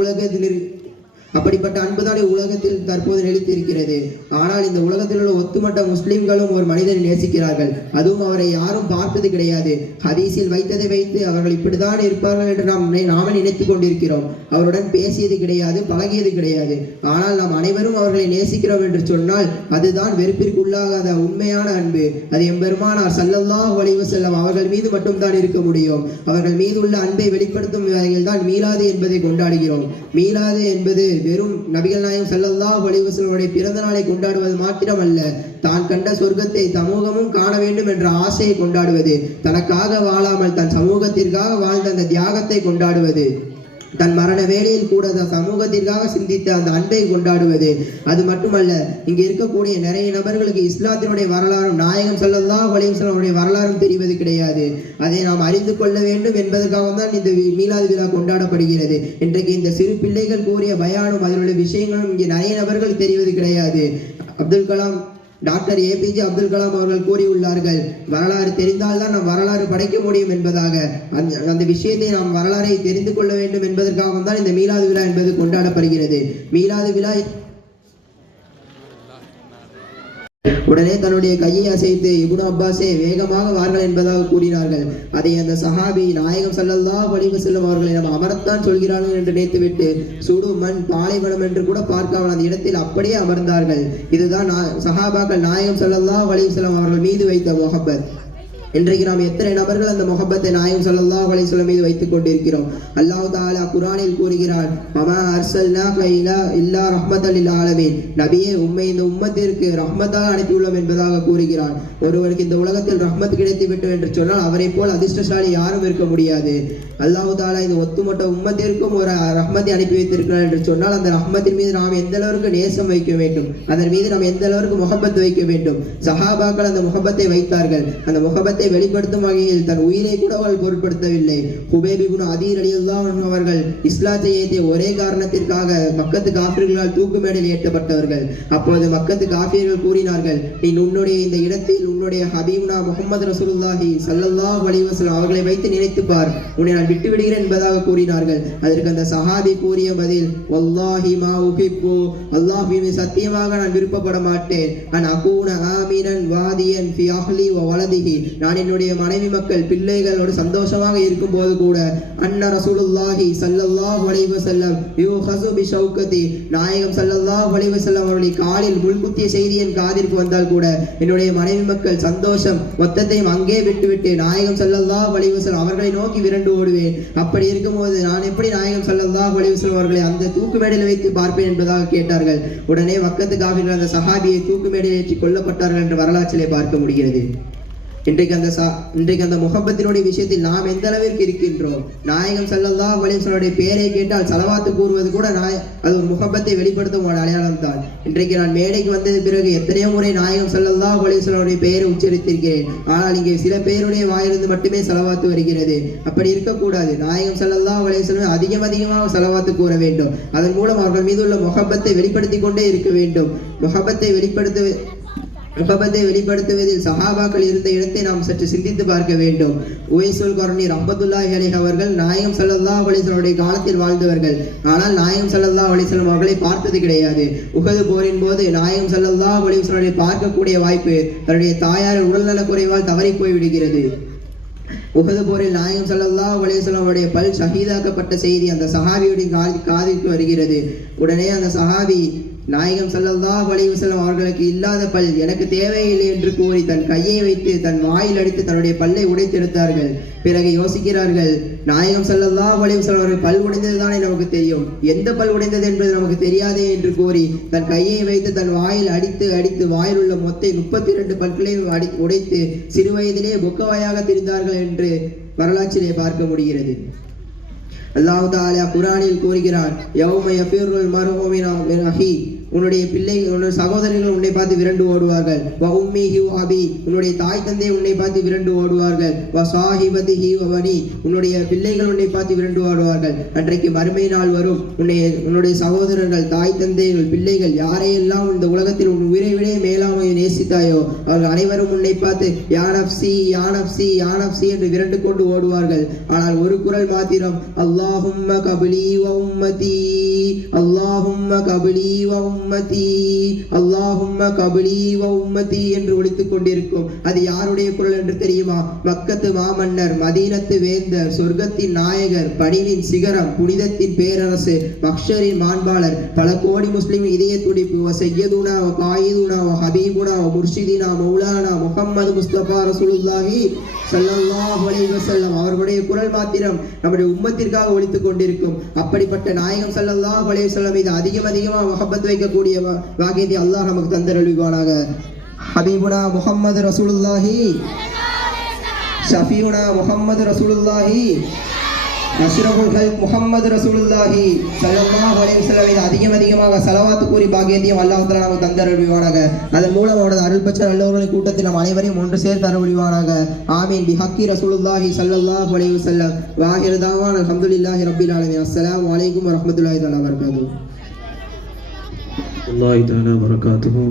உலகத்தில் தற்போது நிலைத்திருக்கிறது. ஆனால் இந்த உலகத்தில் உள்ள ஒத்துமொத்த முஸ்லிம்களும் ஒரு மனிதனை நேசிக்கிறார்கள். அதுவும் அவரை யாரும் பார்த்தது கிடையாது. ஹதீஸில் வைத்ததை வைத்து அவர்கள் இப்படித்தான் இருப்பார்கள் என்று நாம நினைத்துக் கொண்டிருக்கிறோம். அவருடன் பேசியது கிடையாது, பழகியது கிடையாது. ஆனால் நாம் அனைவரும் அவர்களை நேசிக்கிறோம் என்று சொன்னால் அதுதான் வெறுப்பிற்குள்ளாகாத உண்மையான அன்பு. அது எம்பெருமானார் ஸல்லல்லாஹு அலைஹி வஸல்லம் அவர்கள் மீது மட்டும்தான் இருக்க முடியும். அவர்கள் மீது உள்ள அன்பை வெளிப்படுத்தும் வகையில் தான் மீலாது என்பதை கொண்டாடுகிறோம். மீலாது என்பது வெறும் நபிகள் நாயகம் ஸல்லல்லாஹு அலைஹி வஸல்லம் பிறந்த நாளை கொண்டாடுவது மாத்திரமல்ல, தான் கண்ட சொர்க்கத்தை சமூகமும் காண வேண்டும் என்ற ஆசையை கொண்டாடுவது, தனக்காக வாழாமல் தன் சமூகத்திற்காக வாழ்ந்த அந்த தியாகத்தை கொண்டாடுவது, தன் மரண வேளையில் கூட சமூகத்திற்காக சிந்தித்த அந்த அன்பை கொண்டாடுவது. அது மட்டுமல்ல, இங்கு இருக்கக்கூடிய நிறைய நபர்களுக்கு இஸ்லாத்தினுடைய வரலாறும் நாயகம் ஸல்லல்லாஹு அலைஹி வஸல்லம் வரலாறும் தெரிவது கிடையாது. அதை நாம் அறிந்து கொள்ள வேண்டும் என்பதற்காக தான் இந்த மீலாது விழா கொண்டாடப்படுகிறது. இன்றைக்கு இந்த சிறு பிள்ளைகள் கூறிய பயானும் அதிலுள்ள விஷயங்களும் இங்கே நிறைய நபர்கள் தெரிவது கிடையாது. டாக்டர் APJ அப்துல் கலாம் அவர்கள் கூறியுள்ளார்கள், வரலாறு தெரிந்தால்தான் நாம் வரலாறு படைக்க முடியும் என்பதாக. அந்த விஷயத்தை நாம் வரலாறை தெரிந்து கொள்ள வேண்டும் என்பதற்காக தான் இந்த மீலாது விழா என்பது கொண்டாடப்படுகிறது. மீலாது விழா உடனே தன்னுடைய கையை அசைத்து இப்னு அப்பாஸே வேகமாக வார்கள் என்பதாக கூறினார்கள். அதை அந்த சஹாபி நாயகம் ஸல்லல்லாஹு அலைஹி வஸல்லம் அவர்களை நாம் அமரத்தான் சொல்கிறார்கள் என்று நினைத்துவிட்டு சுடு மண் பாலைவனம் என்று கூட பார்க்காமல் அந்த இடத்தில் அப்படியே அமர்ந்தார்கள். இதுதான் சஹாபாக்கள் நாயகம் ஸல்லல்லாஹு அலைஹி வஸல்லம் அவர்கள் மீது வைத்த முஹப்பத். இன்றைக்கு நாம் எத்தனை நபர்கள் அந்த முஹப்பத்தை நாயகம் ஸல்லல்லாஹு அலைஹி வஸல்லம் மீது வைத்துக் கொண்டிருக்கிறோம். அல்லாஹ் தஆலா குர்ஆனில் கூறுகிறார், வமா அர்ஸல்னாக இல்லா ரஹ்மத்தல் லில் ஆலமீன். நபியே, உம்மை இந்த உம்மத்திற்கு ரஹ்மத்தாக அனுப்பியுள்ளோம் என்பதாக கூறுகிறார். ஒருவருக்கு இந்த உலகத்தில் ரஹ்மத் கிடைத்து விட்டது என்று சொன்னால் அவரை போல் அதிர்ஷ்டசாலி யாரும் இருக்க முடியாது. அல்லாஹ் தஆலா இந்த ஒத்துமொத்த உம்மத்திற்கும் ஒரு ரஹ்மத்தை அனுப்பி வைத்திருக்கிறார் என்று சொன்னால் அந்த ரஹ்மத்தின் மீது நாம் எந்த அளவுக்கு நேசம் வைக்க வேண்டும், அதன் மீது நாம் எந்த அளவுக்கு முஹப்பத் வைக்க வேண்டும். சஹாபாக்கள் அந்த முஹப்பத்தை வைத்தார்கள். அந்த முஹப்பத்தை வெளிப்படுத்தும் வகையில் தன் உயிரை கூட அவர்கள் பொருட்படுத்தவில்லை. ஹுபைப் இப்னு அதீர் ரலியல்லாஹு அன்ஹு அவர்கள் இஸ்லாத்தை ஏற்றிய ஒரே காரணத்திற்காக மக்கத்து காஃபிர்களால் தூக்கு மேடையில் ஏற்றப்பட்டவர்கள். அப்பொழுது மக்கத்து காஃபிர்கள் கூறினார்கள், நீ உன்னுடைய இந்த இடத்தில் உன்னுடைய ஹபீபுனா முஹம்மது ரசூலுல்லாஹி ஸல்லல்லாஹு அலைஹி வஸல்லம் அவர்களை வைத்து நினைத்து பார், உன்னை நான் விட்டு விடுகிறேன் என்பதாக கூறினார்கள். அதற்கு அந்த சஹாபி கூறிய பதில், வல்லாஹி மா உஹிப்பு, அல்லாஹ் மீது சத்தியமாக நான் விருப்பப்பட மாட்டேன், அன் அகூன ஆமீனன் வாதியன் ஃபி அஹ்லி வ வலதிஹி, நான் என்னுடைய மனைவி மக்கள் பிள்ளைகளோடு சந்தோஷமாக இருக்கும் போது கூட அன்ன ரசூலுல்லாஹி ஸல்லல்லாஹு அலைஹி வஸல்லம் யூஹஸு பி ஷௌகதி, நாயகம் ஸல்லல்லாஹு அலைஹி வஸல்லம் அவருடைய காலில் முள்குத்திய செய்தி என் காதிற்கு வந்தால் கூட என்னுடைய மனைவி மக்கள் சந்தோஷம் மொத்தத்தையும் அங்கே விட்டுவிட்டு நாயகம் ஸல்லல்லாஹு அலைஹி வஸல்லம் அவர்களை நோக்கி விரண்டு ஓடுவேன். அப்படி இருக்கும்போது நான் எப்படி நாயகம் ஸல்லல்லாஹு அலைஹி வஸல்லம் அவர்களை அந்த தூக்கு மேடையில் வைத்து பார்ப்பேன் என்பதாக கேட்டார்கள். உடனே மக்கத்து காஃபிர்கள் அந்த சஹாபியை தூக்கு மேடையில் ஏற்றி கொல்லப்பட்டார்கள் என்று வரலாற்றிலே பார்க்க முடிகிறது. இன்றைக்கு அந்த முஹப்பத்தினுடைய விஷயத்தில் நாம் எந்த அளவிற்கு இருக்கின்றோம். நாயகம் ஸல்லல்லாஹு அலைஹி வஸல்லம் பெயரை கேட்டால் ஸலவாத்து கூறுவது கூட அது ஒரு முஹப்பத்தை வெளிப்படுத்தும் ஒரு அடையாளம் தான். இன்றைக்கு நான் மேடைக்கு வந்தது பிறகு எத்தனையோ முறை நாயகம் ஸல்லல்லாஹு அலைஹி வஸல்லம் பெயரை உச்சரித்திருக்கிறேன். ஆனால் இங்கே சில பேருடைய வாயிலிருந்து மட்டுமே ஸலவாத்து வருகிறது. அப்படி இருக்கக்கூடாது. நாயகம் ஸல்லல்லாஹு அலைஹி வஸல்லம் அதிகமாக ஸலவாத்து கூற வேண்டும். அதன் மூலம் அவர்கள் மீது உள்ள முஹப்பத்தை வெளிப்படுத்தி கொண்டே இருக்க வேண்டும். முஹப்பத்தை வெளிப்படுத்துவதில் சஹாபாக்கள் இருந்த இடத்தை நாம் சற்று சிந்தித்து பார்க்க வேண்டும். உவைசுல் கர்னி ரஹ்மத்துல்லாஹி அலைஹி அவர்கள் நாயகம் ஸல்லல்லாஹு அலைஹி வஸல்லம் காலத்தில் வாழ்ந்தவர்கள். ஆனால் நாயகம் ஸல்லல்லாஹு அலைஹி வஸல்லம் அவர்களை பார்த்தது கிடையாது. உஹது போரின் போது நாயகம் ஸல்லல்லாஹு அலைஹி வஸல்லம் பார்க்கக்கூடிய வாய்ப்பு தன்னுடைய தாயார் உடல்நல குறைவால் தவறி போய் விடுகிறது. உஹது போரில் நாயகம் ஸல்லல்லாஹு அலைஹி வஸல்லம் அவருடைய பல் ஷஹீதாக்கப்பட்ட செய்தி அந்த சஹாபியுடைய காதிற்கு வருகிறது. உடனே அந்த சஹாபி நாயகம் ஸல்லல்லாஹு அலைஹி வஸல்லம் அவர்களுக்கு இல்லாத பல் எனக்கு தேவையில்லை என்று கூறி தன் கையை வைத்து தன் வாயில் அடித்து தன்னுடைய பல்லை உடைத்தெடுத்தார்கள். பிறகு யோசிக்கிறார்கள், நாயகம் ஸல்லல்லாஹு அலைஹி வஸல்லம் அவர்கள் பல் உடைந்ததுதானே நமக்கு தெரியும், எந்த பல் உடைந்தது என்பது நமக்கு தெரியாதே என்று கூறி தன் கையை வைத்து தன் வாயில் அடித்து வாயில் உள்ள மொத்த 32 பல்களையும் உடைத்து சிறு வயதிலே பொக்கவாயாக திரிந்தார்கள் என்று வரலாற்றிலே பார்க்க முடிகிறது. அல்லாஹ் தஆலா குர்ஆனில் கூறுகிறான், யௌம யஃபிருல் மர்உ மின் அஹி உன்னுடைய உன்னுடைய சகோதரர்கள் உன்னை பார்த்து விரண்டு ஓடுவார்கள். வ உம்மிஹி வ அபி, உன்னுடைய தாய் தந்தை உன்னை பார்த்து விரண்டு ஓடுவார்கள். வ சாஹிபதிஹி வ பனி, உன்னுடைய பிள்ளைகள் உன்னை பார்த்து விரண்டு ஓடுவார்கள். அன்றைக்கு மறுமை நாள் வரும். உன்னுடைய சகோதரர்கள், தாய் தந்தைகள், பிள்ளைகள் யாரையெல்லாம் இந்த உலகத்தில் உன் உயிரை விட மேலாக நேசித்தாயோ அவர்கள் அனைவரும் உன்னை பார்த்து யா நஃப்ஸி யா நஃப்ஸி யா நஃப்ஸி என்று விரண்டு கொண்டு ஓடுவார்கள். ஆனால் ஒரு குரல் மாத்திரம் அல்லாஹும்ம கபிலி வ உம்மதி, அல்லாஹும்ம கபிலி வ உம்மதி, அல்லாஹும்ம கபிலி வ உம்மதி என்று ஒலித்துக் கொண்டிருக்கும். அது யாருடைய குரல் என்று தெரியுமா? மக்கத்து மாமன்னர், மதீனத்து வேந்தர், சொர்க்கத்தின் நாயகர், பணிவின் சிகரம், புனிதத்தின் பேரரசு, மஹ்ஷரின் மாண்பாளர், பல கோடி முஸ்லிம் இதய துடிப்பு, வ சையதுனா வ காயிதுனா வ ஹபீபுனா வ முர்ஷிதினா மௌலானா முஹம்மது முஸ்தபா ரசூலுல்லாஹி ஸல்லல்லாஹு அலைஹி வஸல்லம் அவர்களுடைய குரல் மாத்திரம் நம்முடைய உம்மத்திற்காக ஒலித்துக் கொண்டிருக்கும். அப்படிப்பட்ட நாயகம் ஸல்லல்லாஹு அலைஹி வஸல்லம் இது அதிகமாக மஹப்பத் வைக்கக்கூடிய பாக்கியத்தை அல்லாஹ் நமக்கு தந்தருள்வானாக. ஹபீபுனா முஹம்மது ரசூலுல்லாஹி, ஷஃபீஉனா முஹம்மது ரசூலுல்லாஹி, அஷ்ரஃபுல் ஹல்க் முஹம்மது ரசூலுல்லாஹி ஸல்லல்லாஹு அலைஹி வஸல்லம் இது அதிகமாக ஸலவாத் கூறி பாக்கியத்தையும் அல்லாஹ் தஆலா நமக்கு தந்தருள்வானாக. அதன் மூலம் அவரது அருள் பெற்ற நல்லவர்களின் கூட்டத்தில் நம் அனைவரையும் ஒன்று சேர்த்து அருள்வானாக. ஆமீன். பிஹக்கி ரசூலுல்லாஹி ஸல்லல்லாஹு அலைஹி வஸல்லம். வாஹிரு தாவானா அல்ஹம்துலில்லாஹி ரப்பில் ஆலமீன். அஸ்ஸலாமு அலைக்கும் வரஹ்மத்துல்லாஹி தஆலா வபரகாத்துஹு. அல்லாஹ் தஆலா வரகாத்துஹு.